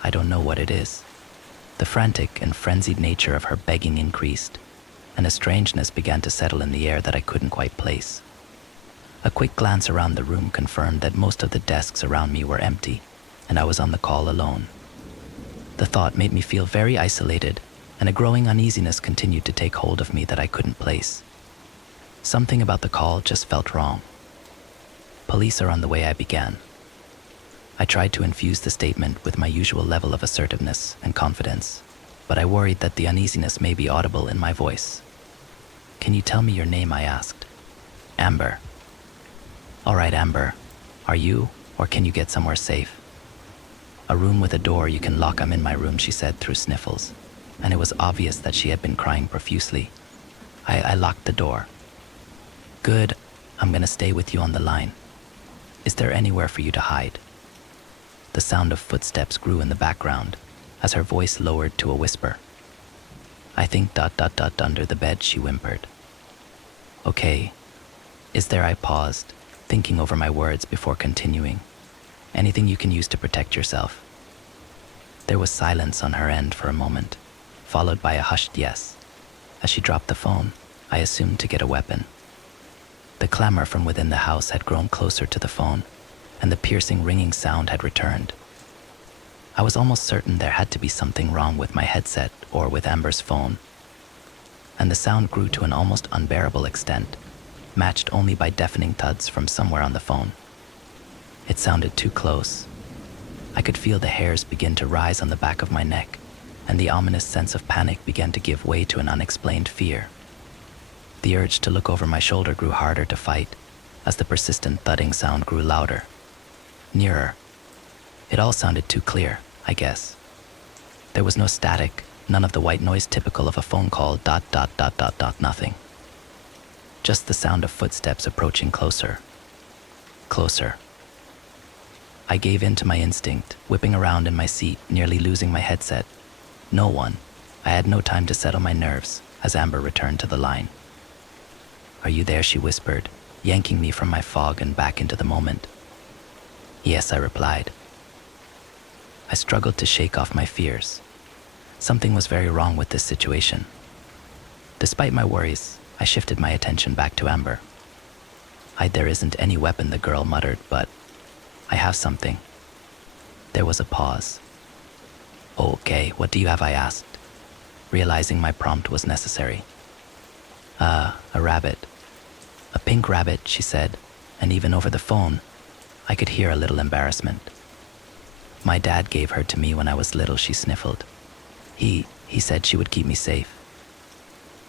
I don't know what it is. The frantic and frenzied nature of her begging increased, and a strangeness began to settle in the air that I couldn't quite place. A quick glance around the room confirmed that most of the desks around me were empty, and I was on the call alone. The thought made me feel very isolated, and a growing uneasiness continued to take hold of me that I couldn't place. Something about the call just felt wrong. Police are on the way, I began. I tried to infuse the statement with my usual level of assertiveness and confidence, but I worried that the uneasiness may be audible in my voice. Can you tell me your name? I asked. Amber. All right, Amber. Are you, or can you get somewhere safe? A room with a door you can lock. I'm in my room, she said through sniffles, and it was obvious that she had been crying profusely. I locked the door. Good, I'm gonna stay with you on the line. Is there anywhere for you to hide? The sound of footsteps grew in the background as her voice lowered to a whisper. I think ... under the bed, she whimpered. Okay. Is there? I paused, thinking over my words before continuing. Anything you can use to protect yourself. There was silence on her end for a moment, followed by a hushed yes. As she dropped the phone, I assumed to get a weapon. The clamor from within the house had grown closer to the phone, and the piercing ringing sound had returned. I was almost certain there had to be something wrong with my headset or with Amber's phone, and the sound grew to an almost unbearable extent, matched only by deafening thuds from somewhere on the phone. It sounded too close. I could feel the hairs begin to rise on the back of my neck, and the ominous sense of panic began to give way to an unexplained fear. The urge to look over my shoulder grew harder to fight as the persistent thudding sound grew louder, nearer. It all sounded too clear, I guess. There was no static, none of the white noise typical of a phone call, ... nothing. Just the sound of footsteps approaching closer. Closer. I gave in to my instinct, whipping around in my seat, nearly losing my headset. No one. I had no time to settle my nerves as Amber returned to the line. "Are you there?" she whispered, yanking me from my fog and back into the moment. "Yes," I replied. I struggled to shake off my fears. Something was very wrong with this situation. Despite my worries, I shifted my attention back to Amber. "There isn't any weapon," the girl muttered, "but I have something." There was a pause. "Oh, okay, what do you have?" I asked, realizing my prompt was necessary. A rabbit. A pink rabbit," she said, and even over the phone, I could hear a little embarrassment. "My dad gave her to me when I was little," she sniffled. He said she would keep me safe."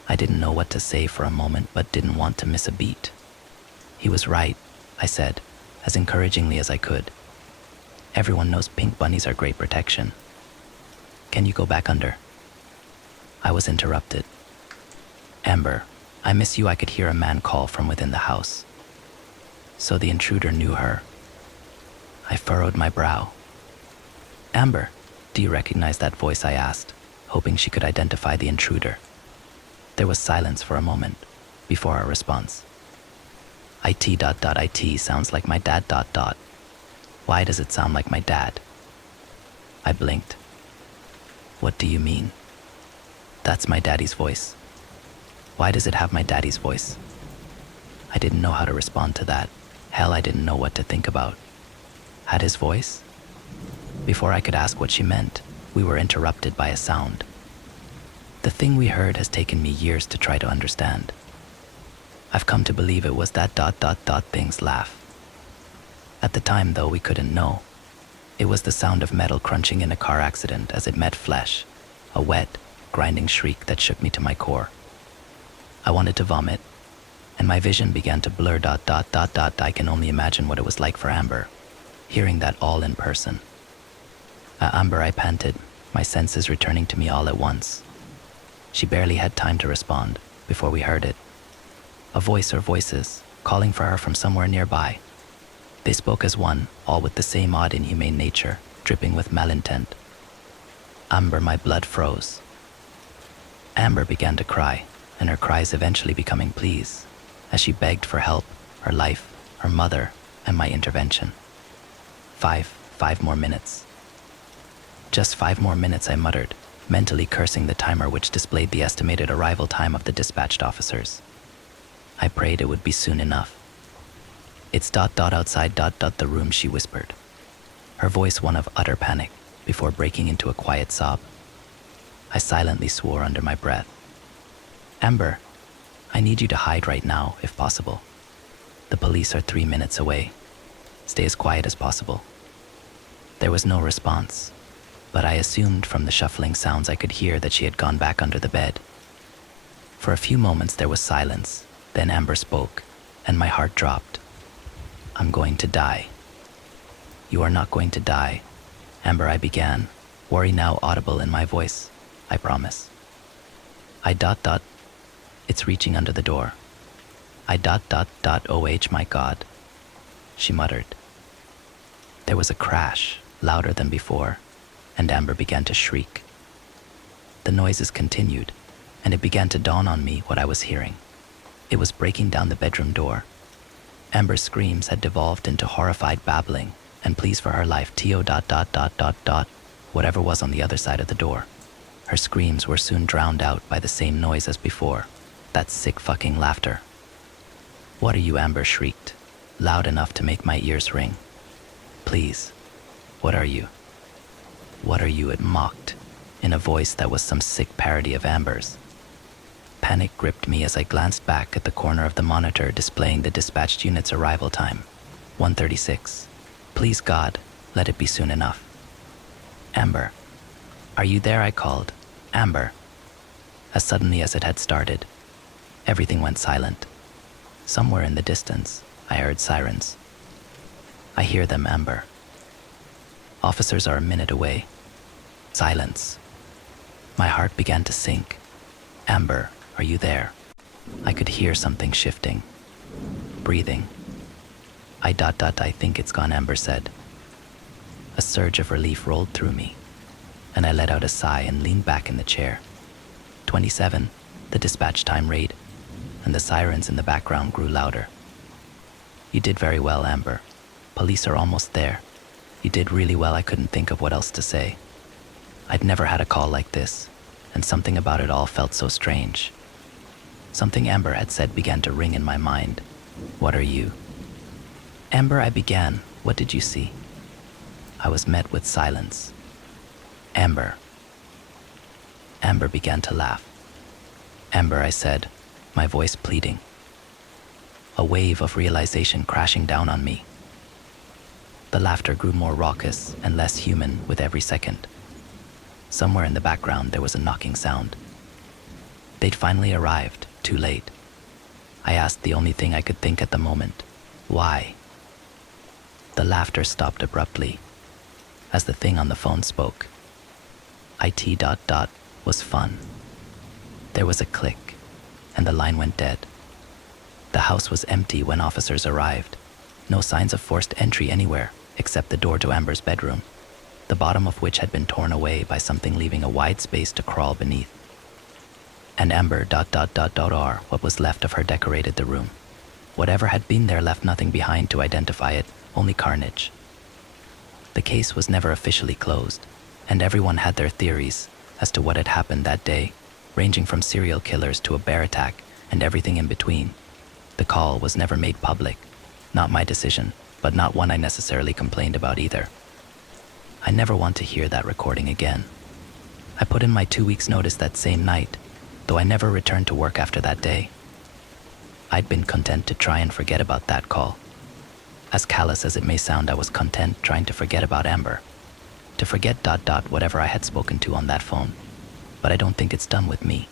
I didn't know what to say for a moment, but didn't want to miss a beat. "He was right," I said, as encouragingly as I could. "Everyone knows pink bunnies are great protection. Can you go back under?" I was interrupted. "Amber, I miss you," I could hear a man call from within the house. So the intruder knew her. I furrowed my brow. "Amber, do you recognize that voice?" I asked, hoping she could identify the intruder. There was silence for a moment before our response. IT sounds like my dad ... Why does it sound like my dad?" I blinked. "What do you mean?" "That's my daddy's voice." "Why does it have my daddy's voice?" I didn't know how to respond to that. Hell, I didn't know what to think about. Had his voice? Before I could ask what she meant, we were interrupted by a sound. The thing we heard has taken me years to try to understand. I've come to believe it was that ... thing's laugh. At the time, though, we couldn't know. It was the sound of metal crunching in a car accident as it met flesh, a wet, grinding shriek that shook me to my core. I wanted to vomit, and my vision began to blur ... I can only imagine what it was like for Amber, hearing that all in person. "Amber," I panted, my senses returning to me all at once. She barely had time to respond before we heard it. A voice or voices, calling for her from somewhere nearby. They spoke as one, all with the same odd inhumane nature, dripping with malintent. Amber, my blood froze. Amber began to cry, and her cries eventually becoming pleas, as she begged for help, her life, her mother, and my intervention. Five more minutes. "Just 5 more minutes," I muttered, mentally cursing the timer which displayed the estimated arrival time of the dispatched officers. I prayed it would be soon enough. "It's ... outside ... the room," she whispered, her voice one of utter panic, before breaking into a quiet sob. I silently swore under my breath. "Amber, I need you to hide right now, if possible. The police are 3 minutes away. Stay as quiet as possible." There was no response, but I assumed from the shuffling sounds I could hear that she had gone back under the bed. For a few moments there was silence, then Amber spoke, and my heart dropped. "I'm going to die." "You are not going to die, Amber," I began, worry now audible in my voice. "I promise." I ... It's reaching under the door. I ... Oh my God," she muttered. There was a crash, louder than before, and Amber began to shriek. The noises continued, and it began to dawn on me what I was hearing. It was breaking down the bedroom door. Amber's screams had devolved into horrified babbling and pleas for her life. whatever was on the other side of the door. Her screams were soon drowned out by the same noise as before, that sick fucking laughter. "What are you?" Amber shrieked, loud enough to make my ears ring. "Please, what are you? What are you?" it mocked, in a voice that was some sick parody of Amber's. Panic gripped me as I glanced back at the corner of the monitor displaying the dispatched unit's arrival time, 1:36. "Please God, let it be soon enough." "Amber, are you there?" I called. "Amber." As suddenly as it had started, everything went silent. Somewhere in the distance, I heard sirens. "I hear them, Amber." "Officers are a minute away." Silence. My heart began to sink. "Amber, are you there?" I could hear something shifting, breathing. I think it's gone," Amber said. A surge of relief rolled through me, and I let out a sigh and leaned back in the chair. 27, the dispatch time read, and the sirens in the background grew louder. "You did very well, Amber. Police are almost there. You did really well." I couldn't think of what else to say. I'd never had a call like this, and something about it all felt so strange. Something Amber had said began to ring in my mind. "What are you?" "Amber," I began. "What did you see?" I was met with silence. "Amber." Amber began to laugh. "Amber," I said, my voice pleading. A wave of realization crashing down on me. The laughter grew more raucous and less human with every second. Somewhere in the background there was a knocking sound. They'd finally arrived, too late. I asked the only thing I could think at the moment: why? The laughter stopped abruptly as the thing on the phone spoke. IT ... was fun. There was a click, and the line went dead. The house was empty when officers arrived. No signs of forced entry anywhere, except the door to Amber's bedroom, the bottom of which had been torn away by something leaving a wide space to crawl beneath. And Amber ... what was left of her decorated the room. Whatever had been there left nothing behind to identify it, only carnage. The case was never officially closed, and everyone had their theories as to what had happened that day, ranging from serial killers to a bear attack and everything in between. The call was never made public. Not my decision, but not one I necessarily complained about either. I never want to hear that recording again. I put in my 2 weeks' notice that same night, though I never returned to work after that day. I'd been content to try and forget about that call. As callous as it may sound, I was content trying to forget about Amber. To forget ... whatever I had spoken to on that phone. But I don't think it's done with me.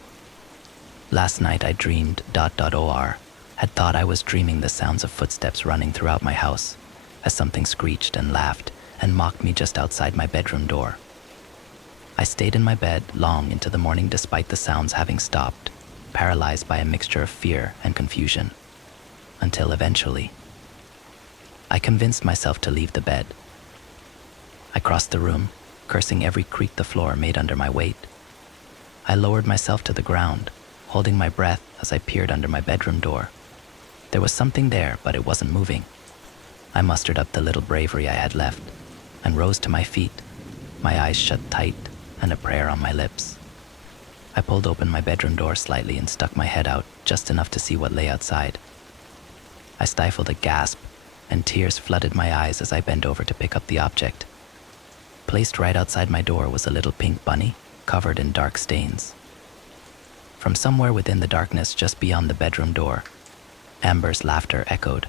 Last night I dreamed ... had thought I was dreaming the sounds of footsteps running throughout my house, as something screeched and laughed and mocked me just outside my bedroom door. I stayed in my bed long into the morning despite the sounds having stopped, paralyzed by a mixture of fear and confusion, until eventually I convinced myself to leave the bed. I crossed the room, cursing every creak the floor made under my weight. I lowered myself to the ground, holding my breath as I peered under my bedroom door. There was something there, but it wasn't moving. I mustered up the little bravery I had left and rose to my feet, my eyes shut tight and a prayer on my lips. I pulled open my bedroom door slightly and stuck my head out just enough to see what lay outside. I stifled a gasp, and tears flooded my eyes as I bent over to pick up the object. Placed right outside my door was a little pink bunny, covered in dark stains. From somewhere within the darkness just beyond the bedroom door, Amber's laughter echoed.